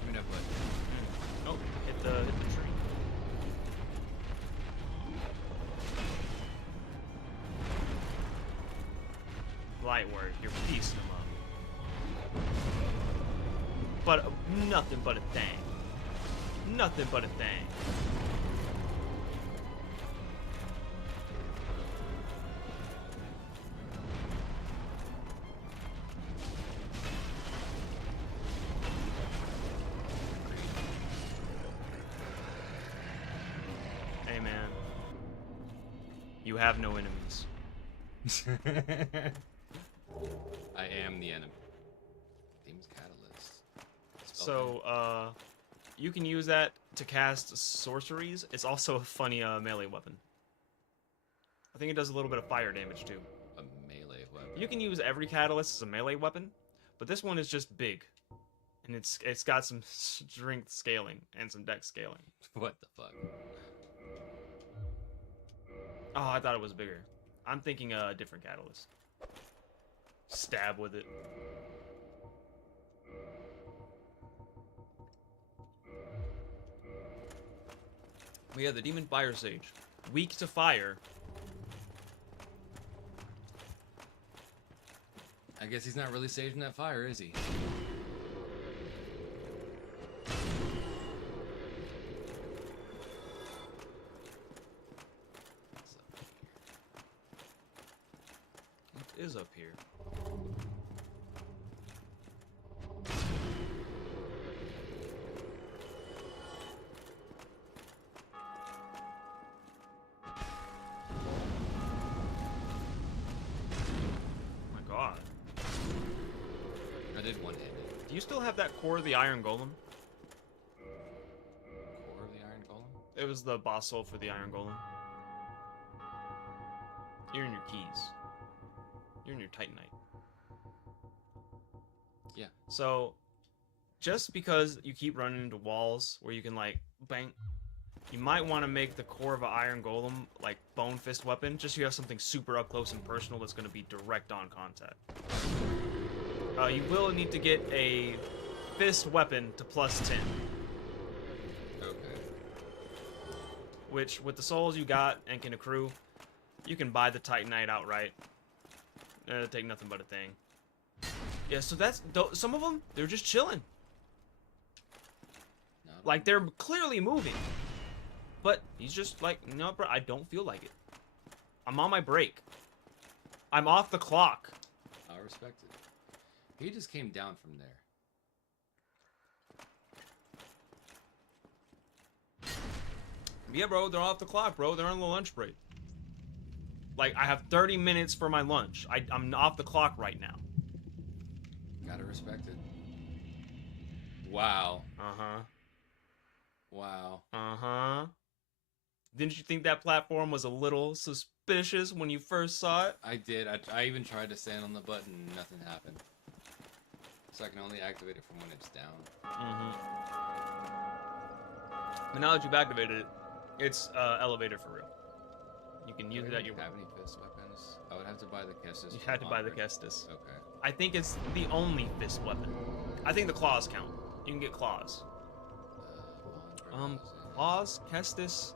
Give me that butt. Oh, hit the tree. Light work, you're piecing them up. But nothing but a thing. Nothing but a thing. Hey man, you have no enemies. I am the enemy. Demon's Catalyst. So, you can use that to cast sorceries. It's also a funny melee weapon. I think it does a little bit of fire damage too. A melee weapon. You can use every catalyst as a melee weapon, but this one is just big, and it's got some strength scaling and some dex scaling. What the fuck? Oh, I thought it was bigger. I'm thinking a different catalyst. Stab with it. We have the Demon Fire Sage. Weak to fire. guess he's not really saving that fire, is he? What is up here? I did one-handed. Do you still have that core of the Iron Golem? Core of the Iron Golem? It was the boss soul for the Iron Golem. You're in your keys. You're in your Titanite. Yeah. So, just because you keep running into walls where you can, like, bang, you might want to make the core of an Iron Golem, like, bone fist weapon, just so you have something super up close and personal that's going to be direct on contact. You will need to get a fist weapon to +10. Okay. Which, with the souls you got and can accrue, you can buy the Titanite outright. It'll take nothing but a thing. Yeah, so that's... Some of them, they're just chilling. Like, they're clearly moving. But he's just like, no, bro, I don't feel like it. I'm on my break. I'm off the clock. I respect it. He just came down from there. Yeah, bro, they're off the clock, bro. They're on the lunch break. Like, I have 30 minutes for my lunch. I'm off the clock right now. Gotta respect it. Wow. Uh-huh. Wow. Uh-huh. Didn't you think that platform was a little suspicious when you first saw it? I did. I even tried to stand on the button and nothing happened. So I can only activate it from when it's down. Mm-hmm. But now that you've activated it, it's elevated for real. You can use it at your... Have any fist weapons? I would have to buy the Kestis. You had to buy the Kestis. Okay. I think it's the only fist weapon. I think the claws count. You can get claws. Claws, Kestis.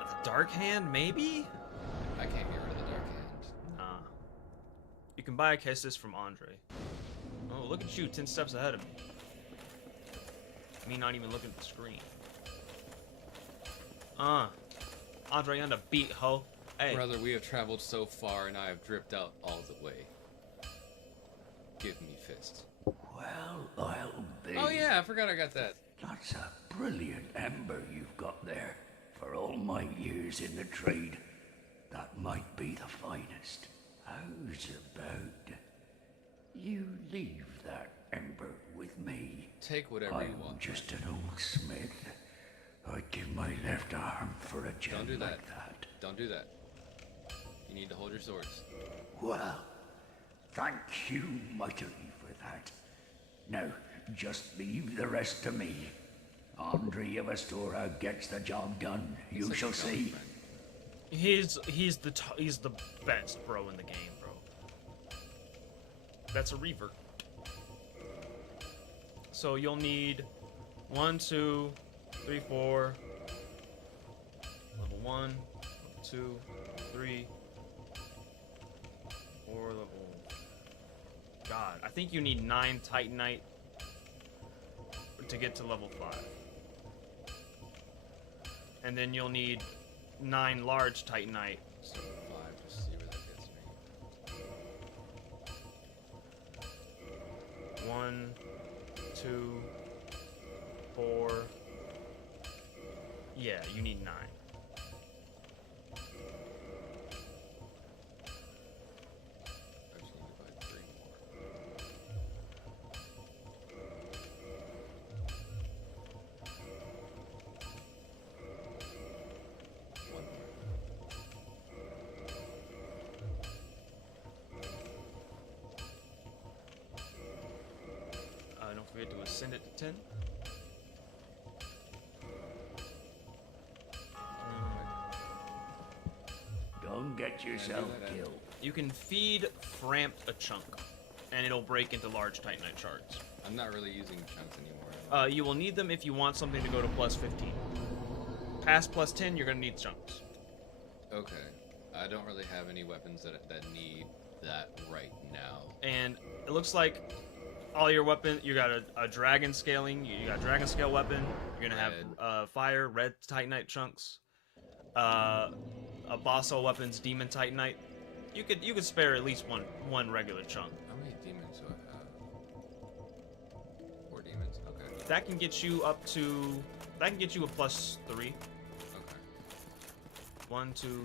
The Dark Hand, maybe? I can't get rid of the Dark Hand. Nah. You can buy a Kestis from Andre. Oh, look at you, 10 steps ahead of me. Me not even looking at the screen. Andre on the beat, ho. Hey. Brother, we have traveled so far and I have dripped out all the way. Give me fist. Well, I'll be. Oh yeah, I forgot I got that. That's a brilliant ember you've got there. For all my years in the trade, that might be the finest. How's about you leave that ember with me? Take whatever you want. I'm just an old smith. I'd give my left arm for a gem Don't do that. like that. Don't do that. You need to hold your swords. Well, thank you mightily for that. Now, just leave the rest to me. Andre of Astora gets the job done. You shall see. He's the best bro in the game, bro. That's a revert. So you'll need 1, 2, 3, 4. Level 1, level 2, 3, 4 level. God, I think you need 9 Titanite to get to level 5. And then you'll need 9 large Titanite. So 5, just see where that gets me. 1, 2, 4. Yeah, you need 9. I just need to buy 3 more. 1 more. Don't forget to ascend it to 10. Don't get yourself killed. You can feed Framp a chunk, and it'll break into large Titanite shards. I'm not really using chunks anymore. You will need them if you want something to go to +15. Past +10, you're gonna need chunks. Okay. I don't really have any weapons that need that right now. And it looks like all your weapons, you got a dragon scaling, you got a dragon scale weapon, you're gonna have fire, red titanite chunks, a boss soul weapons, demon titanite. You could spare at least one regular chunk. How many demons do I have? 4 demons. Okay. That can get you up to a +3. Okay. 1, 2,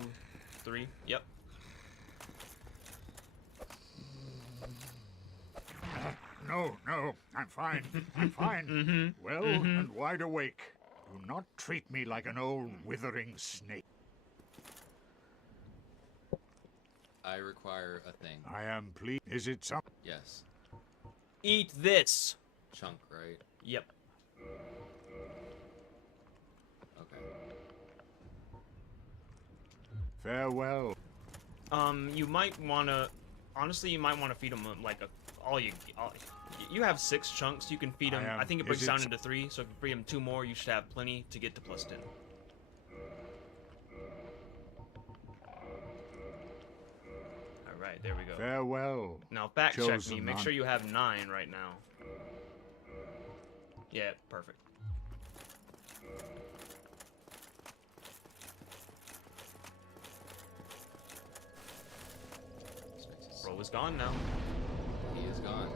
3. Yep. No, I'm fine. I'm fine. Well and wide awake. Do not treat me like an old withering snake. I require a thing. I am pleased. Is it some? Yes. Eat this. Chunk, right? Yep. Okay. Farewell. You might wanna, honestly, you might wanna feed them like you have 6 chunks. You can feed them. I think it breaks down into 3. So if you feed them 2 more, you should have plenty to get to +10. All right, there we go. Farewell. Now fact check Chosen me. Make one. sure you have 9 right now. Yeah, perfect. This makes it Bro is gone now. He is gone.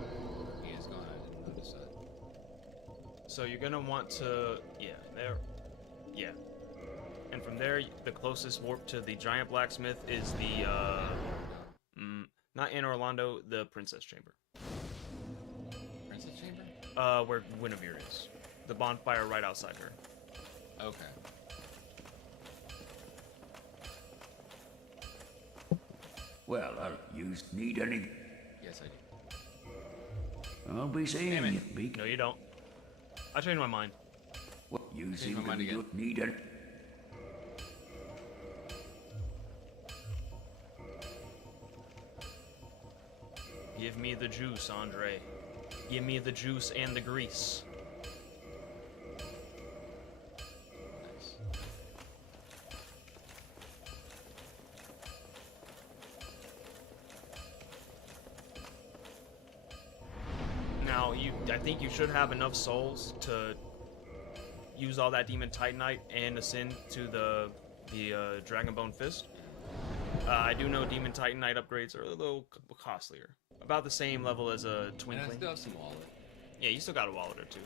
He is gone. I didn't notice that. So you're gonna want to, yeah, there, yeah. And from there, the closest warp to the giant blacksmith is the, not Anne Orlando, the princess chamber. Princess chamber? Where Guinevere is. The bonfire right outside her. Okay. Well, you need any... Yes, I do. I'll be seeing Damn it. you. Be... No, you don't. I changed my mind. What, you my seem to mind again. need any... Give me the juice, Andre. Give me the juice and the grease. Nice. Now, I think you should have enough souls to use all that demon titanite and ascend to the Dragonbone Fist. I do know demon titanite upgrades are a little costlier, about the same level as a And I twinkling. still have some wallet. Yeah, you still got a wallet or 2.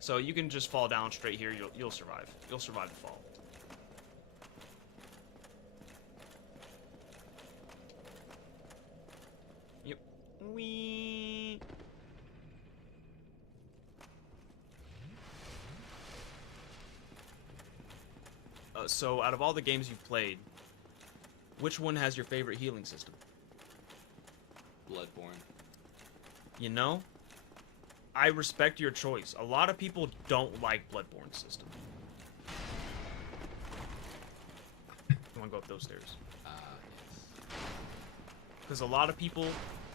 So you can just fall down straight here. You'll survive. You'll survive the fall. Yep. Wee. So out of all the games you've played, which one has your favorite healing system? Bloodborne. You know, I respect your choice. A lot of people don't like Bloodborne's system. You want to go up those stairs? Yes. Because a lot of people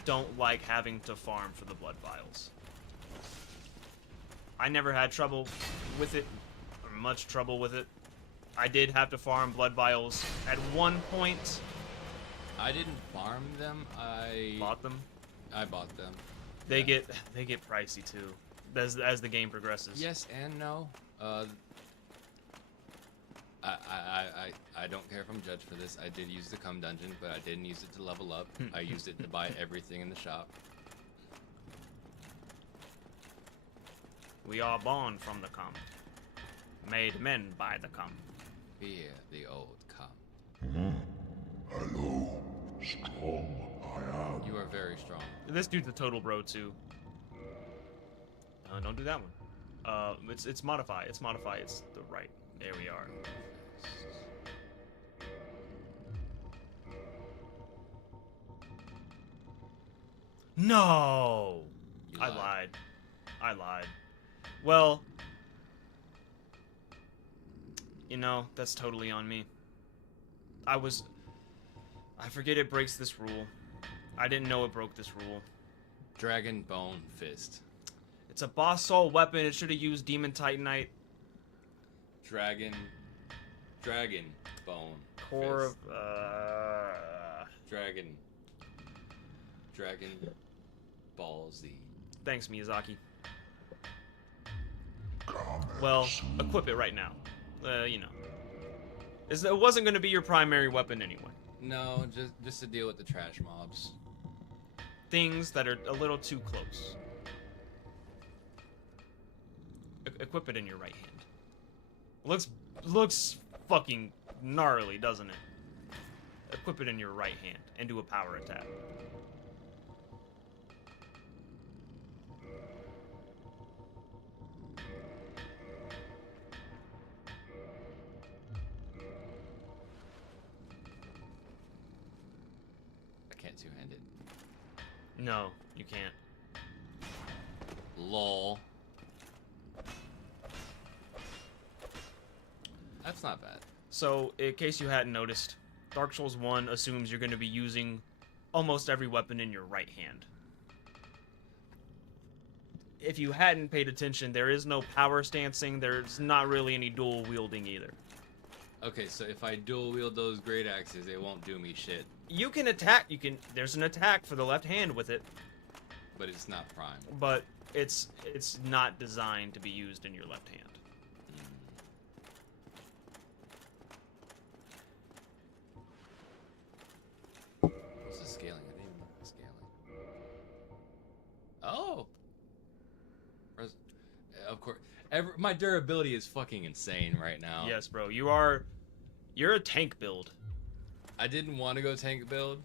don't like having to farm for the blood vials. I never had trouble with it, or much trouble with it. I did have to farm blood vials at one point. I didn't farm them. I Bought them. I bought them. They Yeah. get pricey too, as the game progresses. Yes and no. I don't care if I'm judged for this. I did use the cum dungeon, but I didn't use it to level up. I used it to buy everything in the shop. We are born from the cum, made men by the cum. Fear the old cum. Hello, strong I am. You are very strong. This dude's a total bro too. Don't do that one. It's modify. It's modify. It's the right. There we are. No! You I lied. lied. I lied. Well, you know, that's totally on me. I forget it breaks this rule. I didn't know it broke this rule. Dragon Bone Fist. It's a boss soul weapon. It should have used Demon Titanite. Dragon Bone Core Fist. of, Dragon Dragon Ball Z. Thanks, Miyazaki. Well, equip it right now. You know. It wasn't going to be your primary weapon anyway. No, just to deal with the trash mobs. Things that are a little too close. Equip it in your right hand. Looks fucking gnarly, doesn't it? Equip it in your right hand and do a power attack. I can't two-handed. No, you can't. Lol. That's not bad. So, in case you hadn't noticed, Dark Souls 1 assumes you're going to be using almost every weapon in your right hand. If you hadn't paid attention, there is no power stancing, there's not really any dual wielding either. Okay, so if I dual wield those great axes, it won't do me shit. You can attack, there's an attack for the left hand with it, But it's not prime. but it's not designed to be used in your left hand. What's the scaling? I didn't even look at the scaling. Oh! Of course. My durability is fucking insane right now. Yes, bro, you're a tank build. I didn't want to go tank build,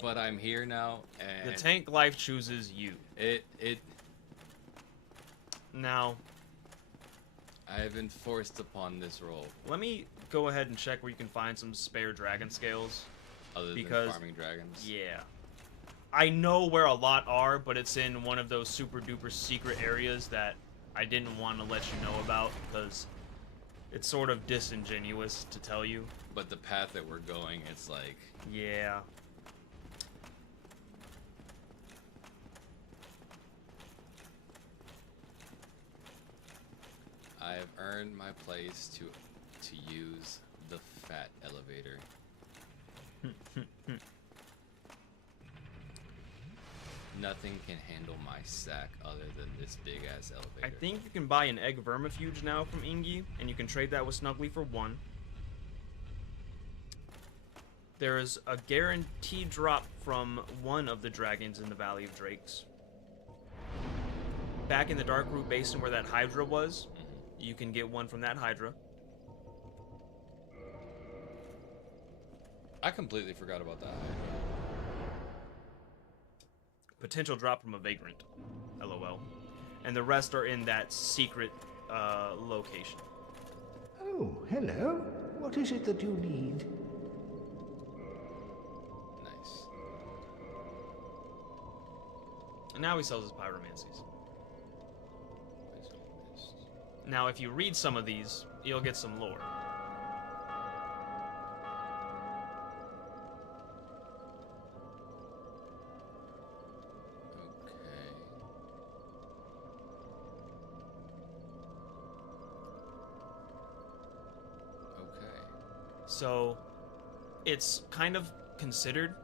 but I'm here now, and The tank life chooses you. Now, I have been forced upon this role. let me go ahead and check where you can find some spare dragon scales. Other Because- than farming dragons. Yeah. I know where a lot are, but it's in one of those super duper secret areas that I didn't want to let you know about because it's sort of disingenuous to tell you. But the path that we're going, it's like, Yeah. I have earned my place to use the fat elevator. Nothing can handle my sack other than this big ass elevator. I think you can buy an egg vermifuge now from Ingi, and you can trade that with Snuggly for 1. There is a guaranteed drop from one of the dragons in the Valley of Drakes. Back in the Dark Root Basin where that Hydra was, you can get one from that Hydra. I completely forgot about that. Potential drop from a Vagrant. LOL. And the rest are in that secret location. Oh, hello. What is it that you need? Nice. And now he sells his pyromancies. Now, if you read some of these, you'll get some lore. So, it's kind of considered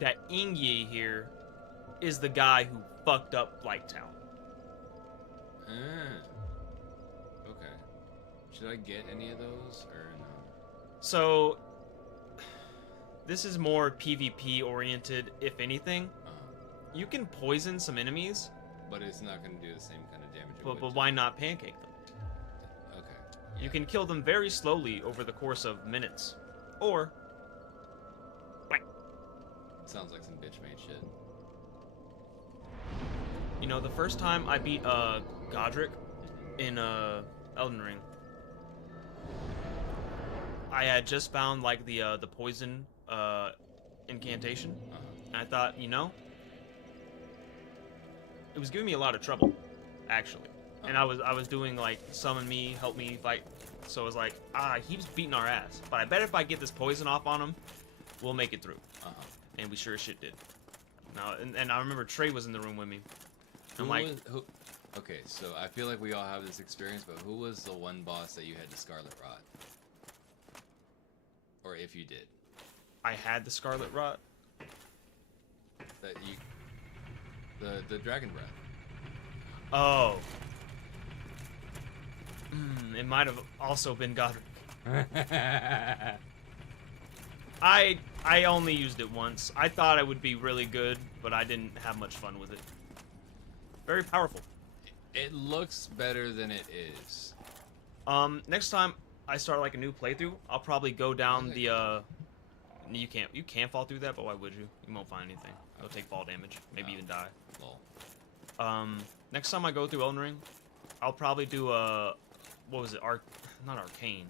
that Ingi here is the guy who fucked up Blighttown. Okay. Should I get any of those or no? So, this is more PvP oriented, if anything. You can poison some enemies, But it's not going to do the same kind of damage. it but would why not pancake them? to- Okay. You can kill them very slowly over the course of minutes. Or, Sounds like some bitch made shit. you know, the first time I beat Godric in Elden Ring, I had just found like the poison incantation, and I thought, you know, it was giving me a lot of trouble, actually. And I was doing like summon me, help me fight. So I was like, he was beating our ass. But I bet if I get this poison off on him, we'll make it through. And we sure as shit did. Now, and I remember Trey was in the room with me. I'm like, Okay, so I feel like we all have this experience, but who was the one boss that you had the Scarlet Rot? Or if you did. I had the Scarlet Rot. That you The dragon breath. Oh. It might have also been Godric. I only used it once. I thought it would be really good, but I didn't have much fun with it. Very powerful. It looks better than it is. Next time I start like a new playthrough, I'll probably go down the you can't fall through that, but why would you? You won't find anything. You'll take fall damage, maybe even die. Lol. Next time I go through Elden Ring, I'll probably do what was it? Not Arcane.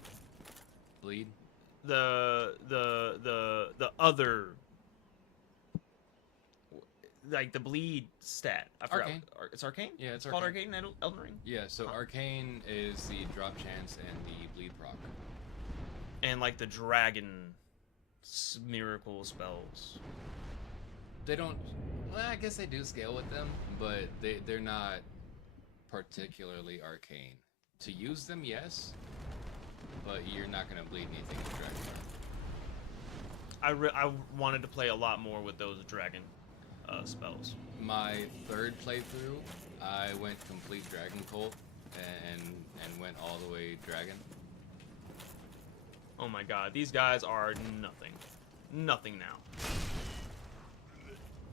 Bleed. The other, like the bleed stat. I forgot. Arcane. It's Arcane? Yeah, it's called Arcane. Arcane in Elden Ring? Yeah, so Arcane is the drop chance and the bleed proc. And like the dragon miracle spells. They don't. Well, I guess they do scale with them, but they're not particularly arcane. To use them, yes, but you're not gonna bleed anything with dragon. I wanted to play a lot more with those dragon spells. My third playthrough, I went complete dragon cult and went all the way dragon. Oh my god, these guys are nothing. Nothing now.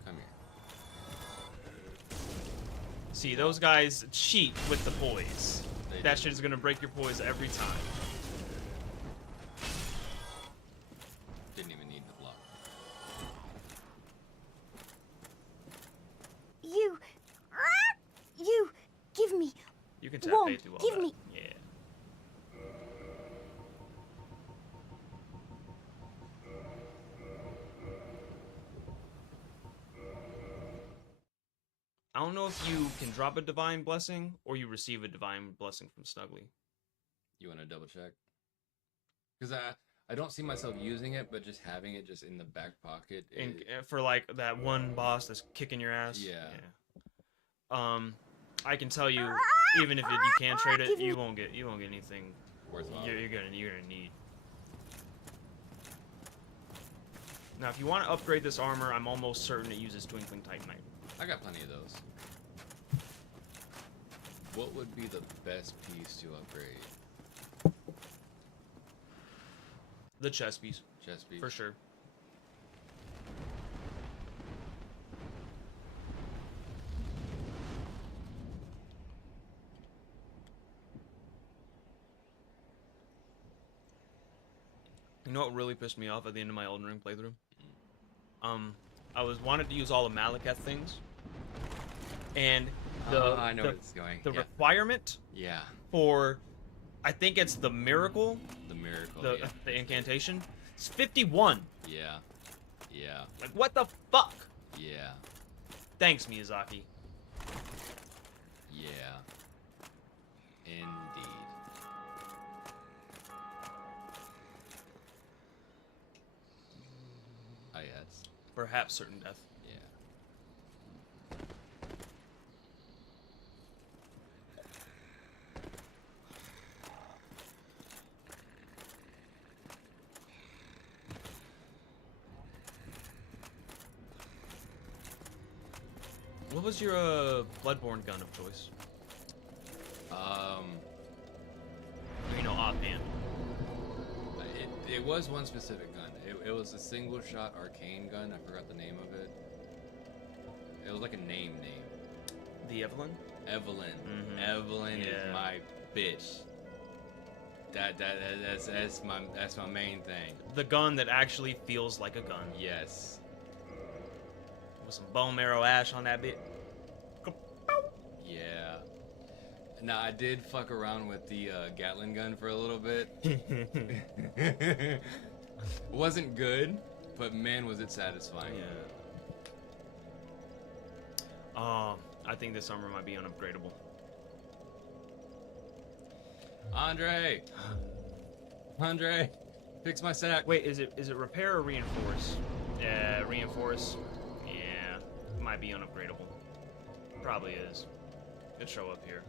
Come here. See, those guys cheat with the poise. They That do. shit is gonna break your poise every time. Didn't even need the block. You, give me. You can tap Won't A through all give that. me- Yeah. I don't know if you can drop a divine blessing or you receive a divine blessing from Snuggly. You want to double check? Because I don't see myself using it, but just having it just in the back pocket. And for like that one boss that's kicking your ass. Yeah. I can tell you, even if you can trade it, you won't get anything. Worthwhile. You're gonna need. Now, if you want to upgrade this armor, I'm almost certain it uses Twinkling Titanite. I got plenty of those. What would be the best piece to upgrade? The chest piece, Chest piece. for sure. You know what really pissed me off at the end of my Elden Ring playthrough? I wanted to use all the Malekith things, and I know where it's going. the Yeah. requirement Yeah. for, I think it's the miracle, The miracle. the Yeah. the incantation, it's 51. Yeah. Yeah. Like, what the fuck? Yeah. Thanks, Miyazaki. Yeah. Indeed. Ah, yes. Perhaps certain death. Yeah. What was your Bloodborne gun of choice? You know, offhand. It was one specific gun. It was a single shot arcane gun. I forgot the name of it. It was like a name. The Evelyn? Evelyn. Mhm. Evelyn Yeah. is my bitch. That's my main thing. The gun that actually feels like a gun. Yes. With some bone marrow ash on that bit. Yeah. Now I did fuck around with the Gatling gun for a little bit. Wasn't good, but man was it satisfying. Yeah. I think this armor might be unupgradable. Andre, fix my sack. Wait, is it repair or reinforce? Yeah, reinforce. Yeah, might be unupgradable. Probably is. Could show up here.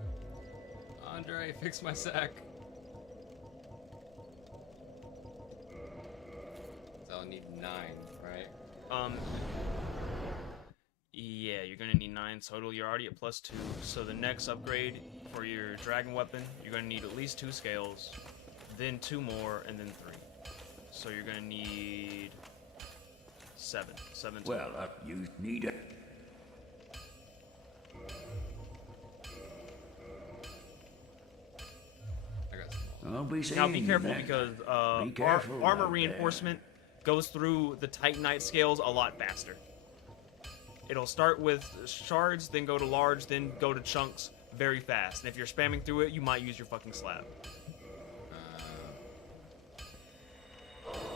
Andre, fix my sack. So I'll need 9, right? Yeah. Yeah, you're gonna need 9 total. You're already at +2. So the next upgrade for your dragon weapon, you're gonna need at least 2 scales, then 2 more, and then 3. So you're gonna need 7. 7 total. Well, you need it. I got some. I'll be Now be seeing careful you then. because Be careful armor out reinforcement goes through the Titanite scales a lot faster. It'll start with shards, then go to large, then go to chunks very fast. And if you're spamming through it, you might use your fucking slab.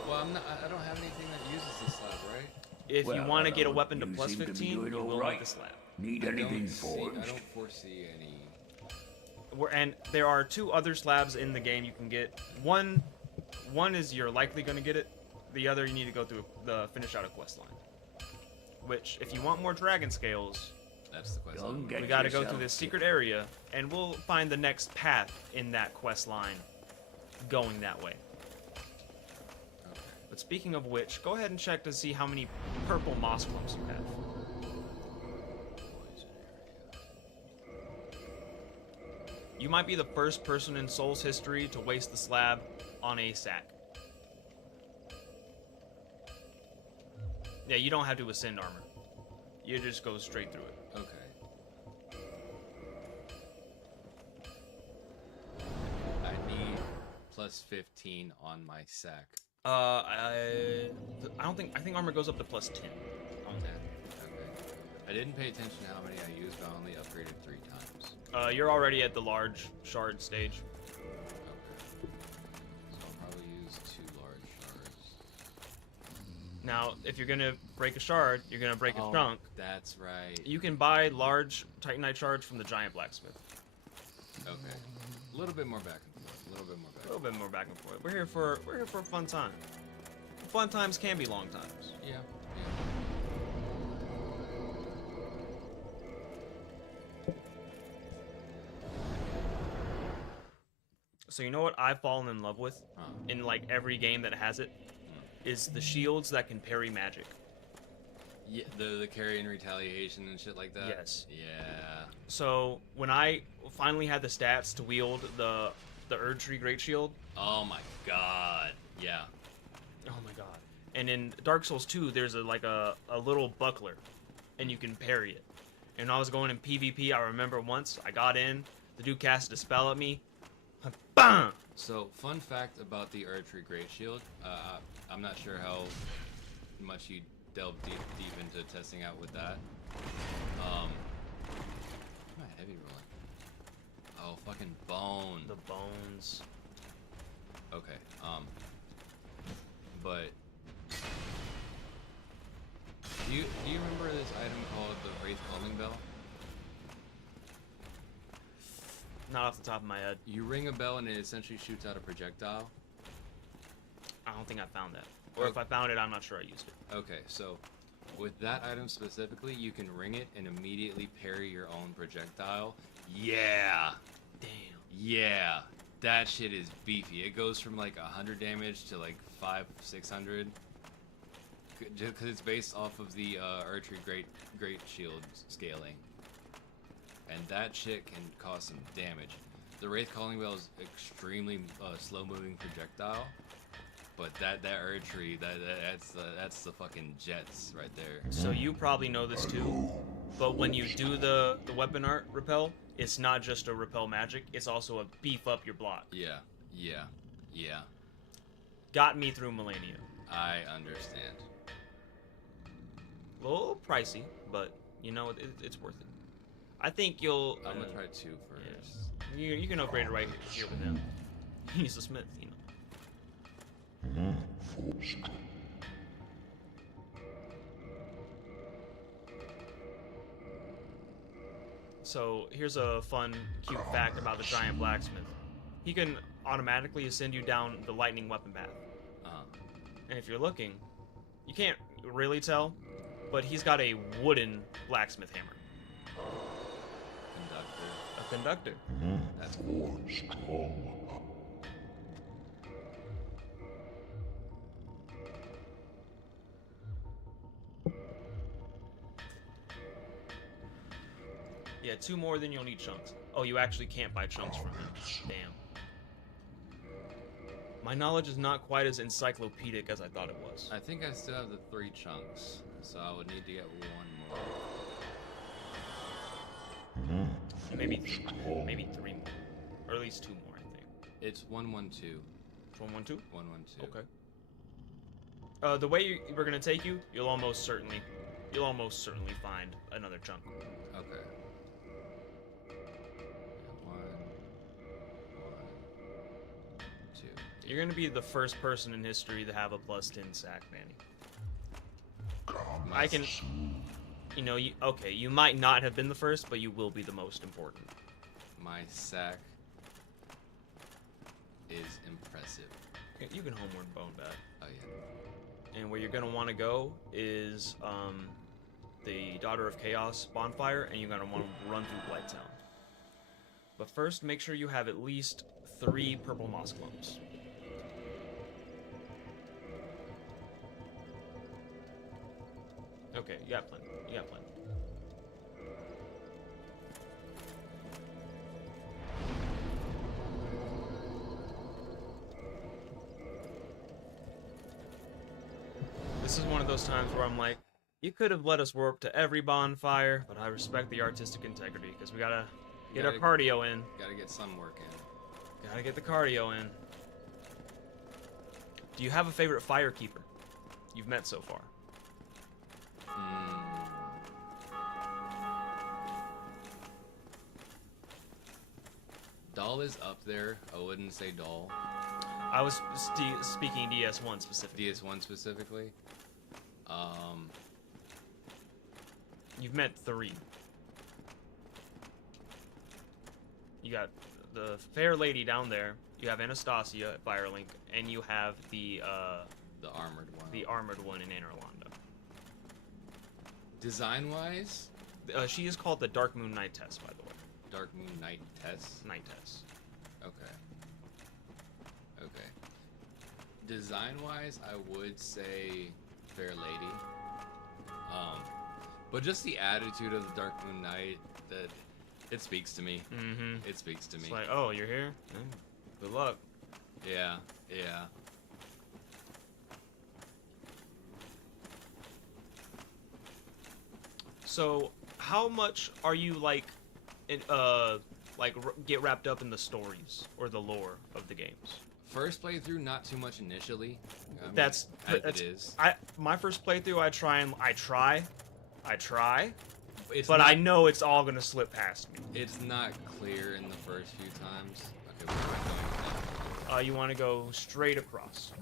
Well, I don't have anything that uses the slab, right? If you Well, want to get a Lord, weapon to you plus seem to be 15, doing you all will right. need the slab. Need I anything don't forged? foresee any. And there are 2 other slabs in the game you can get. One is you're likely going to get it. The other you need to go through finish out a quest line. Which, if you want more dragon scales, That's the question. Don't get we got to go yourself through this secret area, and we'll find the next path in that quest line going that way. Okay. But speaking of which, go ahead and check to see how many purple moss clumps you have. Poison area. You might be the first person in Soul's history to waste the slab on a sack. Yeah, you don't have to ascend armor. You just go straight through it. Okay. I need plus 15 on my sack. I think armor goes up to plus 10. On 10. Okay. I didn't pay attention to how many I used, but I only upgraded 3 times. You're already at the large shard stage. Okay. So I'll probably use 2 large shards. Now, if you're gonna break a shard, you're gonna break a chunk. That's right. You can buy large Titanite shards from the giant blacksmith. Okay. A little bit more back and forth. A little bit more back. A little bit more back and forth. We're here for a fun time. Fun times can be long times. Yeah. So you know what I've fallen in love with Huh. in like every game that has it is the shields that can parry magic. Yeah, the carry and retaliation and shit like that. Yes. Yeah. So when I finally had the stats to wield the Erdtree Great Shield, Oh my god. Yeah. oh my god! And in Dark Souls 2, there's a little buckler, and you can parry it. And when I was going in PvP, I remember once I got in, the dude casted a spell at me, BAM! So, fun fact about the Erdtree Great Shield. I'm not sure how much you delve deep into testing out with that. Why am I heavy rolling? Oh, fucking bone. The bones. Okay. But do you remember this item called the Wraith Calling Bell? Not off the top of my head. You ring a bell and it essentially shoots out a projectile. I don't think I found that. Or if I found it, I'm not sure I used it. Okay, so with that item specifically, you can ring it and immediately parry your own projectile. Yeah! Damn. Yeah! That shit is beefy. It goes from like 100 damage to like 500-600. Just because it's based off of the Erdtree Great Shield scaling. And that shit can cause some damage. The Wraith Calling Bell is extremely slow-moving projectile, but that Erdtree, that's the fucking jets right there. So you probably know this too, but when you do the weapon art repel, it's not just a repel magic, it's also a beef up your block. Yeah, yeah, yeah. Got me through Millennia. I understand. A little pricey, but you know it's worth it. I think you'll. I'm gonna try 2 first. Yeah. You can upgrade it right here with him. He's a smith, you know. So here's a fun, cute fact about the giant blacksmith. He can automatically ascend you down the lightning weapon path. And if you're looking, you can't really tell, but he's got a wooden blacksmith hammer. Conductor. A conductor. That's cool. Yeah, 2 more, then you'll need chunks. Oh, you actually can't buy chunks from him. Damn. My knowledge is not quite as encyclopedic as I thought it was. I think I still have the 3 chunks, so I would need to get 1 more. Maybe 3 more. Or at least 2 more, I think. It's 112. 112? 112. Okay. The way we're gonna take you, you'll almost certainly find another chunk. Okay. 1, 2. You're gonna be the first person in history to have a +10 sack, Manny. I can, you know, you might not have been the first, but you will be the most important. My sack is impressive. You can homeward bone back. Oh yeah. And where you're gonna want to go is the Daughter of Chaos bonfire, and you're gonna want to run through Blighttown. But first, make sure you have at least 3 purple moss clumps. Okay, you got plenty. You got plenty. This is one of those times where I'm like, you could have let us warp to every bonfire, but I respect the artistic integrity, because we gotta get our cardio in. Gotta get some work in. Gotta get the cardio in. Do you have a favorite fire keeper you've met so far? Doll is up there. I wouldn't say doll. I was speaking DS1 specifically. DS1 specifically. You've met 3. You got the fair lady down there. You have Anastasia at Firelink, and you have the armored one. The armored one in Anor Londo. Design-wise, she is called the Dark Moon Night Test, by the way. Dark Moon Night Test. Night Test. Okay. Okay. Design-wise, I would say Fair Lady. But just the attitude of the Dark Moon Knight, that it speaks to me. Mm-hmm. It speaks to me. It's like, oh, you're here? Good luck. Yeah, yeah. So, how much are you like get wrapped up in the stories or the lore of the games? First playthrough, not too much initially. I mean, That's it is. My first playthrough, I try, It's but not, I know it's all gonna slip past me. it's not clear in the first few times. Okay, where am I going now? You want to go straight across.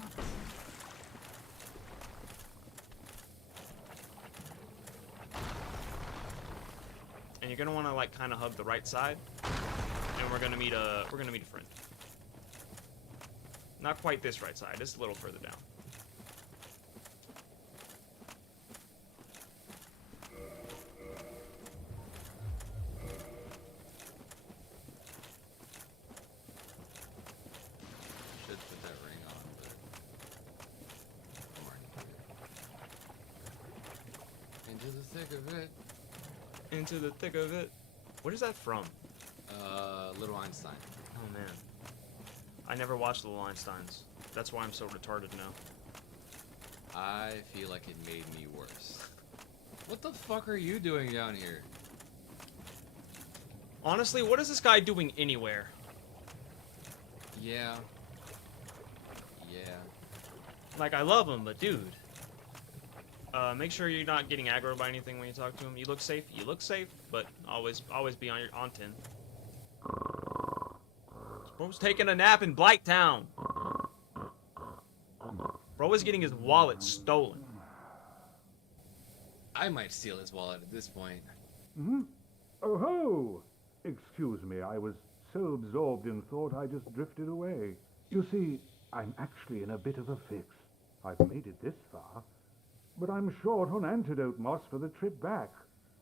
And you're gonna want to like kind of hug the right side, and we're gonna meet a friend. Not quite this right side, just a little further down. Should put that ring on, but I'm already good. Into the thick of it. Into the thick of it. What is that from? Little Einstein. Oh man. I never watched the Little Einsteins. That's why I'm so retarded now. I feel like it made me worse. What the fuck are you doing down here? Honestly, what is this guy doing anywhere? Yeah. Yeah. Like, I love him, but dude. Make sure you're not getting aggroed by anything when you talk to him. You look safe. You look safe, but always be on 10. Bro's taking a nap in Blighttown. Bro is getting his wallet stolen. I might steal his wallet at this point. Hmm? Oh ho! Excuse me, I was so absorbed in thought I just drifted away. You see, I'm actually in a bit of a fix. I've made it this far, but I'm short on antidote moss for the trip back.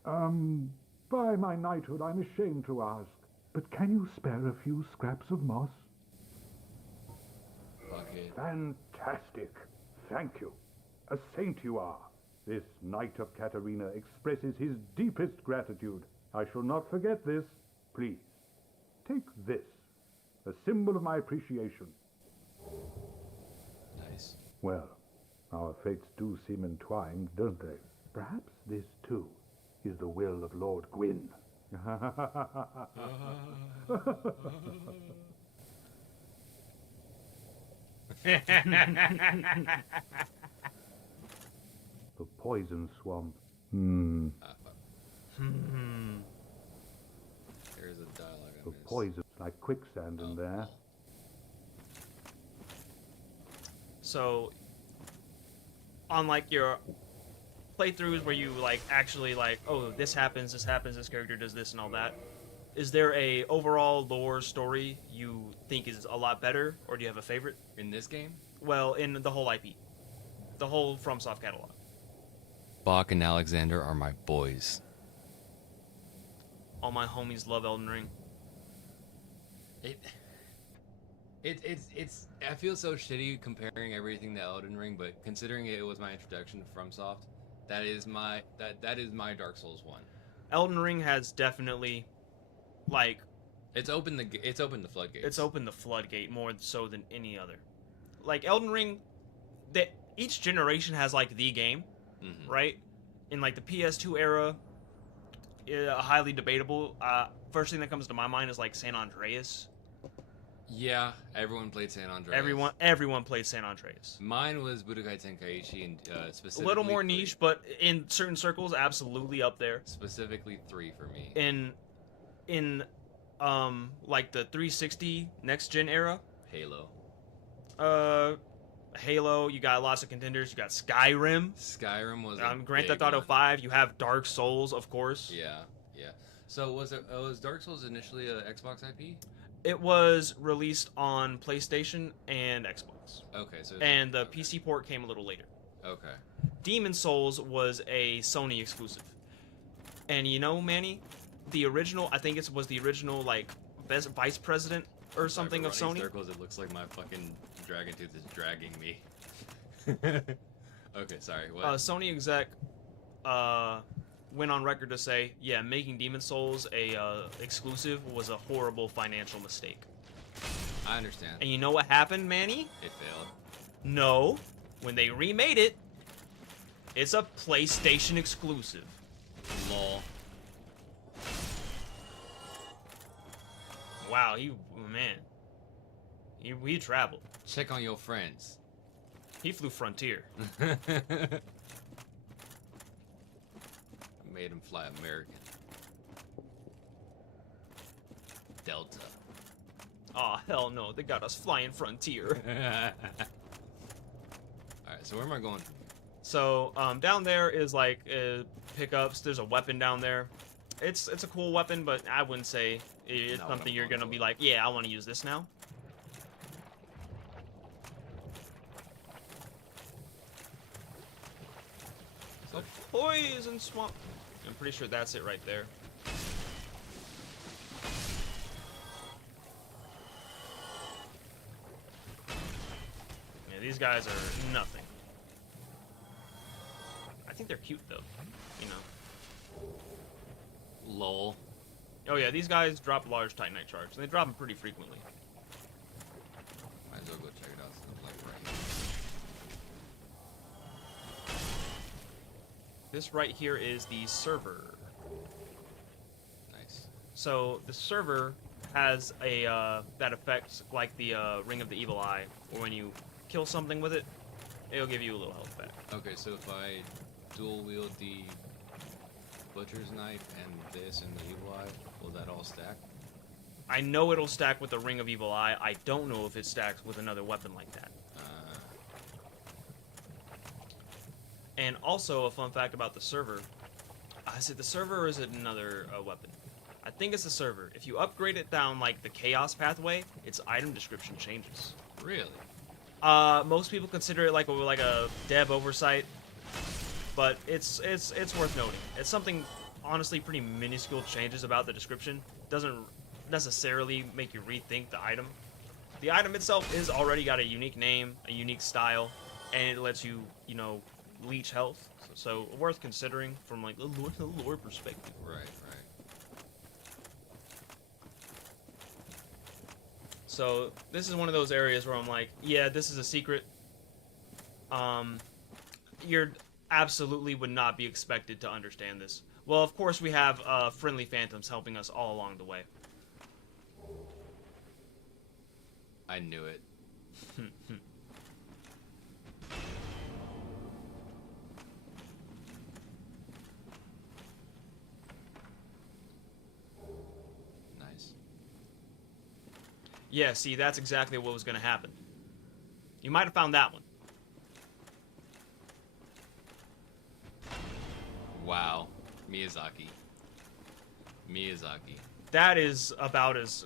By my knighthood, I'm ashamed to ask, but can you spare a few scraps of moss? Fuck it. Fantastic. Thank you. A saint you are. This Knight of Katarina expresses his deepest gratitude. I shall not forget this. Please, take this, a symbol of my appreciation. Nice. Well, our fates do seem entwined, don't they? Perhaps this, too, is the will of Lord Gwyn. The poison swamp. There's a dialogue I The missed. poison, like quicksand in there. So, on like your playthroughs where you like actually like, oh, this happens, this character does this and all that, is there a overall lore story you think is a lot better, or do you have a favorite? In this game, Well, in the whole IP, the whole FromSoft catalog. Bach and Alexander are my boys. All my homies love Elden Ring. It's I feel so shitty comparing everything to Elden Ring, but considering it was my introduction to FromSoft, that is my Dark Souls 1. Elden Ring has definitely, like, It's opened the floodgates. it's opened the floodgate more so than any other. Like Elden Ring, each generation has like the game, right? In like the PS2 era, highly debatable. First thing that comes to my mind is like San Andreas. Yeah, everyone played San Andreas. Everyone played San Andreas. Mine was Budokai Tenkaichi, and A specifically little more 3. niche, but in certain circles, absolutely up there. Specifically 3 for me. In like the 360 next gen era, Halo. Halo, you got lots of contenders. You got Skyrim. Skyrim was a Grand big Theft Auto one. 5. You have Dark Souls, of course. Yeah. So was Dark Souls initially a Xbox IP? It was released on PlayStation and Xbox. Okay, so And the PC port came a little later. Okay. Demon Souls was a Sony exclusive. And you know, Manny, the original, I think it was the original, like, best vice president or something of Running Sony. circles, it looks like my fucking dragon tooth is dragging me. Okay, sorry. What? Sony exec went on record to say, yeah, making Demon Souls a exclusive was a horrible financial mistake. I understand. And you know what happened, Manny? It failed. No. When they remade it, it's a PlayStation exclusive. Lol. Wow, man. He traveled. Check on your friends. He flew Frontier. Made him fly American. Delta. Aw, hell no. They got us flying Frontier. Alright, so where am I going? So, down there is like pickups. There's a weapon down there. It's a cool weapon, but I wouldn't say it's Not what something I'm you're going gonna be for. like, yeah, I want to use this now. So poison swamp. I'm pretty sure that's it right there. Yeah, these guys are nothing. I think they're cute though, you know. Lol. Oh yeah, these guys drop large Titanite shards, and they drop them pretty frequently. Might as well go check it out since I'm like right here. This right here is the server. Nice. So the server has a that affects like the Ring of the Evil Eye, where when you kill something with it, it'll give you a little health back. Okay, so if I dual wield the butcher's knife and this and the evil eye, will that all stack? I know it'll stack with the Ring of Evil Eye. I don't know if it stacks with another weapon like that. And also, a fun fact about the server. Is it the server or is it another weapon? I think it's the server. If you upgrade it down like the Chaos pathway, its item description changes. Really? Most people consider it like a dev oversight, but it's worth noting. It's something honestly pretty minuscule changes about the description. Doesn't necessarily make you rethink the item. The item itself is already got a unique name, a unique style, and it lets you, you know, leech health. So worth considering from like a lore perspective. Right. So this is one of those areas where I'm like, yeah, this is a secret. You're absolutely would not be expected to understand this. Well, of course we have friendly phantoms helping us all along the way. I knew it. Nice. Yeah, see, that's exactly what was going to happen. You might have found that one. Wow. Miyazaki. Miyazaki. That is about as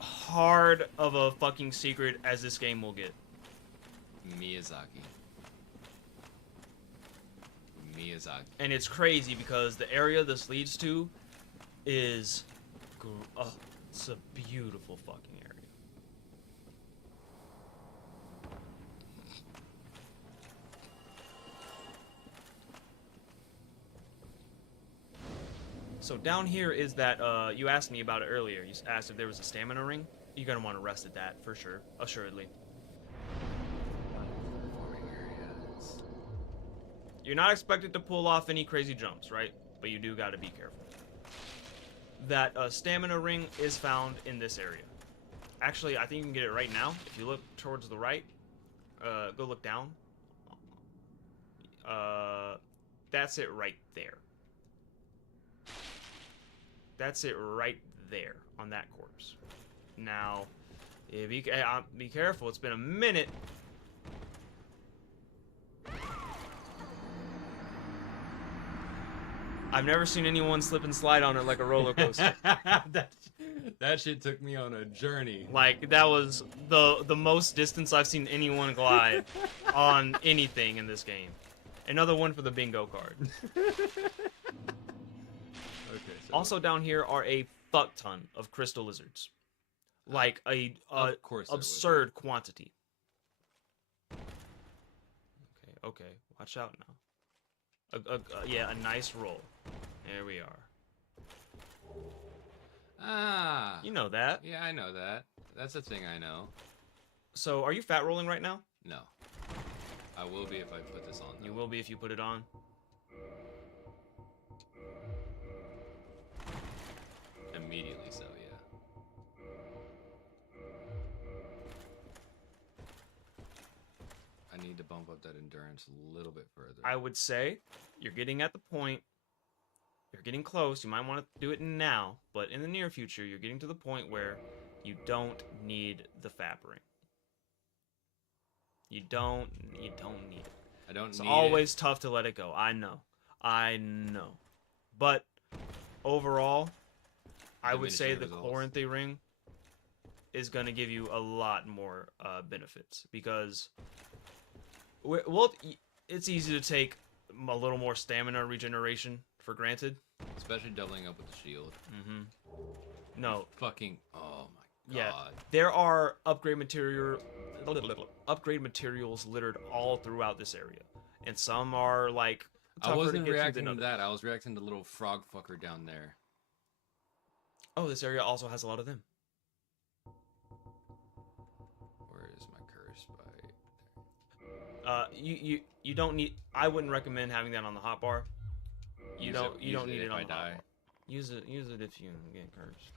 hard of a fucking secret as this game will get. Miyazaki. Miyazaki. And it's crazy because the area this leads to is... Oh, it's a beautiful fucking area. So down here is that, you asked me about it earlier. You asked if there was a stamina ring. You're gonna want to rest at that, for sure. Assuredly. Farming areas. You're not expected to pull off any crazy jumps, right? But you do gotta be careful. That stamina ring is found in this area. Actually, I think you can get it right now. If you look towards the right, go look down. That's it right there. That's it right there on that corpse. Now, be careful. It's been a minute. I've never seen anyone slip and slide on it like a roller coaster. that shit took me on a journey. Like, that was the most distance I've seen anyone glide on anything in this game. Another one for the bingo card. Okay, so Also down here are a fuck ton of crystal lizards. Like a Of course there would be. absurd quantity. Okay, watch out now. Yeah, a nice roll. There we are. Ah. You know that. Yeah, I know that. That's a thing I know. So, are you fat rolling right now? No. I will be if I put this on. You will be if you put it on. Immediately so, yeah. I need to bump up that endurance a little bit further. I would say you're getting at the point. You're getting close. You might want to do it now, but in the near future, you're getting to the point where you don't need the fab ring. You don't need it. I don't It's need always tough to let it go. I know. But overall, I would say the Diminishing Chloranthy ring is going to give you a lot more benefits because it's easy to take a little more stamina regeneration for granted. Especially doubling up with the shield. Mm-hmm. No. Fucking, oh my Yeah. god. There are upgrade materials littered all throughout this area. And some are like I tougher wasn't to get reacting to to than others. that. I was reacting to the little frog fucker down there. Oh, this area also has a lot of them. Where is my curse bite? You don't need. I wouldn't recommend having that on the hotbar. You don't need it if on I the die. hotbar. Use it if you get cursed.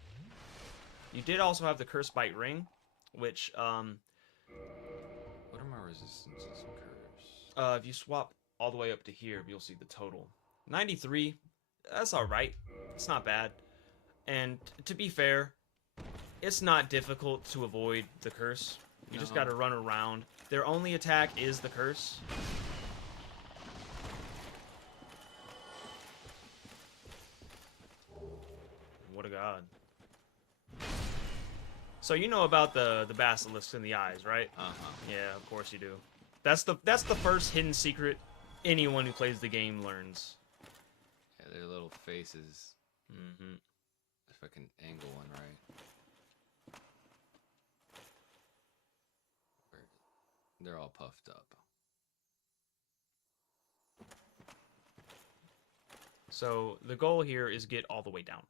You did also have the curse bite ring, which What are my resistances and curse? if you swap all the way up to here, you'll see the total. 93. That's all right. It's not bad. And to be fair, it's not difficult to avoid the curse. You just No. got to run around. Their only attack is the curse. What a god. So you know about the basilisks in the eyes, right? Uh-huh. Yeah, of course you do. That's the first hidden secret anyone who plays the game learns. Yeah, their little faces. Mm-hmm. If I can angle one right. They're all puffed up. So the goal here is get all the way down.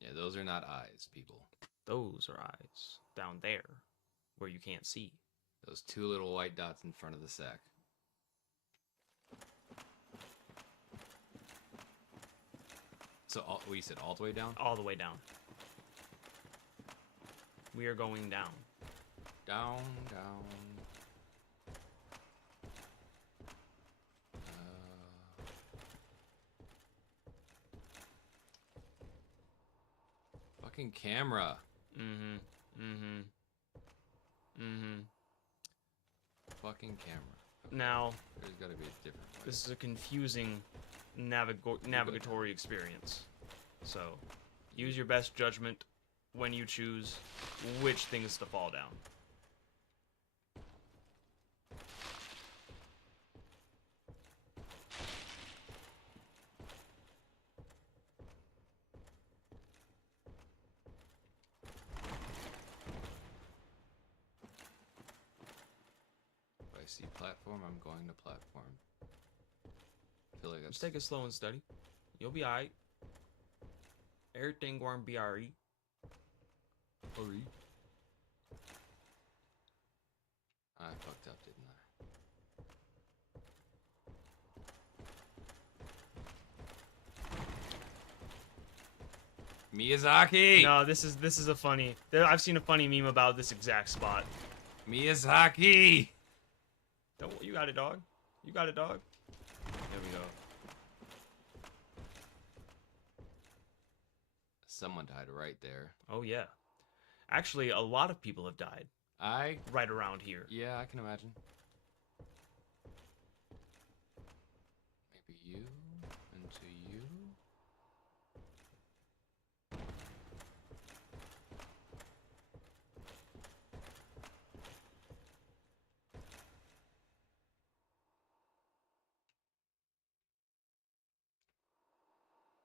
Yeah, those are not eyes, people. Those are eyes down there where you can't see. Those two little white dots in front of the sack. So, what you said, all the way down? All the way down. We are going down. Down. Fucking camera. Fucking camera. Now, There's gotta be a different way. this is a confusing navigatory experience. So, use your best judgment when you choose which things to fall down. If I see platform, I'm going to platform. I feel like that's... Just take it slow and steady. You'll be alright. Everything going to be alright. Hurry. I fucked up, didn't I? Miyazaki! No, this is a funny. I've seen a funny meme about this exact spot. Miyazaki! Don't, you got it, dog. You got it, dog. There we go. Someone died right there. Oh yeah. Actually, a lot of people have died right around here. Yeah, I can imagine. Maybe you, and to you.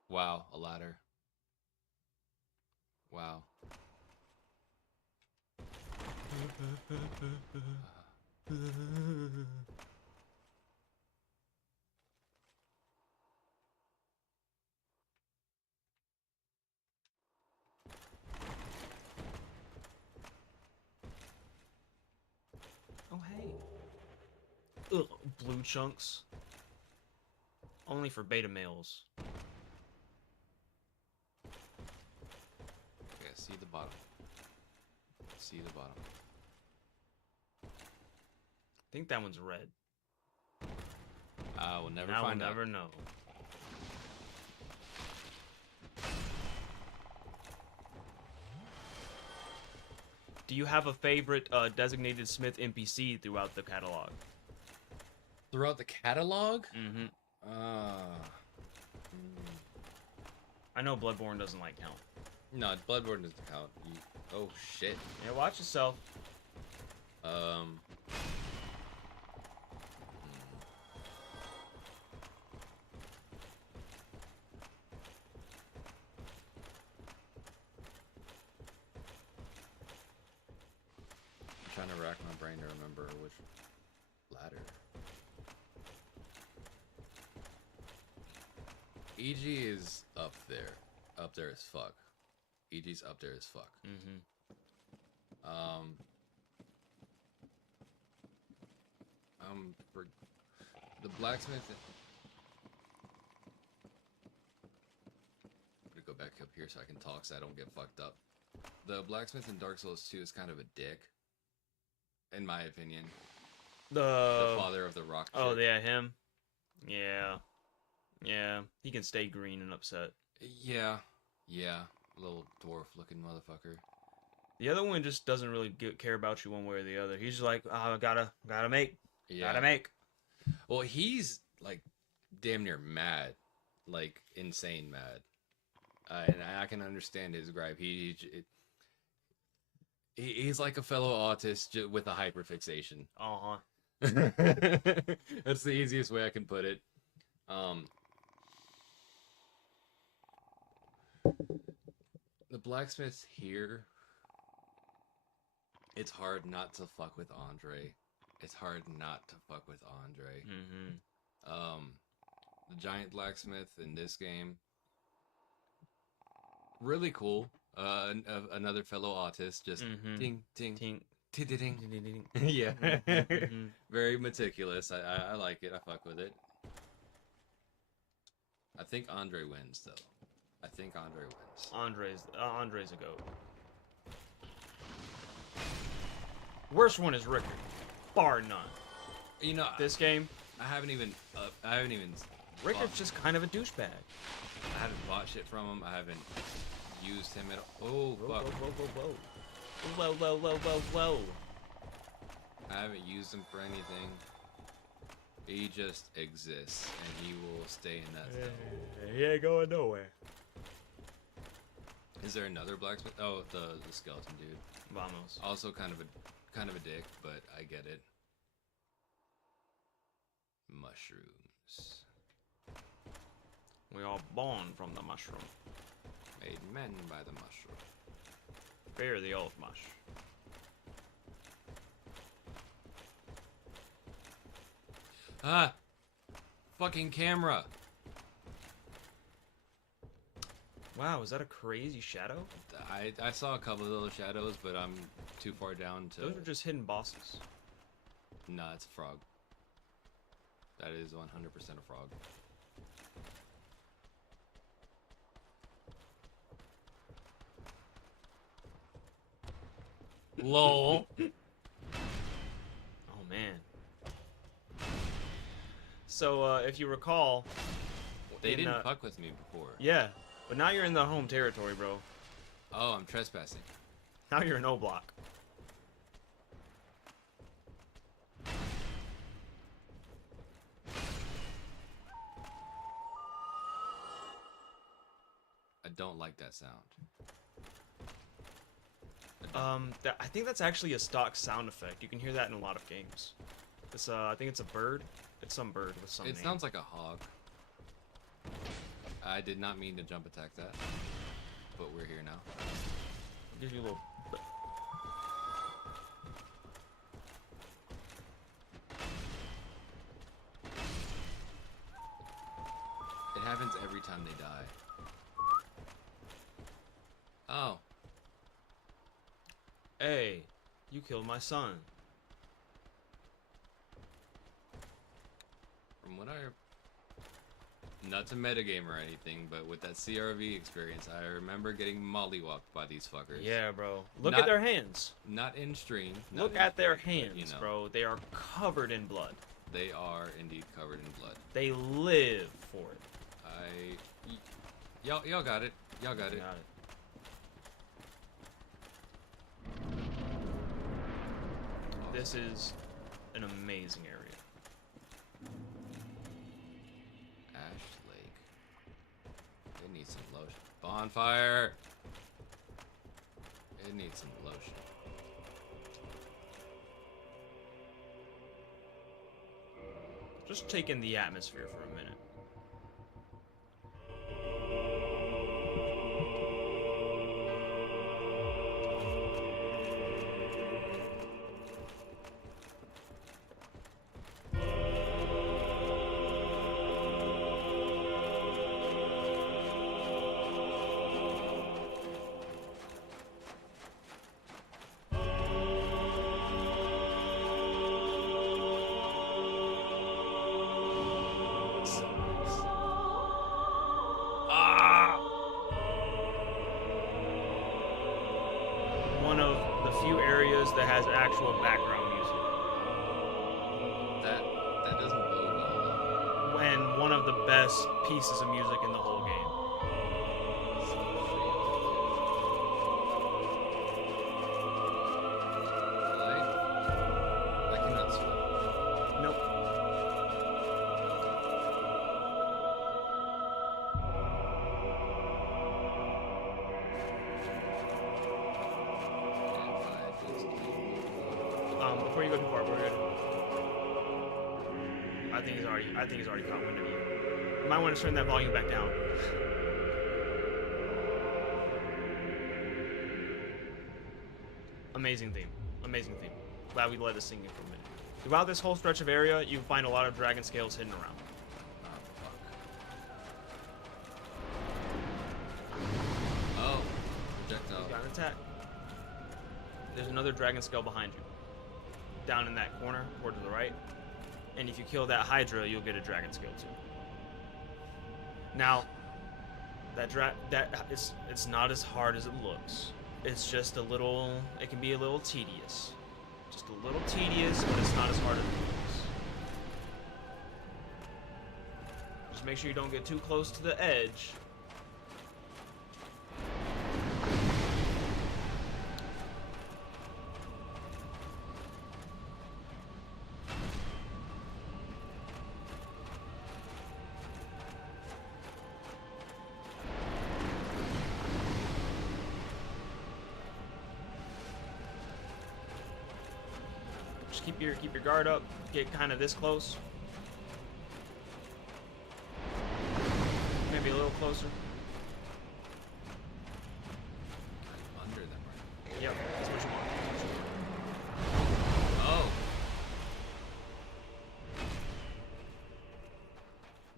Wow, a ladder. Wow. Oh hey. Ugh, blue chunks. Only for beta males. Okay, see the bottom. See the bottom. I think that one's red. We'll never Now we'll find out. never know. Do you have a favorite designated Smith NPC throughout the catalog? Throughout the catalog? Mm-hmm. I know Bloodborne doesn't like count. No, Bloodborne doesn't count. Oh shit. Yeah, watch yourself. I'm trying to rack my brain to remember which ladder. EG is up there as fuck. EG's up there as fuck. Mm-hmm. For the blacksmith. I'm gonna go back up here so I can talk so I don't get fucked up. The blacksmith in Dark Souls 2 is kind of a dick, in my opinion. The father of the rock. Oh chick. yeah, him. Yeah. Yeah. He can stay green and upset. Yeah. Little dwarf-looking motherfucker. The other one just doesn't really care about you one way or the other. He's just like, oh, gotta make. Well, he's like damn near mad, like insane mad, and I can understand his gripe. He's like a fellow autist with a hyperfixation. Uh-huh. That's the easiest way I can put it. The blacksmith here, it's hard not to fuck with Andre. It's hard not to fuck with Andre. Mm-hmm. The giant blacksmith in this game, really cool. Another fellow autist, just ding, ding, Tink. ding, ding, ding. Ding. Yeah. Mhm. Very meticulous. I like it. I fuck with it. I think Andre wins, though. I think Andre wins. Andre's a goat. Worst one is Richter, bar none. You know, This game, I haven't even Richter's bought- just kind of a douchebag. I haven't bought shit from him. I haven't used him at all. Oh, Whoa, fuck. whoa, whoa, whoa, whoa, whoa, whoa, whoa, whoa. I haven't used him for anything. He just exists, and he will stay in that zone. He ain't going nowhere. Is there another blacksmith? Oh, the skeleton dude. Vamos. Also kind of a dick, but I get it. Mushrooms. We are born from the mushroom. Made men by the mushroom. Fear the old mush. Ah! Fucking camera! Wow, is that a crazy shadow? I saw a couple of little shadows, but I'm too far down to... Those are just hidden bosses. Nah, it's a frog. That is 100% a frog. LOL. Oh man. So if you recall, They in, didn't fuck with me before. yeah, but now you're in the home territory, bro. Oh, I'm trespassing. Now you're in O Block. I don't like that sound. I think that's actually a stock sound effect. You can hear that in a lot of games. It's I think it's a bird. It's some bird with some It name. sounds like a hog. I did not mean to jump attack that, but we're here now. Gives you a little. It happens every time they die. Oh, Hey, you killed my son. from what I... Not to metagame or anything, but with that CRV experience, I remember getting mollywopped by these fuckers. Yeah, bro. Look Not- at their hands. Not in stream. not Look in at their stream, but, hands, bro. They are covered in blood. They are indeed covered in blood. They live for it. Y'all got it. Y'all got it. Got it. This is an amazing area. Ash Lake. It needs some lotion. Bonfire! It needs some lotion. Just take in the atmosphere for a minute. One of the few areas that has actual background music. That doesn't bode well. And one of the best pieces of music in the whole game. I cannot swim. Nope. Before you go too far, we're good. I think he's already caught wind of you. You might want to turn that volume back down. Amazing theme. Amazing theme. Glad we let it sing it for a minute. Throughout this whole stretch of area, you find a lot of dragon scales hidden around. Oh. attack, there's another dragon scale behind you, down in that corner, toward to the right. And if you kill that Hydra, you'll get a dragon scale too. Now, it's not as hard as it looks. It's just a little. It can be a little tedious, just a little tedious, but it's not as hard as it looks. Just make sure you don't get too close to the edge. Just keep your guard up. Get kind of this close. Maybe a little closer. Under them, right? Yep, that's what you want. Oh.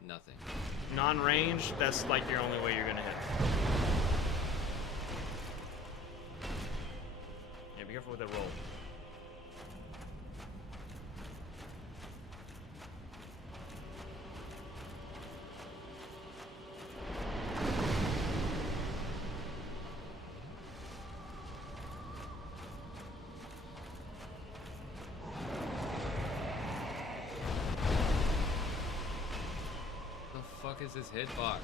Nothing. Non-range, that's like your only way you're gonna hit. Yeah, be careful with that roll. The fuck is this hitbox?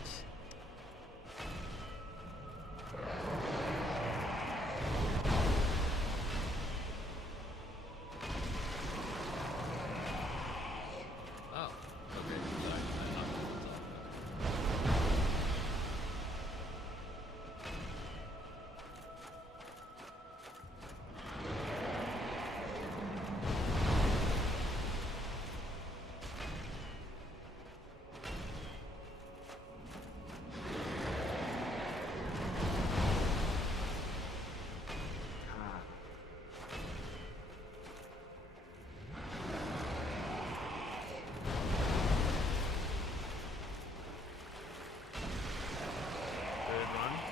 Oh, okay. Sorry, I knocked it off.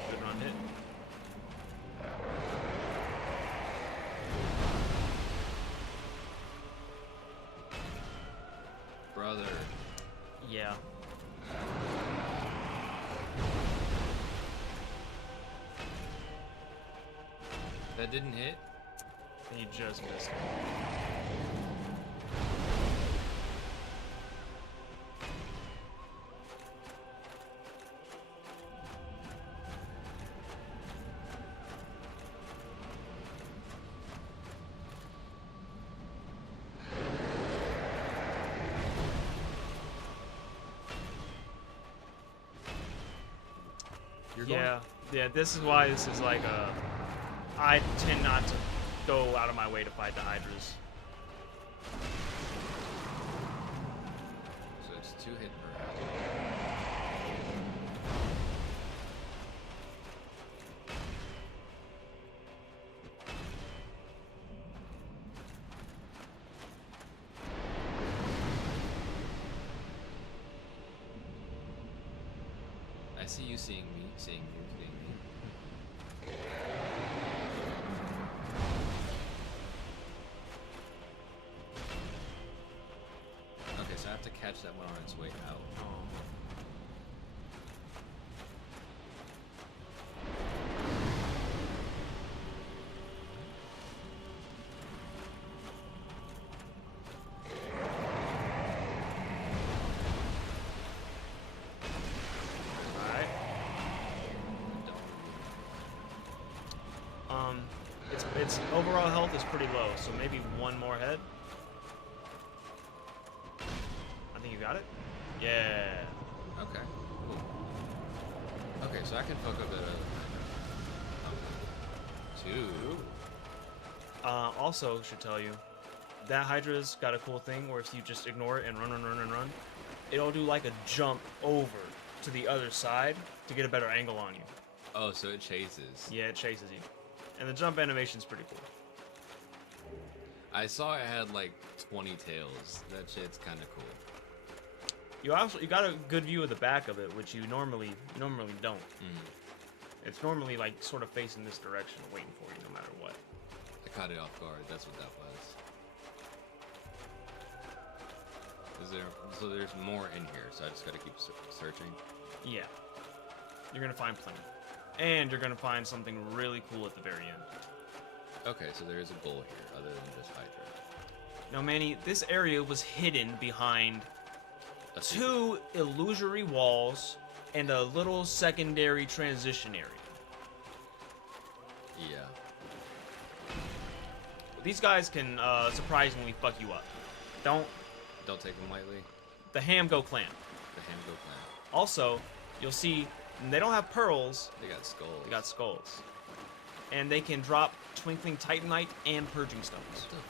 Good run hit. Brother. Yeah. That didn't hit? You just missed. You're going? Yeah, this is why this is like I tend not to go out of my way to fight the Hydras. So it's 2 hit per Hydra. I see you seeing me, seeing you, seeing me. Okay, so I have to catch that one on its way out. Alright. Its overall health is pretty low, so maybe one more head. I think you got it. Yeah. Okay, cool. Okay, so I can fuck up that other one. 2. Also, should tell you, that Hydra's got a cool thing where if you just ignore it and run, it'll do like a jump over to the other side to get a better angle on you. Oh, so it chases. Yeah, it chases you. And the jump animation's pretty cool. I saw it had like 20 tails. That shit's kind of cool. You got a good view of the back of it, which you normally don't. It's normally like sort of facing this direction, waiting for you no matter what. I caught it off guard. That's what that was. Is there? So there's more in here. So I just gotta keep searching. Yeah. You're gonna find plenty. And you're gonna find something really cool at the very end. Okay, so there is a goal here other than just Hydra. Now, Manny, this area was hidden behind A two illusory walls and a little secondary transition area. Yeah. These guys can surprisingly fuck you up. Don't take them lightly. the Hamgo clan. The Hamgo clan. Also, you'll see they don't have pearls. They got skulls. They got skulls. And they can drop Twinkling Titanite and Purging Stones. What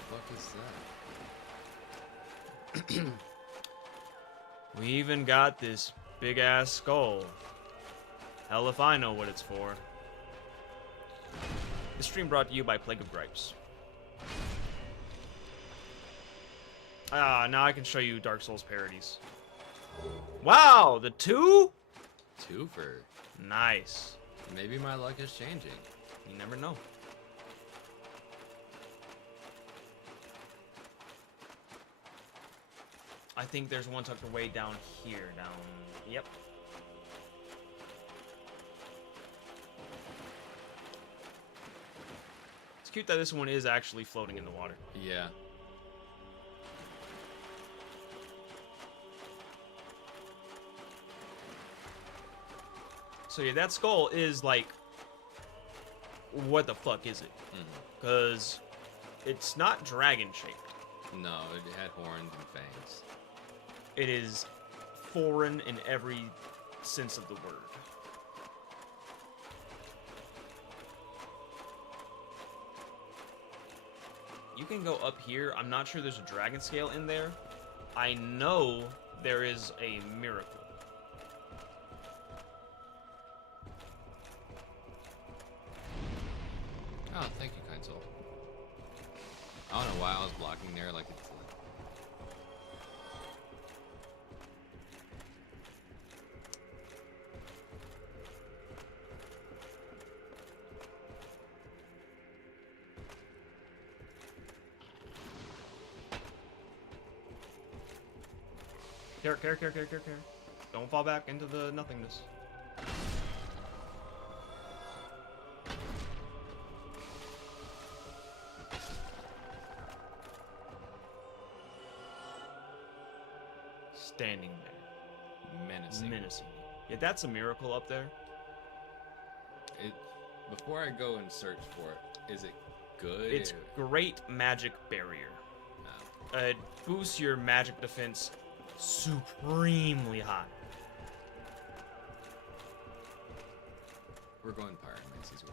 the fuck is that? We even got this big-ass skull. Hell if I know what it's for. This stream brought to you by Plague of Gripes. Ah, now I can show you Dark Souls parodies. Wow, the two? Twofer. Nice. Maybe my luck is changing. You never know. I think there's one tucked away down here. Yep. It's cute that this one is actually floating in the water. Yeah. So yeah, that skull is like, what the fuck is it? Because it's not dragon shaped. No, it had horns and fangs. It is foreign in every sense of the word. You can go up here. I'm not sure there's a dragon scale in there. I know there is a miracle. Oh, thank you, kind soul. I don't know why I was blocking there like it's... Care. Don't fall back into the nothingness. Standing there. Menacing. Yeah, that's a miracle up there. Before I go and search for it, is it good? It's great magic barrier. No. It boosts your magic defense supremely high. We're going Pyromancy's way.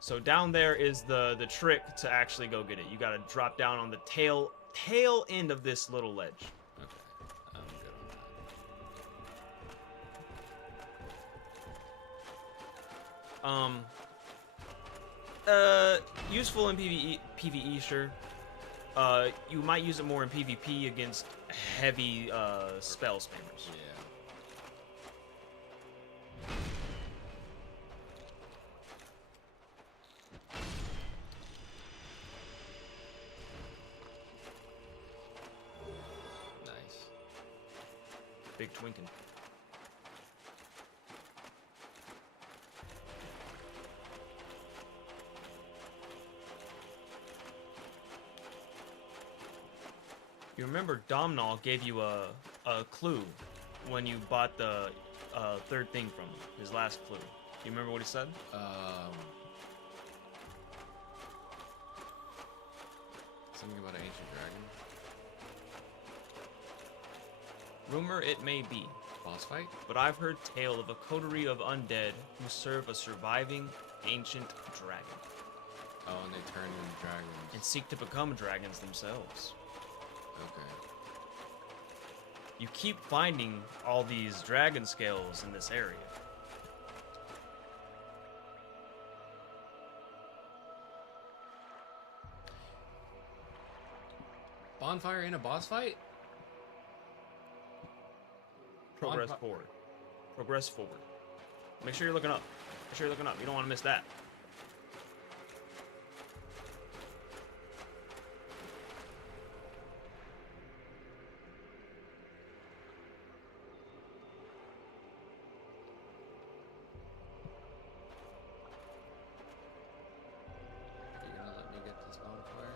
So down there is the trick to actually go get it. You gotta drop down on the tail end of this little ledge. Okay, I'm good on that. Useful in PvE, sure. You might use it more in PvP against heavy spell spammers. Yeah. Nice. Big twinkin'. You remember Domhnall gave you a clue when you bought the third thing from him, his last clue. You remember what he said? Something about an ancient dragon. Rumor it may be, Boss fight? but I've heard tale of a coterie of undead who serve a surviving ancient dragon Oh, and they turn into dragons. and seek to become dragons themselves. Okay. You keep finding all these dragon scales in this area. Bonfire in a boss fight? Progress forward. Progress forward. Make sure you're looking up. Make sure you're looking up. You don't want to miss that. You gonna let me get this bonfire?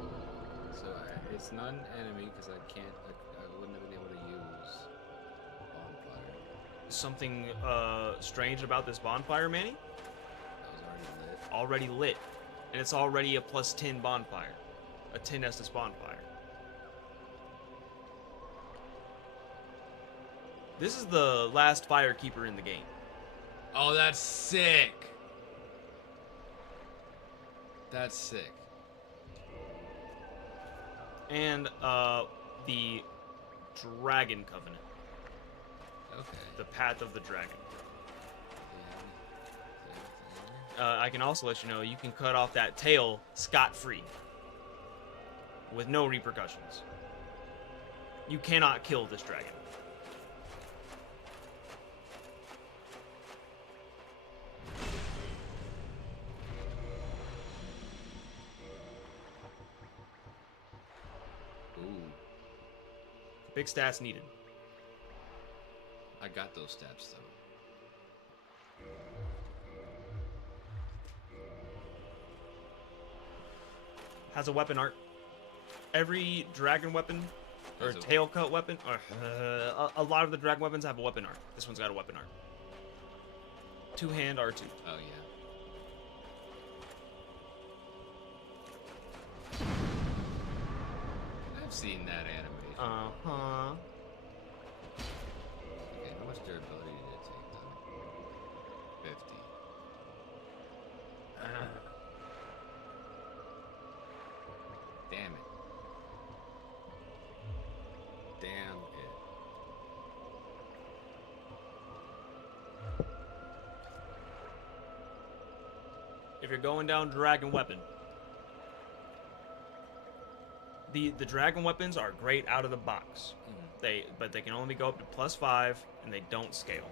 Okay. So it's not an enemy because I wouldn't have been able to use bonfire. Something strange about this bonfire, Manny? That was already lit. Already lit. And it's already a +10 bonfire. A 10 Estus bonfire. This is the last firekeeper in the game. Oh, that's sick. That's sick. And the Dragon Covenant. Okay. The Path of the Dragon. Yeah. I can also let you know you can cut off that tail scot-free. With no repercussions. You cannot kill this dragon. Ooh, Big stats needed. I got those stats though. Has a weapon art. Every dragon weapon, or Has a- tail cut weapon, or a lot of the dragon weapons have a weapon art. This one's got a weapon art. Two-hand R2. Oh yeah. I've seen that animation. Uh-huh. Okay, how much durability did it take though? 50. Damn it. Damn it. If you're going down dragon weapon, the dragon weapons are great out of the box. But they can only go up to +5 and they don't scale.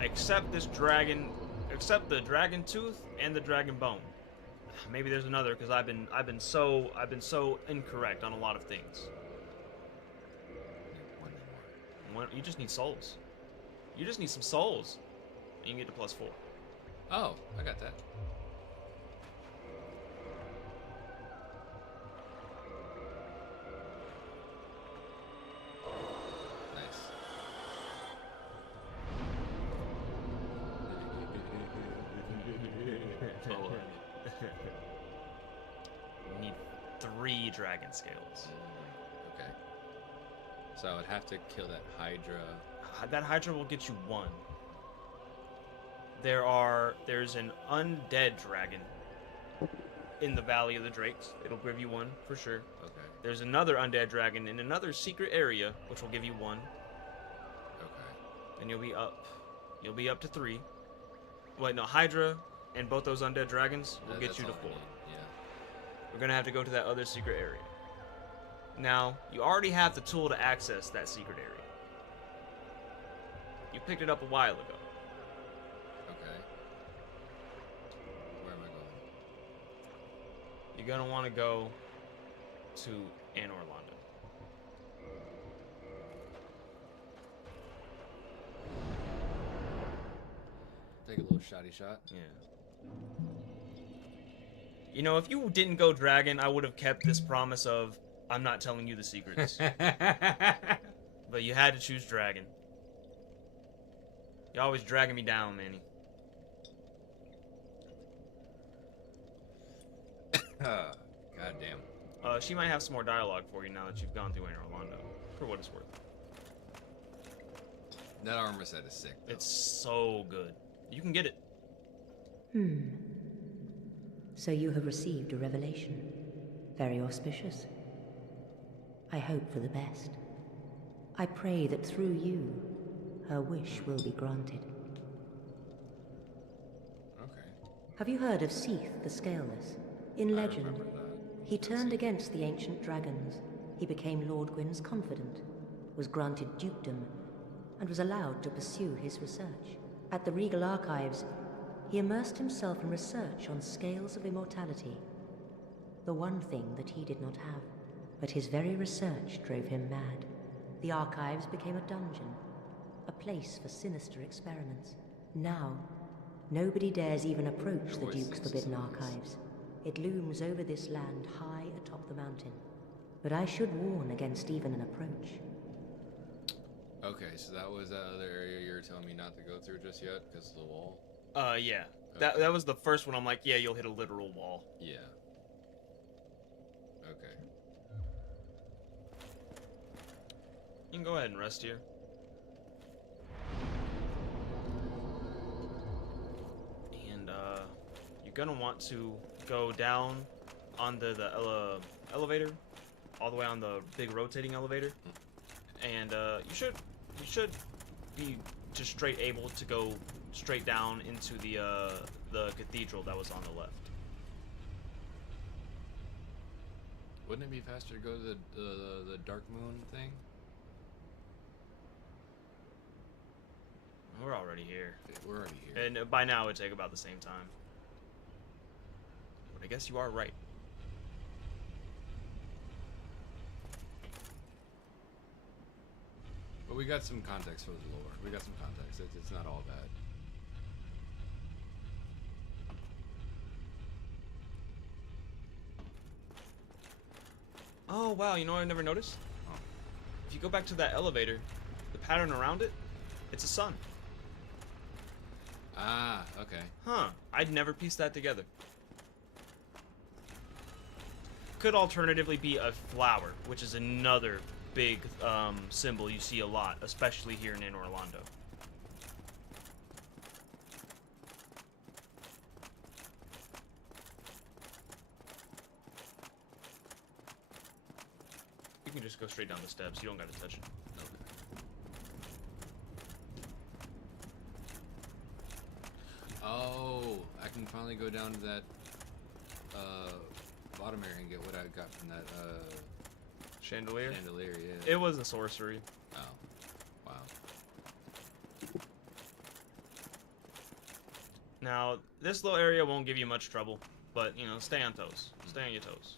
Except the dragon tooth and the dragon bone. Maybe there's another because I've been so incorrect on a lot of things. You just need souls. You just need some souls. And you can get to +4. Oh, I got that. Nice. You need 3 dragon scales. Okay. So I would have to kill that Hydra. That Hydra will get you 1. There's an undead dragon in the Valley of the Drakes. It'll give you 1 for sure. Okay. There's another undead dragon in another secret area, which will give you 1. Okay. And you'll be up to 3. Wait, no, Hydra and both those undead dragons will get That's you to all I 4. need, yeah. We're gonna have to go to that other secret area. Now, you already have the tool to access that secret area. You picked it up a while ago. Okay. Where am I going? You're gonna want to go to Anor Londo. Take a little shotty shot. Yeah. You know, if you didn't go dragon, I would have kept this promise of I'm not telling you the secrets. But you had to choose dragon. You're always dragging me down, Manny. God damn. She might have some more dialogue for you now that you've gone through Anor Londo, for what it's worth. That armor set is sick, though. It's so good. You can get it. So you have received a revelation. Very auspicious. I hope for the best. I pray that through you, her wish will be granted. Okay. Have you heard of Seath the Scaleless? In legend, remember that. he turned against the ancient dragons. He became Lord Gwyn's confidant, was granted dukedom, and was allowed to pursue his research. At the Regal Archives, he immersed himself in research on scales of immortality, the one thing that he did not have. But his very research drove him mad. The Archives became a dungeon, a place for sinister experiments. Now, nobody dares even approach the Duke's forbidden archives. It looms over this land high atop the mountain. But I should warn against even an approach. Okay, so that was that other area you were telling me not to go through just yet because of the wall? Yeah. Okay. That was the first one. I'm like, yeah, you'll hit a literal wall. Yeah. Okay. You can go ahead and rest here. And, you're gonna want to go down onto the elevator, all the way on the big rotating elevator. And, you should be just straight able to go straight down into the cathedral that was on the left. Wouldn't it be faster to go to the Dark Moon thing? We're already here. We're already here. And by now it would take about the same time. But I guess you are right. But we got some context for the lore. We got some context. It's not all bad. Oh, wow, you know what I never noticed? Oh. If you go back to that elevator, the pattern around it, it's a sun. Ah, okay. Huh, I'd never pieced that together. Could alternatively be a flower, which is another big symbol you see a lot, especially here in Orlando. You can just go straight down the steps. You don't gotta touch it. Okay. Oh, I can finally go down to that bottom area and get what I got from that Chandelier? chandelier, yeah. It was a sorcery. Oh, wow. Now, this little area won't give you much trouble, but, you know, stay on toes. Stay on your toes.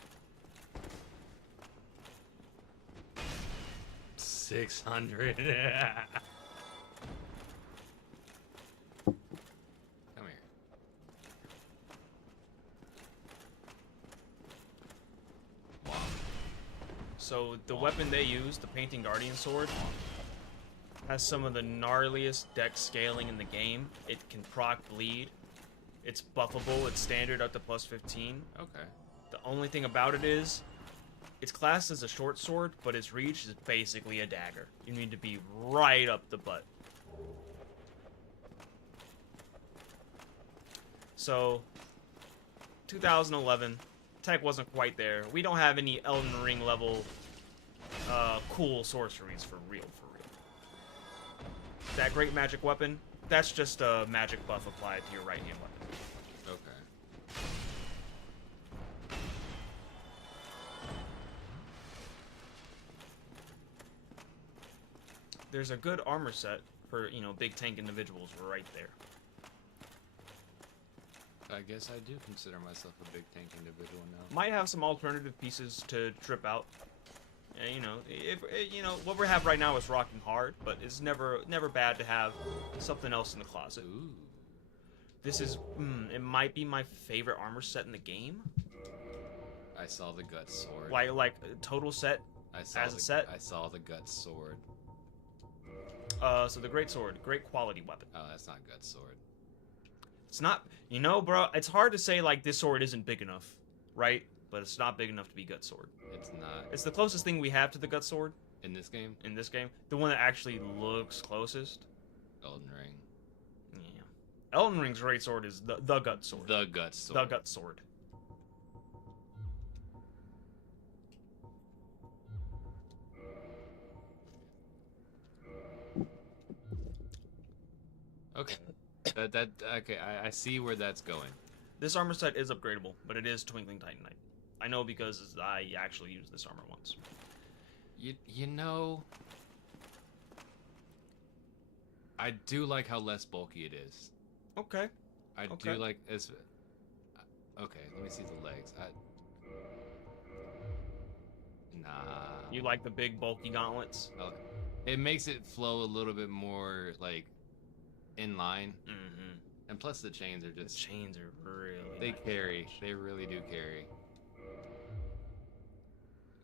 600. Come here. Wow. So, the weapon they use, the Painting Guardian Sword, has some of the gnarliest dex scaling in the game. It can proc bleed. It's buffable. It's standard up to plus 15. Okay. The only thing about it is, it's classed as a short sword, but its reach is basically a dagger. You need to be right up the butt. So, 2011, tech wasn't quite there. We don't have any Elden Ring level cool sorceries for real. That great magic weapon, that's just a magic buff applied to your right hand weapon. Okay. There's a good armor set for, you know, big tank individuals right there. I guess I do consider myself a big tank individual now. Might have some alternative pieces to trip out. You know, you know, what we have right now is rocking hard, but it's never bad to have something else in the closet. Ooh. This is, it might be my favorite armor set in the game. I saw the gut sword. Like total set as a set. I saw the gut sword. So the great sword, great quality weapon. Oh, that's not gut sword. It's not, you know, bro. It's hard to say like this sword isn't big enough, right? But it's not big enough to be gut sword. It's not. It's the closest thing we have to the gut sword In this game? in this game. The one that actually looks closest. Elden Ring. Yeah. Elden Ring's great sword is the gut sword. The gut sword. The gut sword. Okay. Okay, I see where that's going. This armor set is upgradable, but it is Twinkling Titanite. I know because I actually used this armor once. You know, I do like how less bulky it is. Okay. I Okay. do like it's. Okay, let me see the legs. Nah. You like the big bulky gauntlets? It makes it flow a little bit more like in line. Mm-hmm. And plus the chains are The just chains are really. they nice. carry. They really do carry.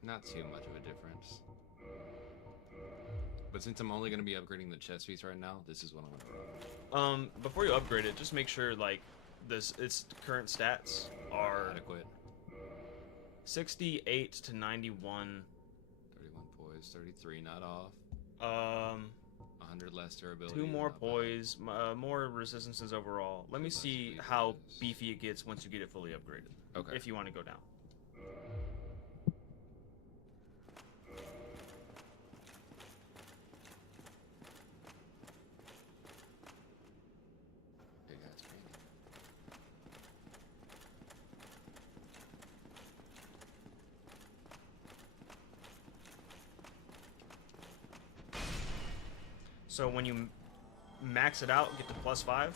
Not too much of a difference. But since I'm only gonna be upgrading the chest piece right now, this is what I'm gonna rock. Before you upgrade it, just make sure like its current stats are Adequate. 68 to 91. 31 poise, 33 not off. 100 less durability. 2 more not bad. poise, more resistances overall. Let me Less see how weaknesses. beefy it gets once you get it fully upgraded. Okay. If you want to go down. Big ass painting. So when you max it out, get to +5,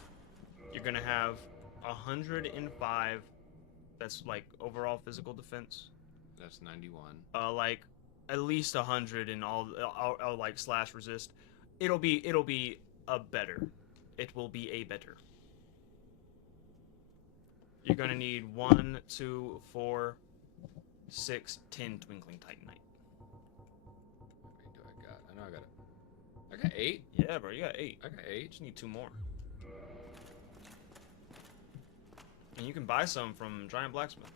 you're gonna have 105. That's like overall physical defense. That's 91. Like at least 100 in all like slash resist. It'll be a better. It will be a better. You're gonna need 1, 2, 4, 6, 10 Twinkling Titanite. How many do I got? I know I got 8. Yeah, bro, you got 8. I got 8. Just need 2 more. And you can buy some from Giant Blacksmith.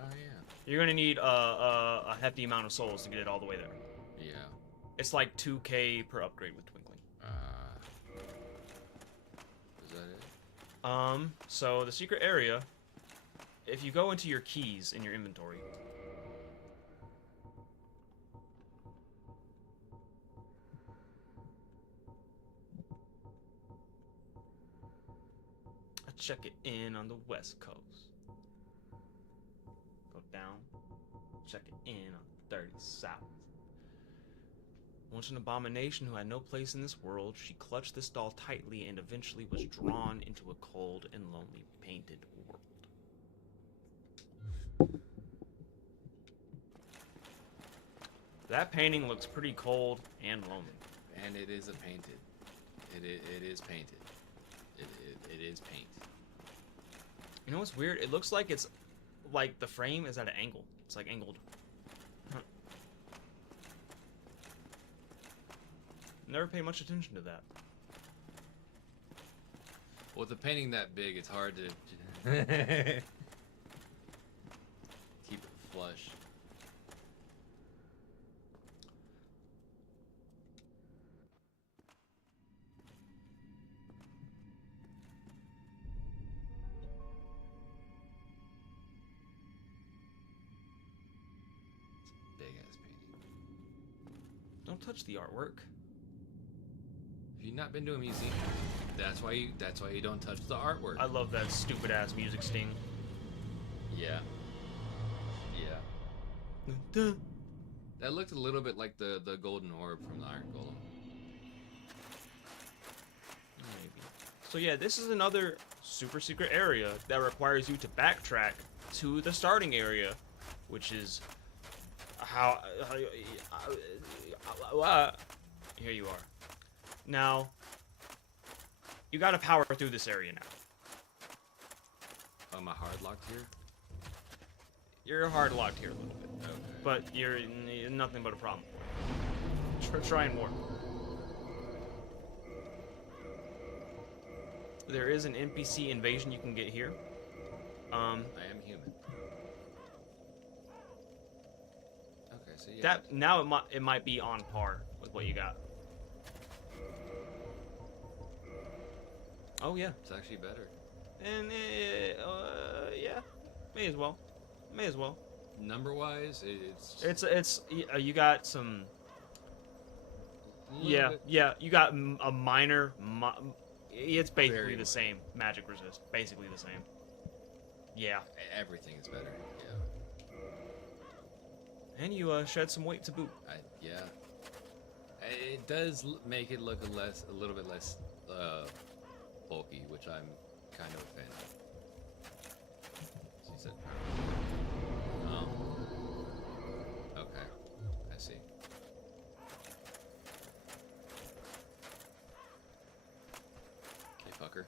Oh yeah. You're gonna need a hefty amount of souls to get it all the way there. Yeah. It's like 2K per upgrade with Twinkling. Is that it? So the secret area, if you go into your keys in your inventory, I check it in on the west coast. Go down, check it in on 30 south. Once an abomination who had no place in this world, she clutched this doll tightly and eventually was drawn into a cold and lonely painted world. That painting looks pretty cold and lonely. And it is a painted. It is painted. It is paint. You know what's weird? It looks like it's like the frame is at an angle. It's like angled. Huh. Never pay much attention to that. Well, with a painting that big, it's hard to keep it flush. Big ass painting. Don't touch the artwork. Have you not been to a museum? That's why you don't touch the artwork. I love that stupid ass music sting. Yeah. Yeah. That looked a little bit like the golden orb from the Iron Golem. Maybe. So yeah, this is another super secret area that requires you to backtrack to the starting area, which is here you are. Now, you gotta power through this area now. Am I hard locked here? You're hard locked here a little bit, Okay. but you're nothing but a problem. Try and warp. There is an NPC invasion you can get here. I am human. Okay, so yeah. That now it might be on par with what you got. Oh yeah, It's actually better. and yeah, may as well, Number wise, it's you got some. a little Yeah, bit- yeah, you got a minor. It's basically Very the same magic resist. Basically the same. Yeah, Everything is better. Yeah. and you shed some weight to boot. Yeah. It does make it look a little bit less bulky, which I'm kind of a fan of. She said, oh. Okay, I see. Okay, fucker.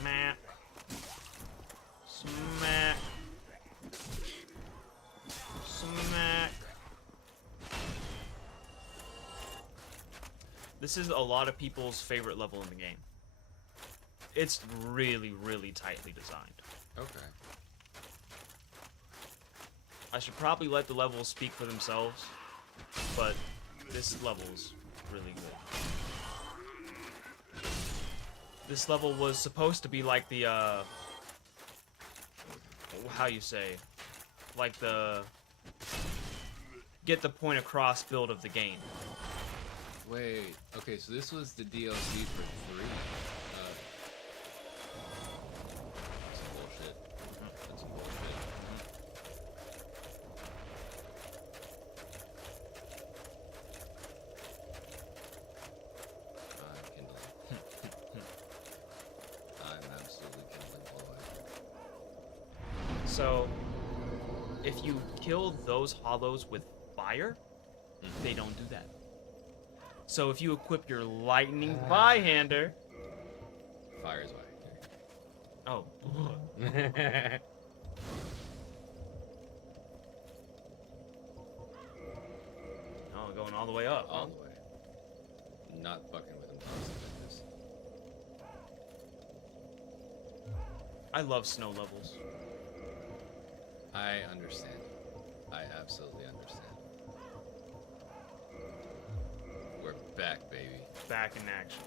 Smack. Smack. Smack. This is a lot of people's favorite level in the game. It's really, really tightly designed. Okay. I should probably let the levels speak for themselves, but this level is really good. This level was supposed to be like the, how you say, like the get the point across build of the game. Wait, okay, so this was the DLC for 3. That's some bullshit. That's some bullshit. I'm kindling. I'm absolutely kindling, boy. So, if you kill those hollows with fire, they don't do that. So if you equip your lightning by-hander... Fire is why. Oh. Oh, going all the way up. All the way. Not fucking with him constantly like this. I love snow levels. I understand. I absolutely understand. We're back, baby. Back in action.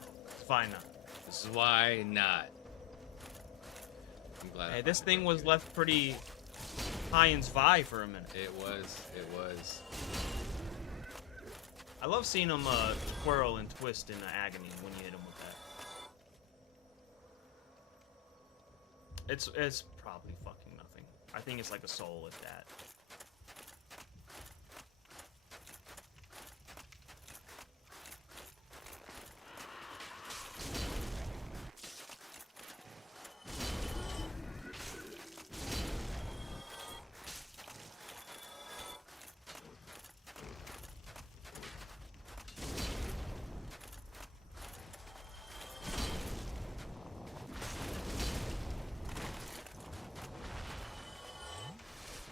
Why not? This is why not. I'm glad. Hey, this thing was left pretty high in Zvi for a minute. It was. It was. I love seeing him twirl and twist in agony when you hit him with that. It's probably fucking nothing. I think it's like a soul at that.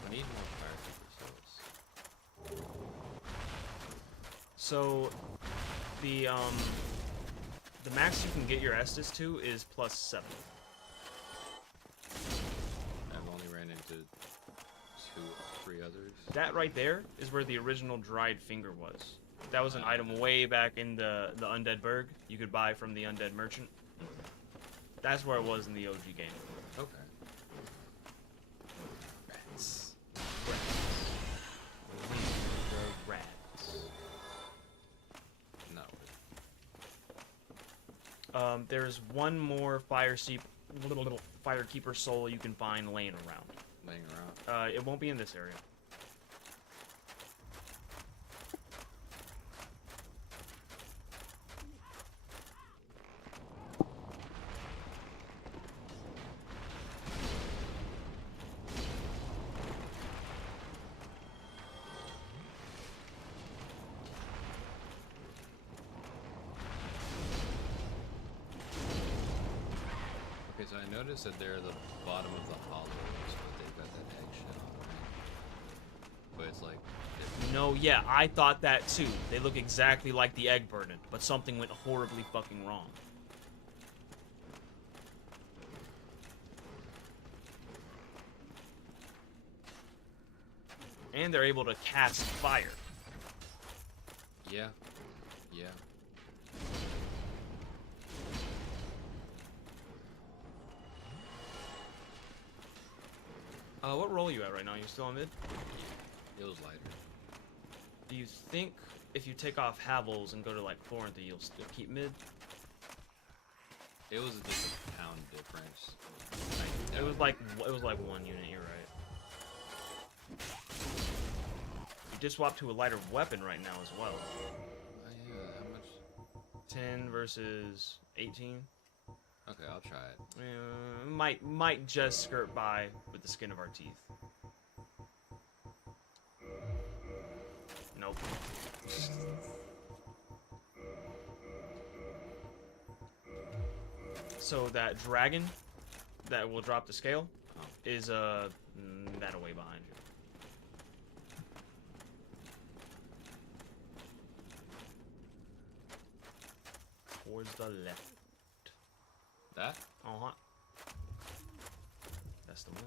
I need more fire souls. So the max you can get your Estus to is +7. I've only ran into 2 or 3 others. That right there is where the original dried finger was. That was an item way back in the Undead Burg you could buy from the Undead Merchant. That's where it was in the OG game. Okay. Rats. The rats. Not really. There's one more Firekeeper soul you can find laying around. Laying around. It won't be in this area. Okay, so I noticed that they're the bottom of the hollows, but they've got that egg shit on, right? But it's like different. No, yeah, I thought that too. They look exactly like the egg burden, but something went horribly fucking wrong. And they're able to cast fire. Yeah. Yeah. What roll are you at right now? You still on mid? It was lighter. Do you think if you take off Havels and go to like Florentine, you'll still keep mid? It was just a pound difference. It was like 1 unit. You're right. You just swapped to a lighter weapon right now as well. Yeah, how much? 10 versus 18. Okay, I'll try it. Might just skirt by with the skin of our teeth. Nope. So that dragon that will drop the scale is that away behind you. Towards the left. That? Uh-huh. That's the one.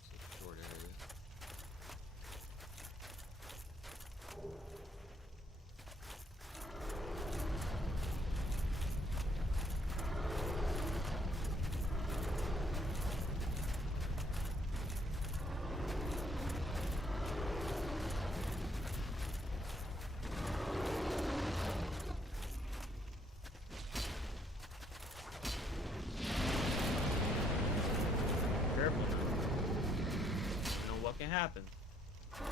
It's a short area. Careful now. You know what can happen. You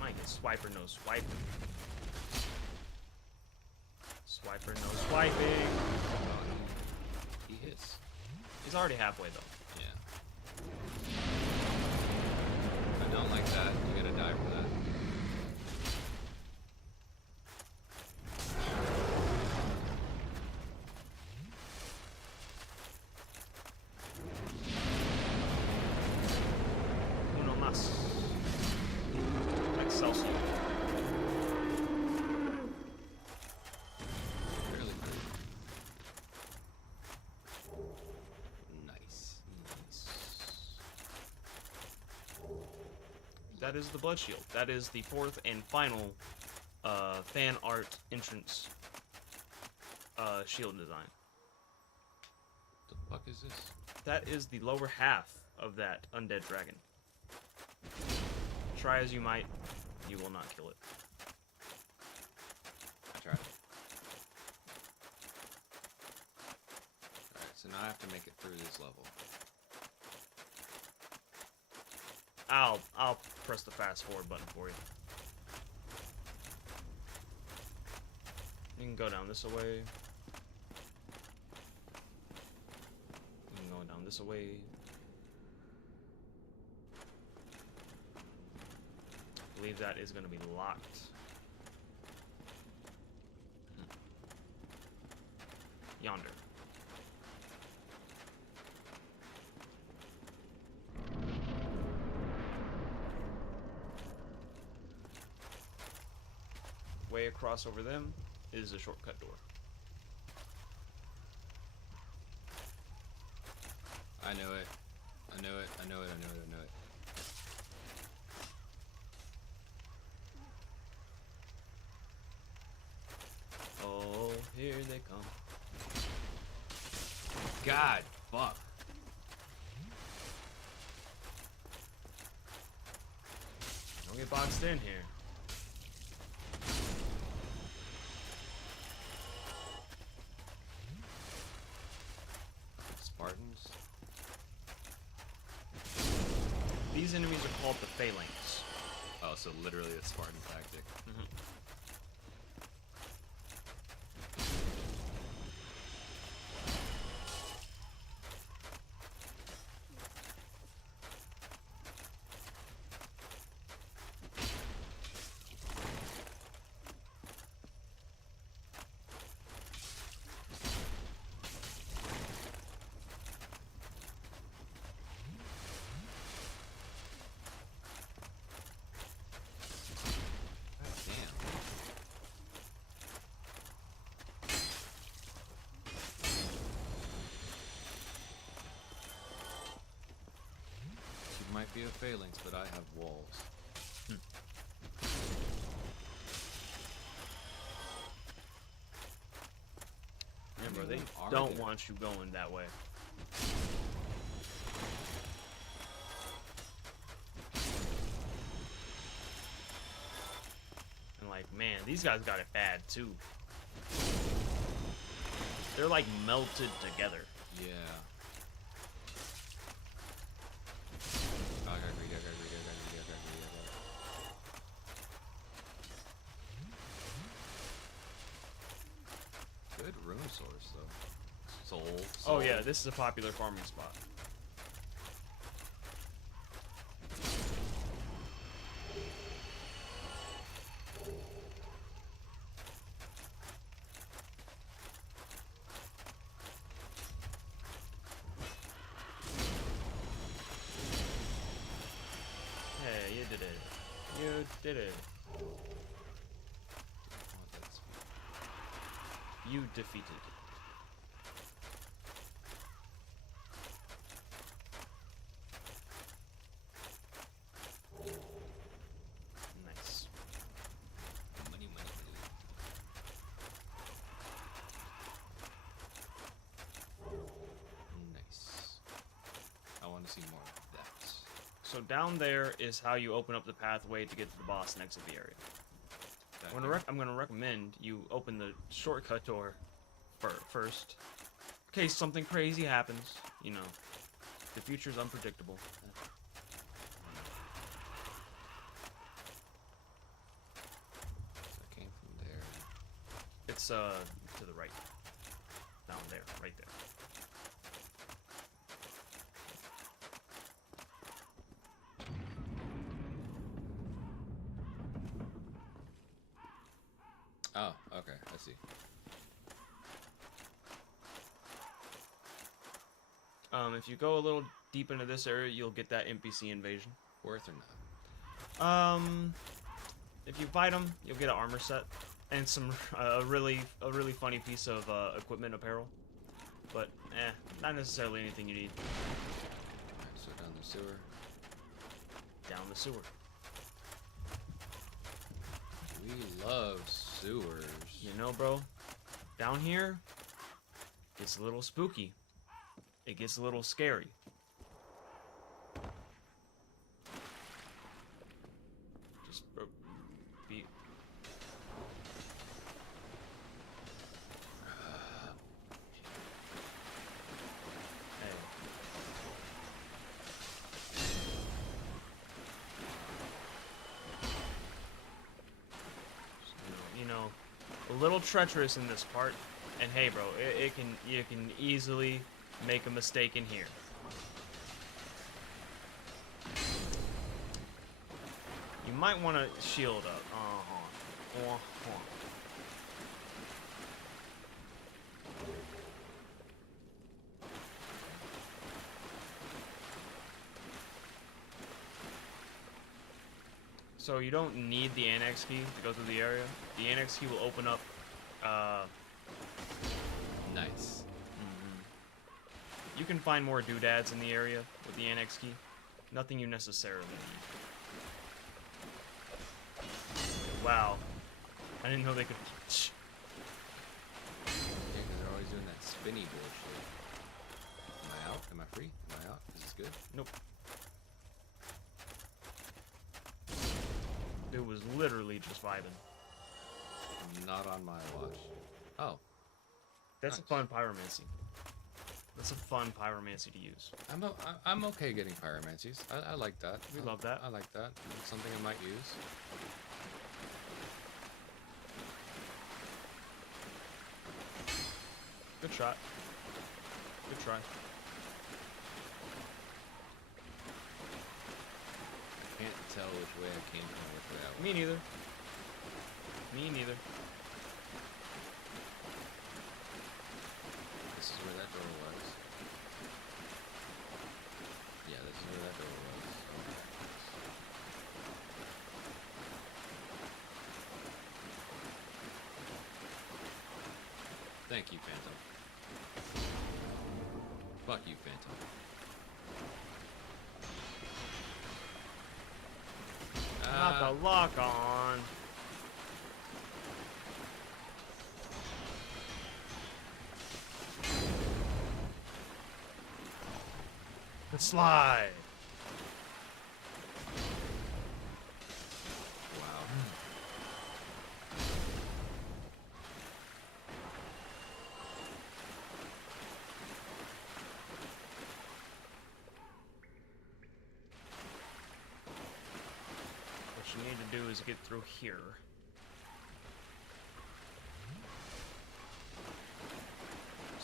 might get swiper no swiping. Swiper no swiping. He hits. He's already halfway though. Yeah. I don't like that. You gotta die for that. Uno más. Excelsior. Fairly good. Nice. That is the blood shield. That is the fourth and final fan art entrance shield design. The fuck is this? That is the lower half of that undead dragon. Try as you might, you will not kill it. I tried it. Alright, so now I have to make it through this level. I'll press the fast forward button for you. You can go down this way. You can go down this way. I believe that is going to be locked. Yonder. Way across over them is a shortcut door. I know it. I know it. I know it. I know it. I know it. Oh, here they come. God, fuck. Don't get boxed in here. Spartans? These enemies are called the Phalanx. Oh, so literally a Spartan tactic. God damn. She might be a phalanx, but I have walls. Remember, they Are don't there? want you going that way. And like, man, these guys got it bad too. They're like melted together. Yeah. source, though. Soul. Oh yeah, this is a popular farming spot. Hey, you did it. You did it. You defeated. Nice. Money, money, money. Nice. I want to see more of that. So down there is how you open up the pathway to get to the boss and exit the area. I'm gonna recommend you open the shortcut door first, in case something crazy happens. You know, the future's unpredictable. So I came from there. It's to the right, down there, right there. Oh, okay, I see. If you go a little deep into this area, you'll get that NPC invasion. Worth or not? If you fight them, you'll get an armor set and some a really funny piece of equipment apparel. But not necessarily anything you need. Alright, so down the sewer. Down the sewer. We love sewers. You know, bro, down here, it's a little spooky. It gets a little scary. Just be. Hey. You know, a little treacherous in this part, and hey, bro, you can easily make a mistake in here. You might want to shield up. So you don't need the annex key to go through the area. The annex key will open up. Nice. You can find more doodads in the area with the annex key. Nothing you necessarily need. Wow. I didn't know they could. Yeah, because they're always doing that spinny bullshit. Am I out? Am I free? Am I out? Is this good? Nope. It was literally just vibing. Not on my watch. Oh. That's Nice. a fun pyromancy. That's a fun pyromancy to use. I'm okay getting pyromancies. I like that. We love that. I like that. It's something I might use. Good shot. Good try. Can't tell which way I came from, which way I went. Me neither. Me neither. This is where that door was. Yeah, this is where that door was. Thank you, Phantom. Fuck you, Phantom. Not the lock on. The slide. Wow. What you need to do is get through here.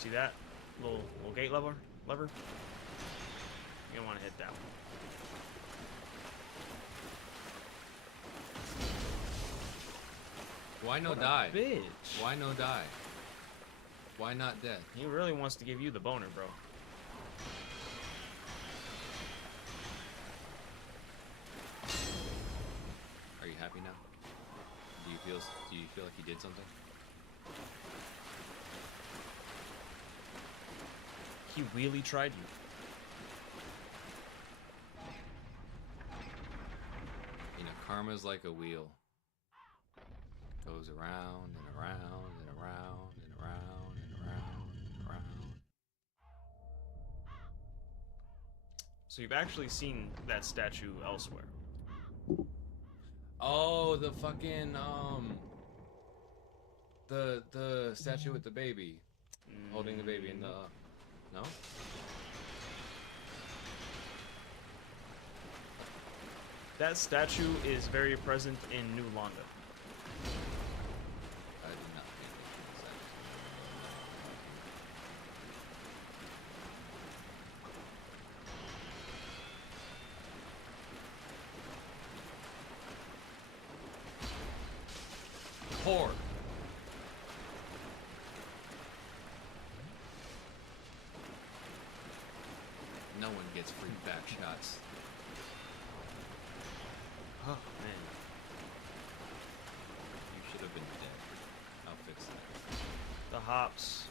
See that little gate lever? You don't want to hit that one. Why no What a die? bitch. Why no die? Why not death? He really wants to give you the boner, bro. Are you happy now? Do you feel like you did something? He really tried you. You know, karma's like a wheel. Goes around and around and around and around and around and around. So you've actually seen that statue elsewhere. Oh, the fucking the statue with the baby, holding the baby in the no. That statue is very present in New Londa. I did not pay attention to that. Whore. No one gets free back shots. Oh man. You should have been dead. I'll fix that. The hops.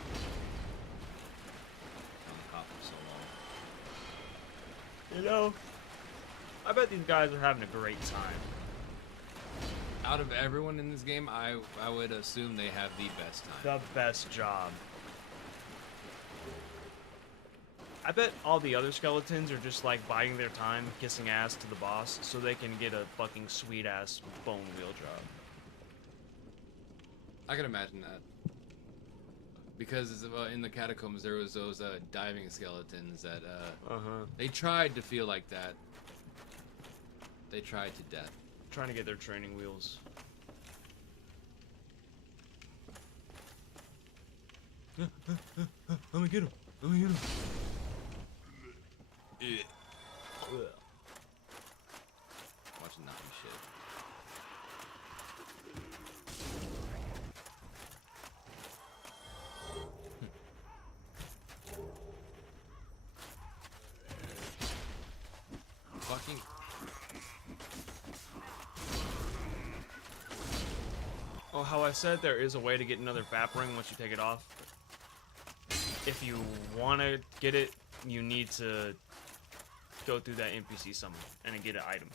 On the hop for so long. You know, I bet these guys are having a great time. Out of everyone in this game, I would assume they have the best time. The best job. I bet all the other skeletons are just like biding their time, kissing ass to the boss, so they can get a fucking sweet ass bone wheel job. I can imagine that. Because in the catacombs there was those diving skeletons that they tried to feel like that. They tried to death. Trying to get their training wheels. Let me get him. Let me get him. Watch not be shit. Fucking. Oh, how I said there is a way to get another VAP ring once you take it off. If you want to get it, you need to go through that NPC summon and get an item.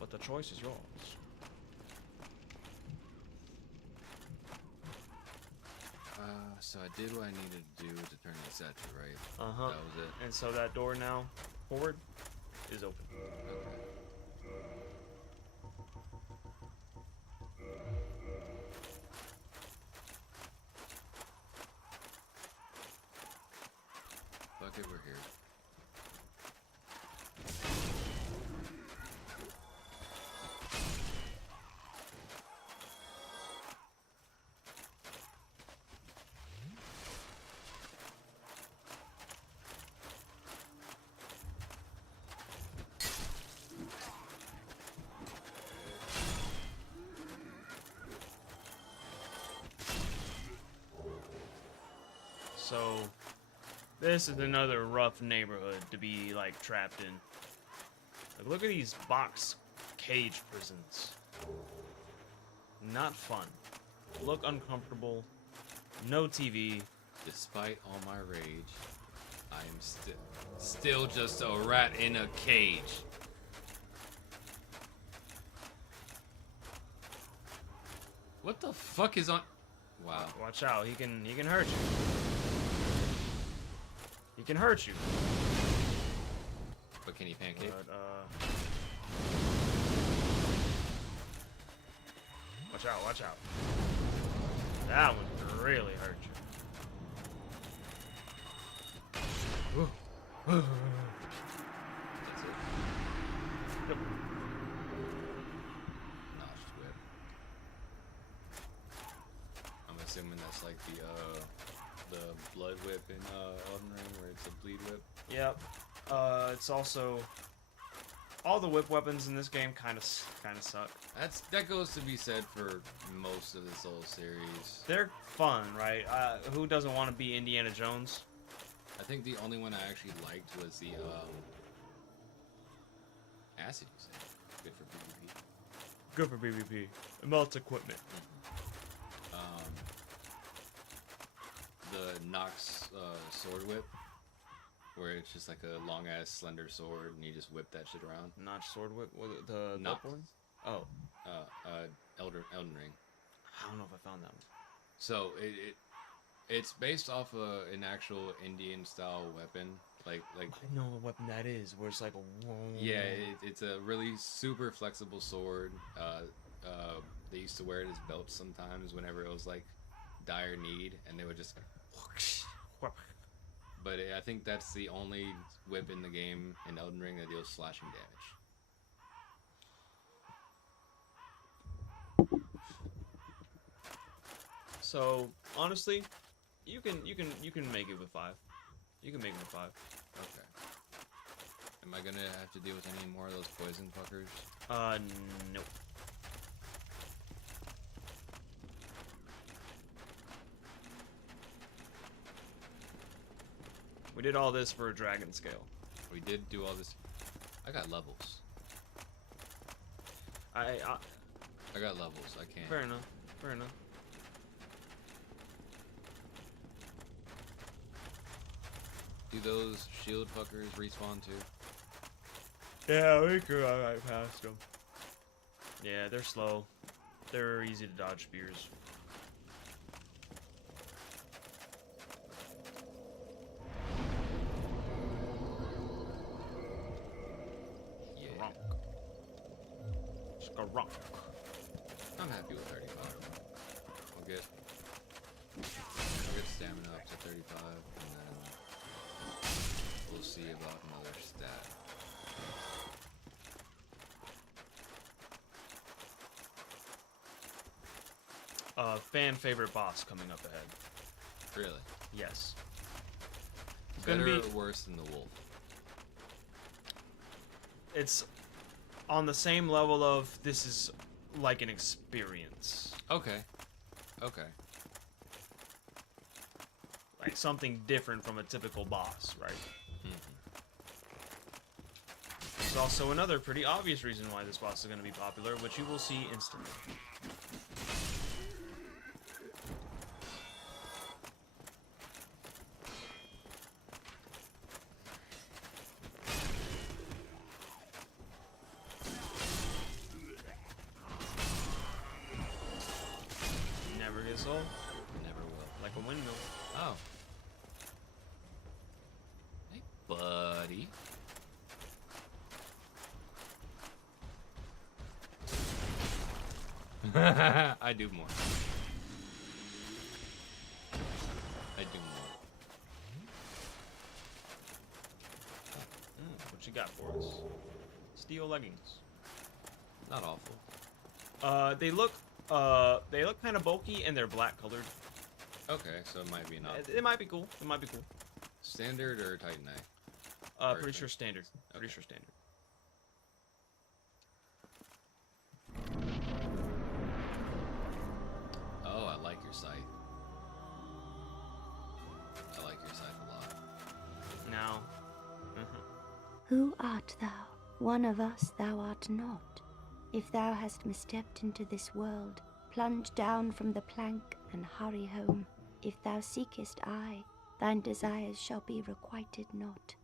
But the choice is yours. So I did what I needed to do to turn the statue, right? Uh-huh. That was it. And so that door now, forward, is open. Okay. Fuck it, we're here. So, this is another rough neighborhood to be, like, trapped in. Like, look at these box cage prisons. Not fun. Look uncomfortable. No TV. Despite all my rage, I am still just a rat in a cage. What the fuck is on? Wow. Watch out, he can hurt you. He can hurt you. But can he pancake? But, watch out, watch out. That one really hurt you. That's it. Yep. Notched whip. just like the blood whip in Elden Ring, where it's a bleed whip. Yep. It's also all the whip weapons in this game kind of suck. That goes to be said for most of the Souls series. They're fun, right? Who doesn't want to be Indiana Jones? I think the only one I actually liked was the acid using. Good for PvP. Good for PvP. It melts equipment. The Nox sword whip, where it's just like a long ass slender sword and you just whip that shit around. Notch sword whip? The Nox. Bloodborne? Oh. Elden Ring. I don't know if I found that one. So it's based off an actual Indian style weapon, like I know what weapon that is. Where it's like a yeah, it's a really super flexible sword. They used to wear it as belts sometimes whenever it was like dire need, and they would just. But I think that's the only whip in the game in Elden Ring that deals slashing damage. So honestly, you can make it with 5. You can make it with 5. Okay. Am I gonna have to deal with any more of those poison fuckers? Nope. We did all this for a dragon scale. We did do all this. I got levels. I got levels. I can't. fair enough. Fair enough. Do those shield fuckers respawn too? Yeah, we could go right past them. Yeah, they're slow. They're easy to dodge spears. Yeah. Skarunk. I'm happy with 35. I'll get stamina up to 35, and then we'll see about another stat. Fan favorite boss coming up ahead. Really? Yes. It's Better gonna be. or worse than the wolf? It's on the same level of this is like an experience. Okay. Okay. Like something different from a typical boss, right? There's also another pretty obvious reason why this boss is going to be popular, which you will see instantly. Never gets old, Never will. like a windmill. Oh. Hey, buddy. I do more. I do more. What you got for us? Steel leggings. Not awful. They look kind of bulky and they're black colored. Okay, so it might be not It might be cool. It might be cool. standard or Titan A. Pretty sure standard. Pretty Okay. sure standard. Oh, I like your scythe. I like your scythe a lot. Now. Who art thou? One of us thou art not. If thou hast misstepped into this world, plunge down from the plank and hurry home. If thou seekest I, thine desires shall be requited not.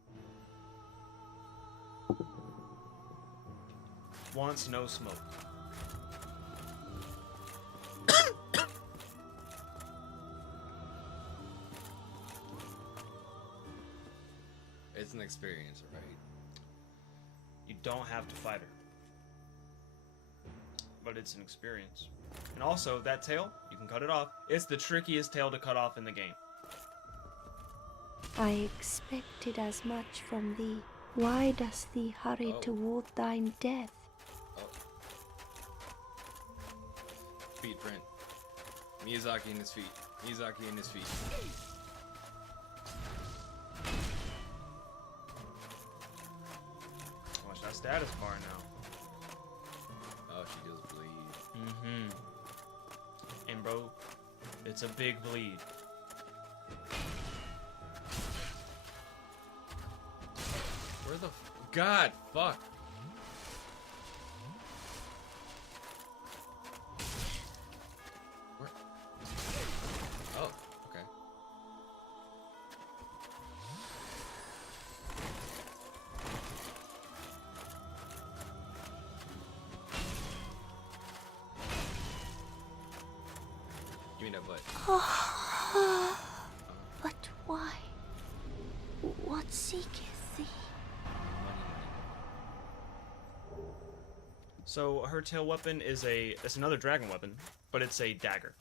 Wants no smoke. It's an experience, right? You don't have to fight her. But it's an experience. And also, that tail, you can cut it off. It's the trickiest tail to cut off in the game. I expected as much from thee. Why dost thee hurry Oh. toward thine death? Oh. Feet print. Miyazaki in his feet. Miyazaki and his feet. Watch that status bar now. Oh, she does bleed. Mm-hmm. And bro, it's a big bleed. Where the God, fuck. Where? Oh, okay. Give me that butt. But why? What seeketh thee? So her tail weapon is it's another dragon weapon, but it's a dagger.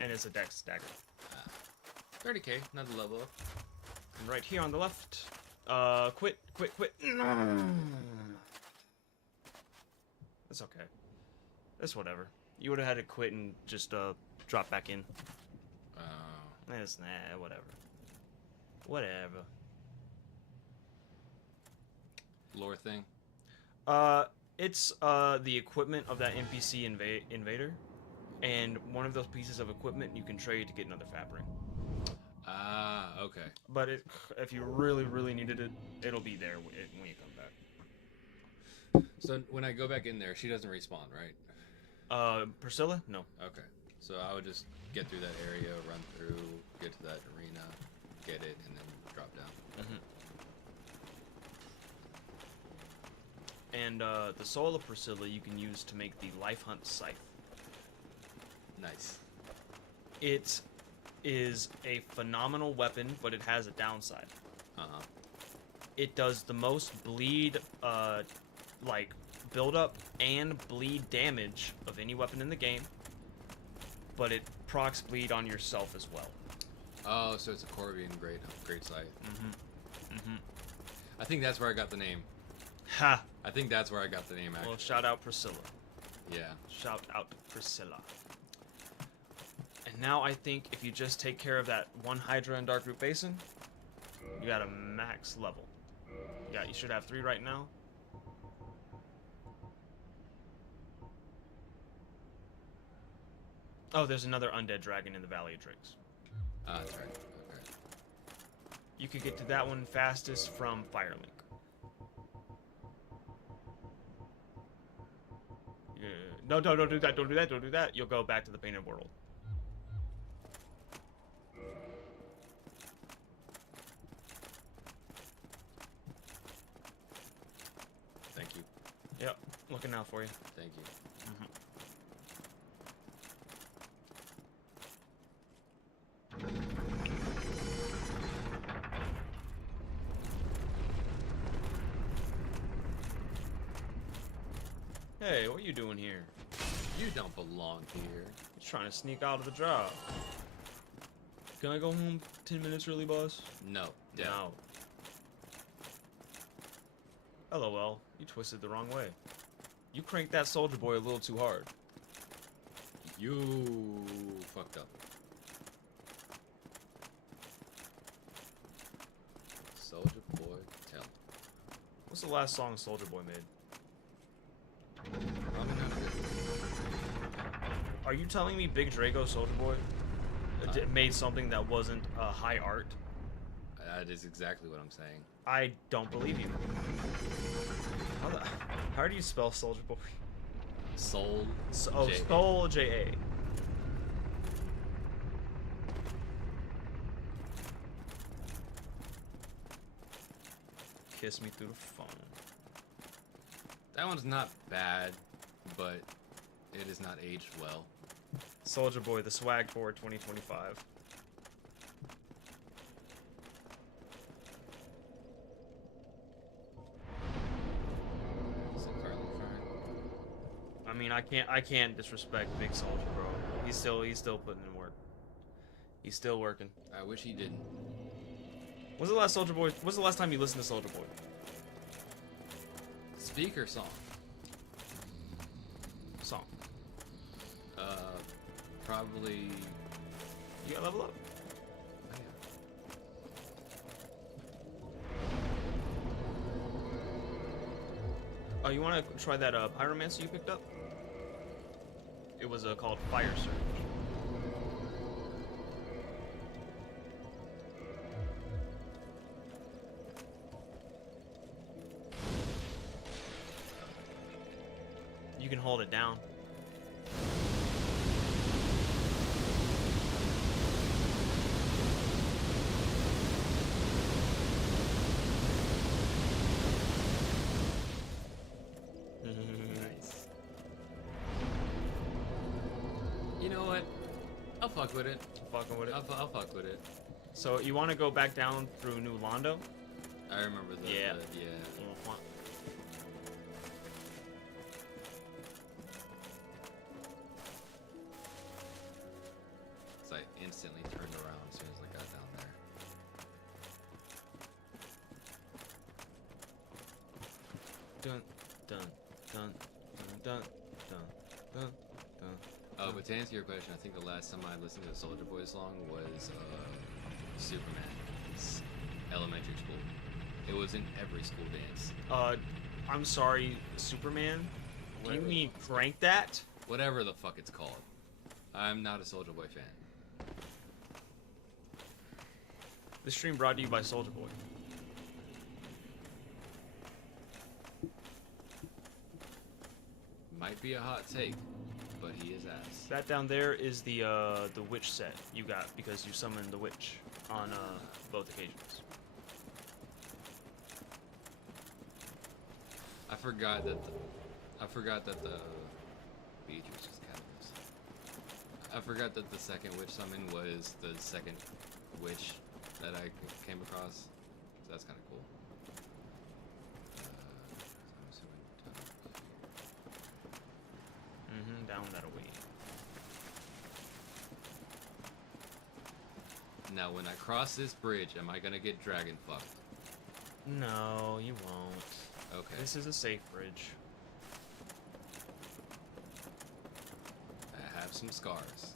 And it's a dex dagger. 30k, another level up. And right here on the left, quit. It's okay. It's whatever. You would have had to quit and just drop back in. It's whatever. Whatever. Lore thing. It's the equipment of that NPC invader, and one of those pieces of equipment you can trade to get another fabric. Ah, okay. But if you really needed it, it'll be there when you come back. So when I go back in there, she doesn't respawn, right? Priscilla? No. Okay. So I would just get through that area, run through, get to that arena, get it, and then drop down. And the soul of Priscilla you can use to make the Life Hunt Scythe. Nice. It is a phenomenal weapon, but it has a downside. It does the most bleed, like, build up and bleed damage of any weapon in the game, but it procs bleed on yourself as well. Oh, so it's a Corvian great scythe. I think that's where I got the name. Ha! I think that's where I got the name, actually. Well, shout out Priscilla. Yeah. Shout out Priscilla. And now I think if you just take care of that one Hydra in Dark Root Basin, you got a max level. Yeah, you should have 3 right now. Oh, there's another undead dragon in the Valley of Drakes. Ah, that's right. Okay. You could get to that one fastest from Firelink. Yeah. No, don't do that, don't do that. You'll go back to the Painted World. Thank you. Yep, looking out for you. Thank you. Hey, what are you doing here? You don't belong here. Just trying to sneak out of the job. Can I go home 10 minutes early, boss? No. Yeah. No. LOL, you twisted the wrong way. You cranked that soldier boy a little too hard. You fucked up. Soldier Boy, tell. What's the last song Soldier Boy made? Probably not good. Are you telling me Big Drago Soldier Boy made something that wasn't high art? That is exactly what I'm saying. I don't believe you. How do you spell Soldier Boy? Soul. J-A. Soul J-A. Kiss me through the phone. That one's not bad, but it is not aged well. Soldier Boy, the swag for 2025. Is it currently fine? I mean, I can't disrespect Big Soldier, bro. He's still putting in work. He's still working. I wish he didn't. When's the last Soldier Boy? When's the last time you listened to Soldier Boy? Speaker song. Song. Probably You gotta level up. Oh, yeah. Oh, you wanna try that pyromancer you picked up? It was called Fire Surge. You can hold it down. Nice. You know what? I'll fuck with it. Fucking with it. I'll fuck with it. So you want to go back down through New Londo? I remember the Yeah. yeah. So I instantly turned around as soon as I got down there. Dun dun dun dun dun dun dun dun. But to answer your question, I think the last time I listened to a Soulja Boy song was Superman's elementary school. It was in every school dance. I'm sorry, Superman. Do you Whatever. mean crank that? Whatever the fuck it's called. I'm not a Soulja Boy fan. This stream brought to you by Soulja Boy. Might be a hot take, but he is ass. That down there is the witch set you got because you summoned the witch on both occasions. I forgot that the Beatrice is catalyst. I forgot that the second witch summon was the second witch that I came across. So that's kind of cool. So I'm assuming Down that way. now when I cross this bridge, am I gonna get dragon fucked? No, you won't. Okay. This is a safe bridge. I have some scars.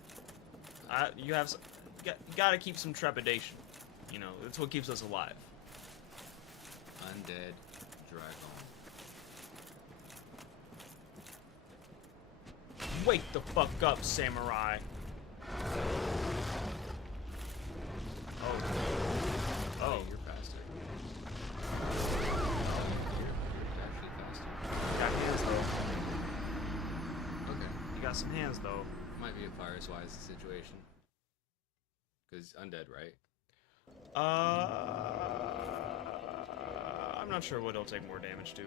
You have you gotta keep some trepidation. You know, that's what keeps us alive. Undead dragon. Wake the fuck up, samurai. Oh, You're faster. You're actually faster. got hands though. Okay. You got some hands though. Might be a Fires Wise situation. Because undead, right? I'm not sure what it'll take more damage to.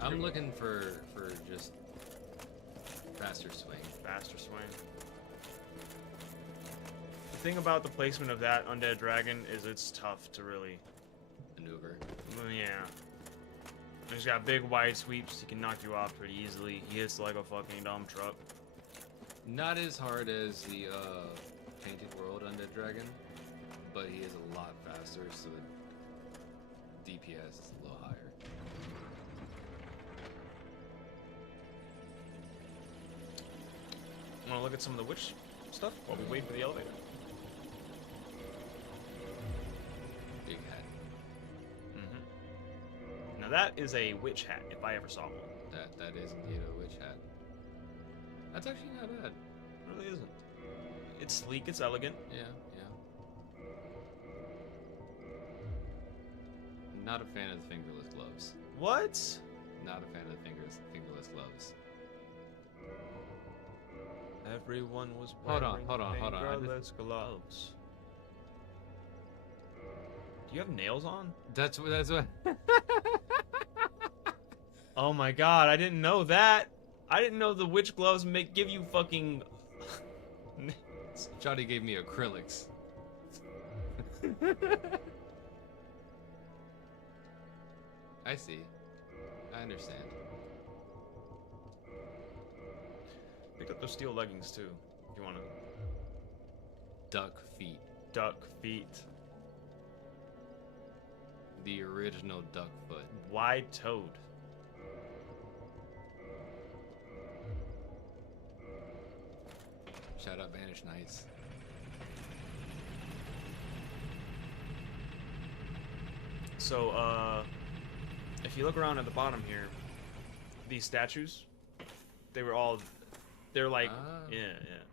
I'm looking for just faster swing. Faster swing. The thing about the placement of that undead dragon is it's tough to really Maneuver. Yeah. He's got big wide sweeps. He can knock you off pretty easily. He hits like a fucking dump truck. Not as hard as the Painted World Undead Dragon, but he is a lot faster, so the DPS is a little higher. Want to look at some of the witch stuff while we wait for the elevator? Big hat. Now that is a witch hat, if I ever saw one. That is indeed a witch hat. That's actually not bad. It really isn't. It's sleek, it's elegant. Yeah. Not a fan of the fingerless gloves. What? Not a fan of the fingerless gloves. Everyone was Hold wearing on. fingerless gloves. Do you have nails on? That's what. Oh my god, I didn't know that. I didn't know the witch gloves give you fucking... Johnny gave me acrylics. I see. I understand. Pick up those steel leggings too, if you want to. Duck feet. Duck feet. The original duck foot. Wide-toed. Shout out Banished Knights. So, if you look around at the bottom here, these statues, they were all, they're like, yeah, yeah.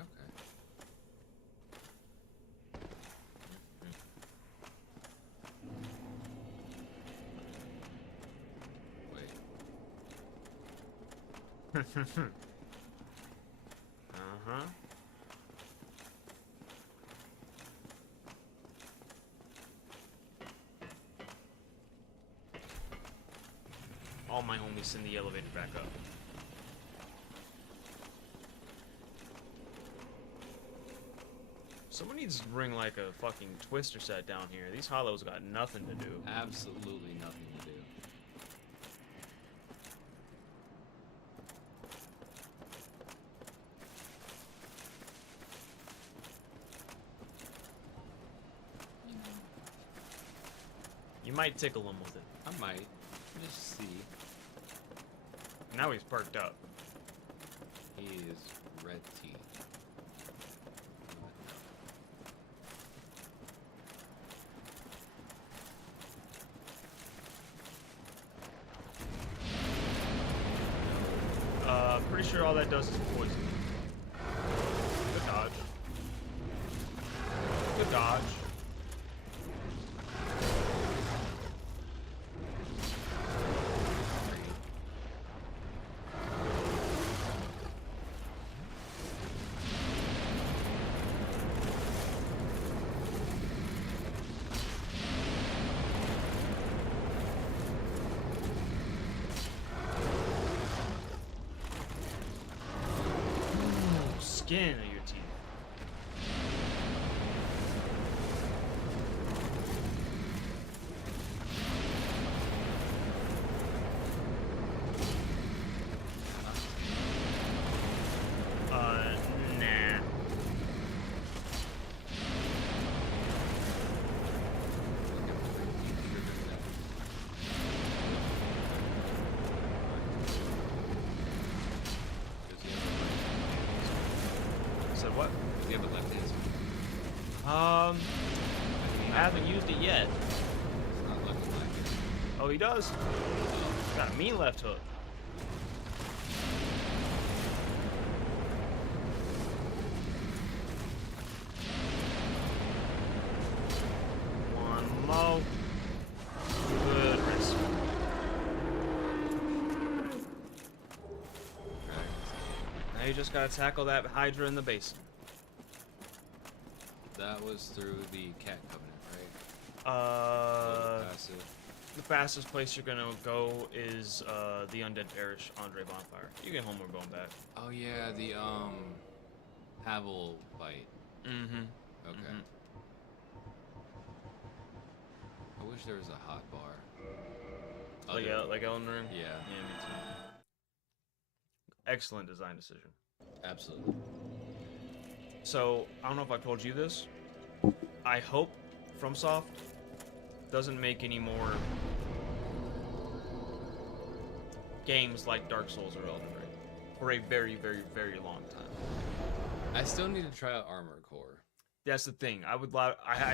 Okay. Wait. Uh-huh. All my homies send the elevator back up. Someone needs to bring like a fucking twister set down here. These hollows got nothing to do. Absolutely nothing to do. You might tickle him with it. I might. Just see. Now he's perked up. He is red tea. Pretty sure all that does is poison. Good dodge. Good dodge. Skin of your teeth. Nah. Said what? Do you have a left hand? I haven't used it yet. It's not looking like it. Oh, he does. Got a mean left hook. One more. Good risk. Now you just gotta tackle that Hydra in the basin. That was through the cat covenant, right? Passive. The fastest place you're gonna go is the Undead Parish, Andre Bonfire. You get home, we're going back. Oh yeah, the Havel bite. Mm-hmm. Okay. I wish there was a hot bar. Like Elden Ring? Yeah. Yeah, me too. Excellent design decision. Absolutely. So, I don't know if I told you this. I hope FromSoft doesn't make any more games like Dark Souls or Elden Ring for a very, very, very long time. I still need to try out Armored Core. That's the thing. I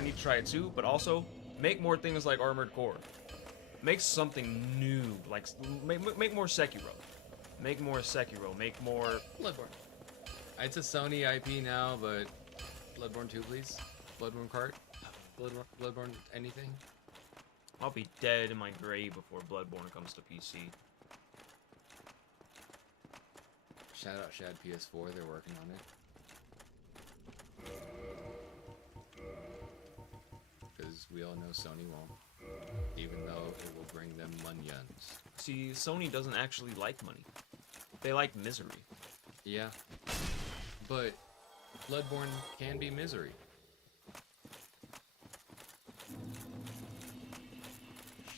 need to try it too, but also make more things like Armored Core. Make something new, like make more Sekiro. Make more Sekiro. Make more Bloodborne. It's a Sony IP now, but Bloodborne 2, please. Bloodborne Kart. Bloodborne anything. I'll be dead in my grave before Bloodborne comes to PC. Shout out Shad PS4, they're working on it. Because we all know Sony won't. Even though it will bring them monions. See, Sony doesn't actually like money. They like misery. Yeah. But Bloodborne can be misery.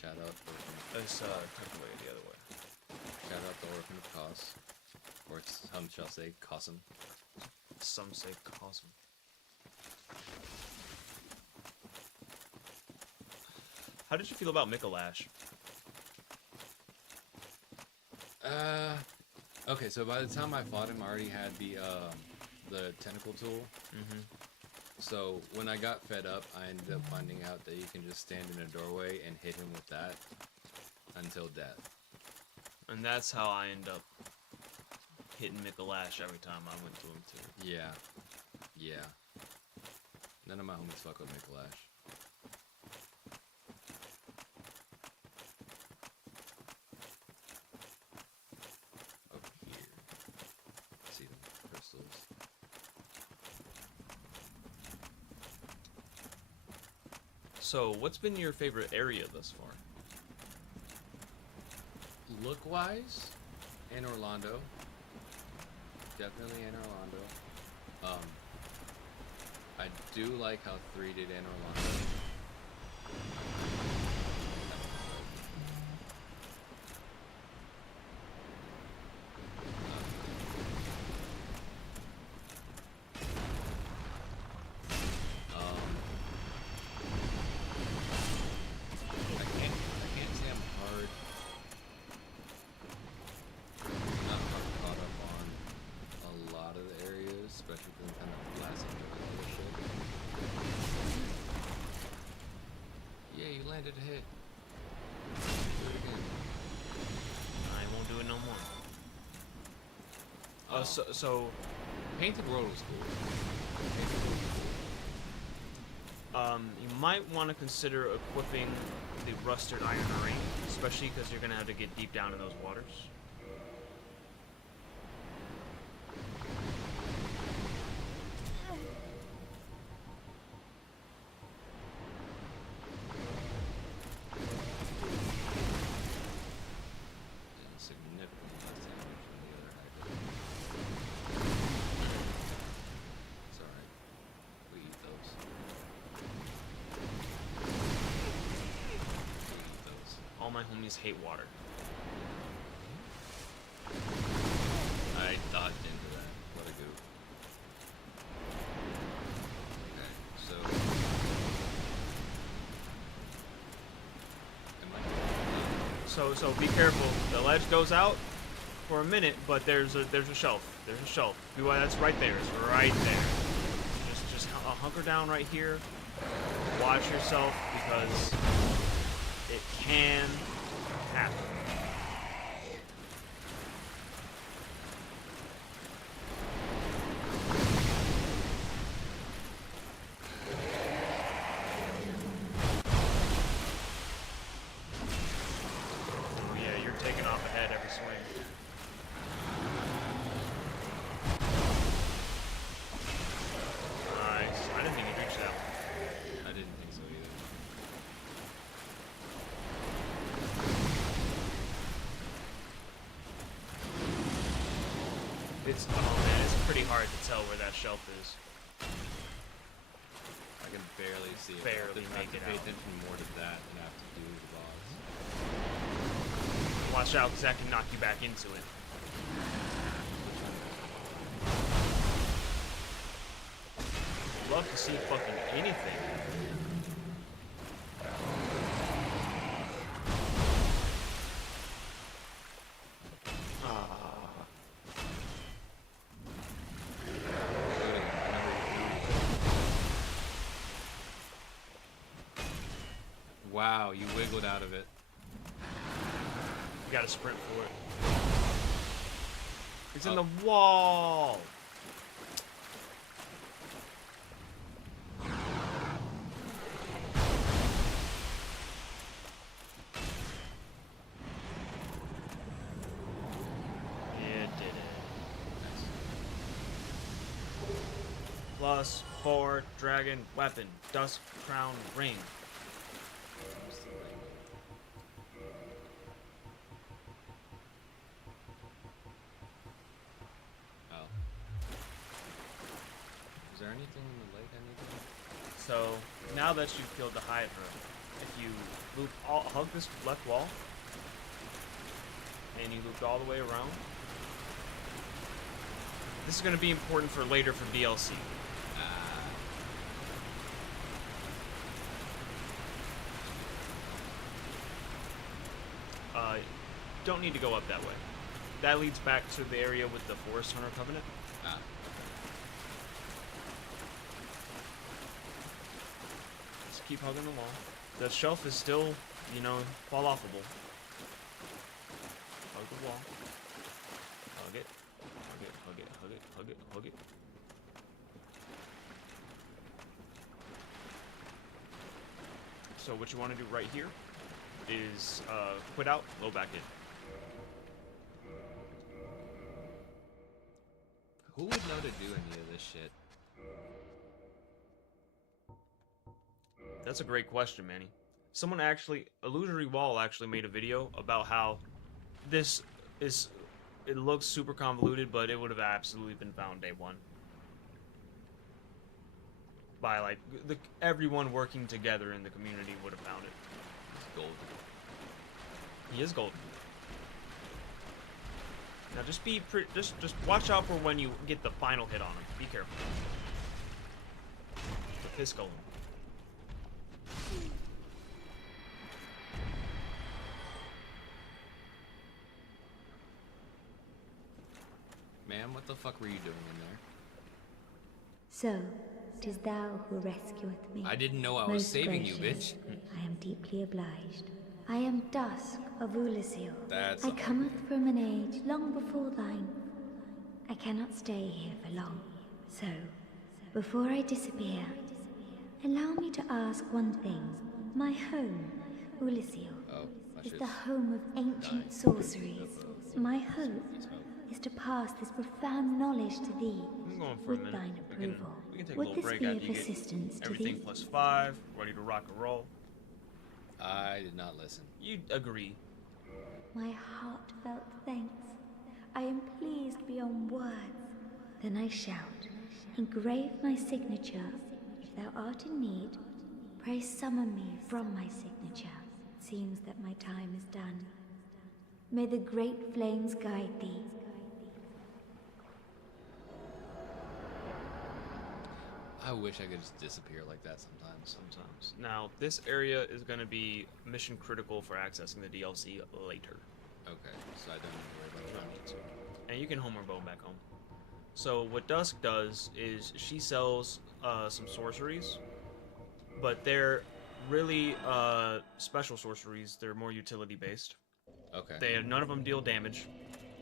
Shout out Orphan. Let's tuck away the other way. Shout out the Orphan of Kos. Or some shall say Cosm. Some say Cosm. How did you feel about Mikolash? Okay, so by the time I fought him, I already had the tentacle tool. Mm-hmm. So when I got fed up, I ended up finding out that you can just stand in a doorway and hit him with that until death. And that's how I end up hitting Mikalash every time I went to him too. Yeah. Yeah. None of my homies fuck with Mikalash. Over here. See them crystals. So, what's been your favorite area thus far? Look-wise, in Orlando. Definitely in Orlando. I do like how 3 did in Orlando. I can't say I'm hard. Not hard caught up on a lot of the areas, especially from kind of blasting over all this shit. Yeah, you landed a hit. Do it again. I won't do it no more. Oh. So Painted World was cool. Painted World was cool. you might want to consider equipping the rusted iron ring, especially because you're gonna have to get deep down in those waters. Yeah, significantly less damage than the other hacker. It's alright. We eat those. We eat those. All my homies hate water. I dodged into that. What a goof. Okay, so. Am I? So be careful. The ledge goes out for a minute, but there's a shelf. There's a shelf. That's right there. It's right there. Just hunker down right here. Watch yourself because it can happen. Oh yeah, you're taking off ahead every swing. Nice. I didn't think you'd reach that one. I didn't think so either. Oh man, it's pretty hard to tell where that shelf is. I can barely see it. Barely I have make to it pay out. attention more to that than I have to do the boss. Watch out, because that can knock you back into it. Love to see fucking anything. Wow, you wiggled out of it. You gotta sprint for it. It's in the wall! Yeah, it did it. +4 dragon weapon, Dusk Crown Ring. Oh. Is there anything in the lake I need to do? So now that you've killed the Hydra, if you hug this left wall, and you looped all the way around, this is going to be important for later for DLC. Don't need to go up that way. That leads back to the area with the Forest Hunter Covenant. keep hugging the wall. The shelf is still, you know, fall-offable. Hug the wall. Hug it. Hug it, hug it, hug it, hug it, hug it. So what you want to do right here is quit out, load back in. Who would know to do any of this shit? That's a great question, Manny. Someone actually, Illusory Wall actually made a video about how this is, it looks super convoluted, but it would have absolutely been found day one. By like, everyone working together in the community would have found it. It's golden. He is golden. Now just be just watch out for when you get the final hit on him. Be careful. The piss golem. Ma'am, what the fuck were you doing in there? So, 'tis thou who rescueth me. I didn't know I was Most saving you, gracious, bitch. I am deeply obliged. I am Dusk of Ulasil. That's I a- cometh from an age long before thine. I cannot stay here for long. So, before I disappear, allow me to ask one thing. My home, Ulasil, Oh, I is should. the home of ancient sorceries. My hope is to pass this profound knowledge to thee. I'm going for a With minute. thine approval. We can take a Would little this break be after of you get assistance to everything thee? +5, ready to rock and roll. I did not listen. You agree. My heartfelt thanks. I am pleased beyond words. Then I shout, engrave my signature. If thou art in need, pray summon me from my signature. Seems that my time is done. May the great flames guide thee. I wish I could just disappear like that sometimes. Sometimes. Now, this area is going to be mission critical for accessing the DLC later. Okay, so I don't need to worry You about don't need to. And you can home or bone back home. So what Dusk does is she sells some sorceries, but they're really special sorceries. They're more utility based. that. Okay. None of them deal damage.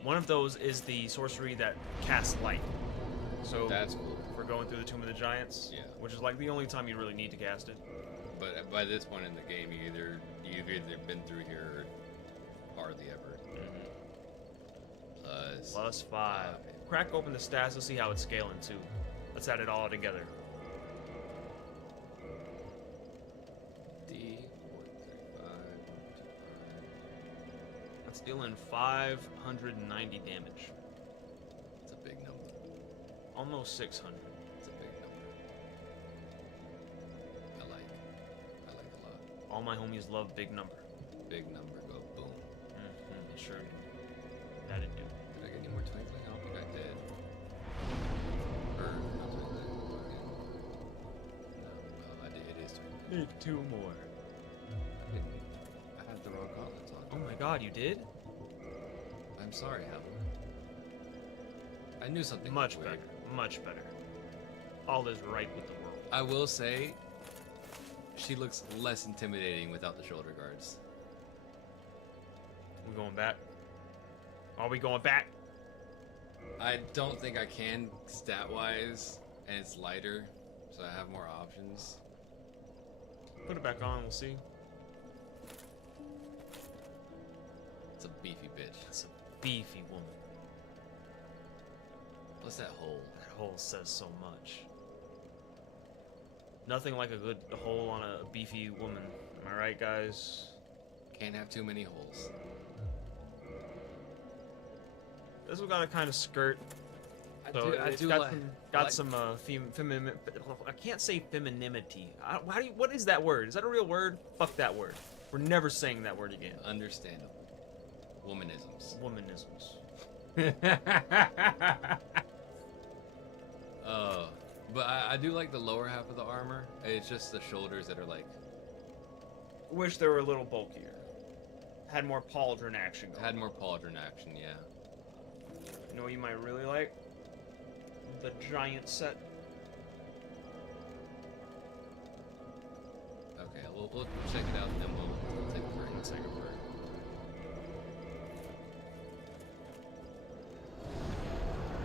One of those is the sorcery that casts light. So That's cool. we're going through the Tomb of the Giants, Yeah. which is like the only time you really need to cast it. But by this point in the game, you've either been through here or hardly ever. +5. Crack open the stats. Let's see how it's scaling too. Let's add it all together. D 135. That's dealing 590 damage. It's a big number. Almost 600. It's a big number. I like a lot. All my homies love big number. Big number, go boom. Sure. That'd do. Did I get any more twinkling? I don't think I did. Or not twinkling. No, well, I did. It is twinkling. Need 2 more. I had the wrong gauntlets on. Oh my god, you did? I'm sorry, Helen. I knew something Much was weird. better. Much better. All is right with the world. I will say, she looks less intimidating without the shoulder guards. We going back? Are we going back? I don't think I can stat-wise, and it's lighter, so I have more options. Put it back on, we'll see. It's a beefy bitch. That's a beefy woman. What's that hole? That hole says so much. Nothing like a good hole on a beefy woman. Am I right, guys? Can't have too many holes. This one got a kind of skirt. I So do it's got like- some, I got like- some I can't say femininity. What is that word? Is that a real word? Fuck that word. We're never saying that word again. Understandable. Womanisms. Womanisms. But I do like the lower half of the armor. It's just the shoulders that are like, Wish they were a little bulkier. Had more pauldron action going. had more pauldron action, yeah. You know what you might really like? The giant set. Okay. Okay, we'll check it out, and then we'll take a second break.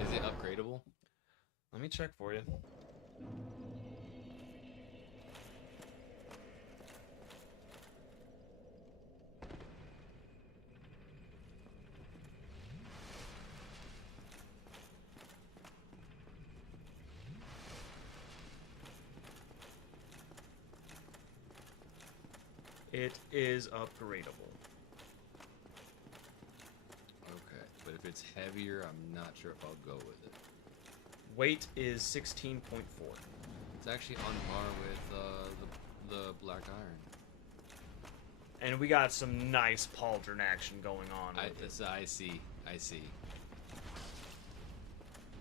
Is it upgradable? Let me check for you. It is upgradable. Okay, but if it's heavier, I'm not sure if I'll go with it. Weight is 16.4. It's actually on par with the Black Iron. And we got some nice pauldron action going on. I see.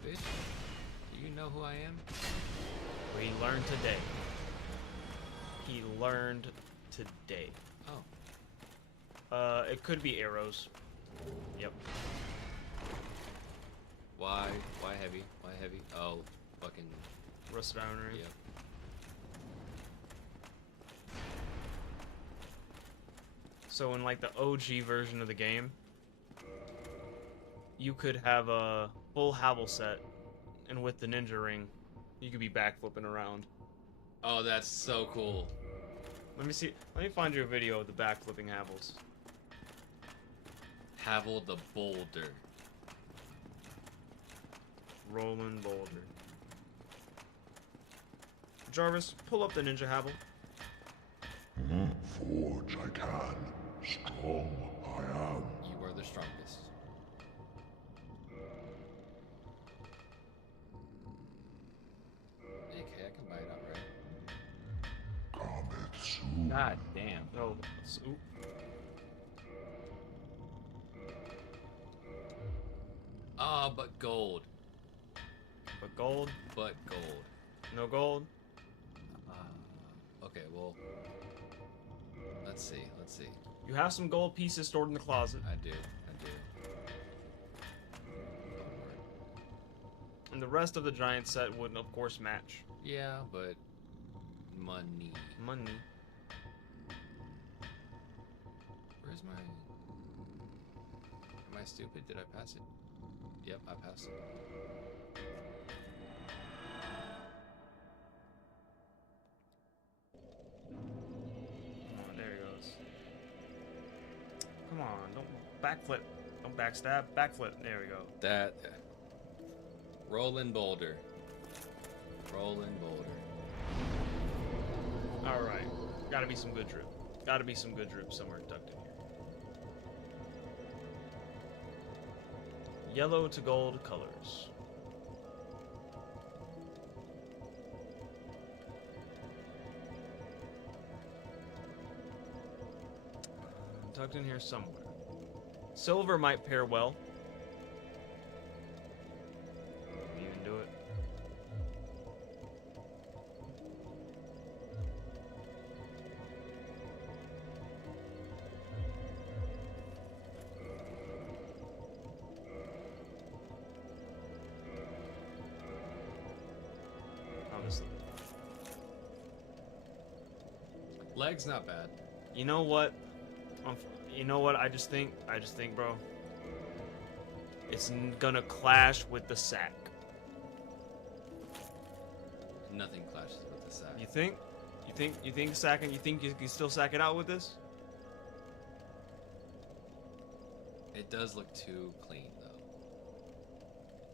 Bitch, do you know who I am? We learned today. He learned today. Oh. It could be arrows. Yep. Why heavy? Why heavy? Oh, fucking Rusted iron ring. Yep. So in like the OG version of the game, you could have a full Havel set, and with the ninja ring, you could be backflipping around. Oh, that's so cool. Let me see. Let me find you a video of the backflipping Havels. Havel the Boulder. Rolling boulder. Jarvis, pull up the ninja Havel. Forge I can, strong I am. You are the strongest. AK, I can buy it outright. Kametsu. God damn. Oh, oop. Ah, but gold. But gold? But gold. No gold? Okay, well, let's see. You have some gold pieces stored in the closet. I do. And the rest of the giant set wouldn't, of course, match. Yeah, but money. Money. Where's my... Am I stupid? Did I pass it? Yep, I passed it. Oh, there he goes. Come on, don't backflip. Don't backstab. Backflip. There we go. That... Rolling boulder. Alright. Gotta be some good droop. Gotta be some good droop somewhere tucked in here. Yellow to gold colors. Tucked in here somewhere. Silver might pair well. You can do it. Honestly. Leg's not bad. You know what? I just think, bro. It's gonna clash with the sack. Nothing clashes with the sack. You think? You think sacking? You think you can still sack it out with this? It does look too clean, though.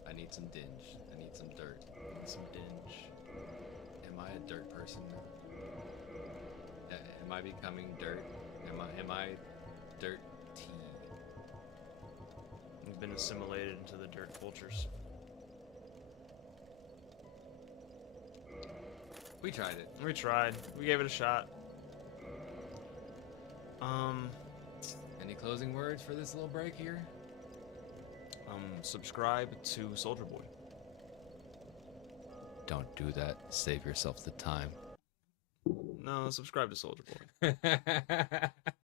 I need some dinge. I need some dirt. I need some dinge. Am I a dirt person now? Am I becoming dirt? Am I dirt tea? You've been assimilated into the dirt cultures. We tried it. We tried. We gave it a shot. Any closing words for this little break here? Subscribe to Soldier Boy. Don't do that. Save yourself the time. No, subscribe to Soldier Boy.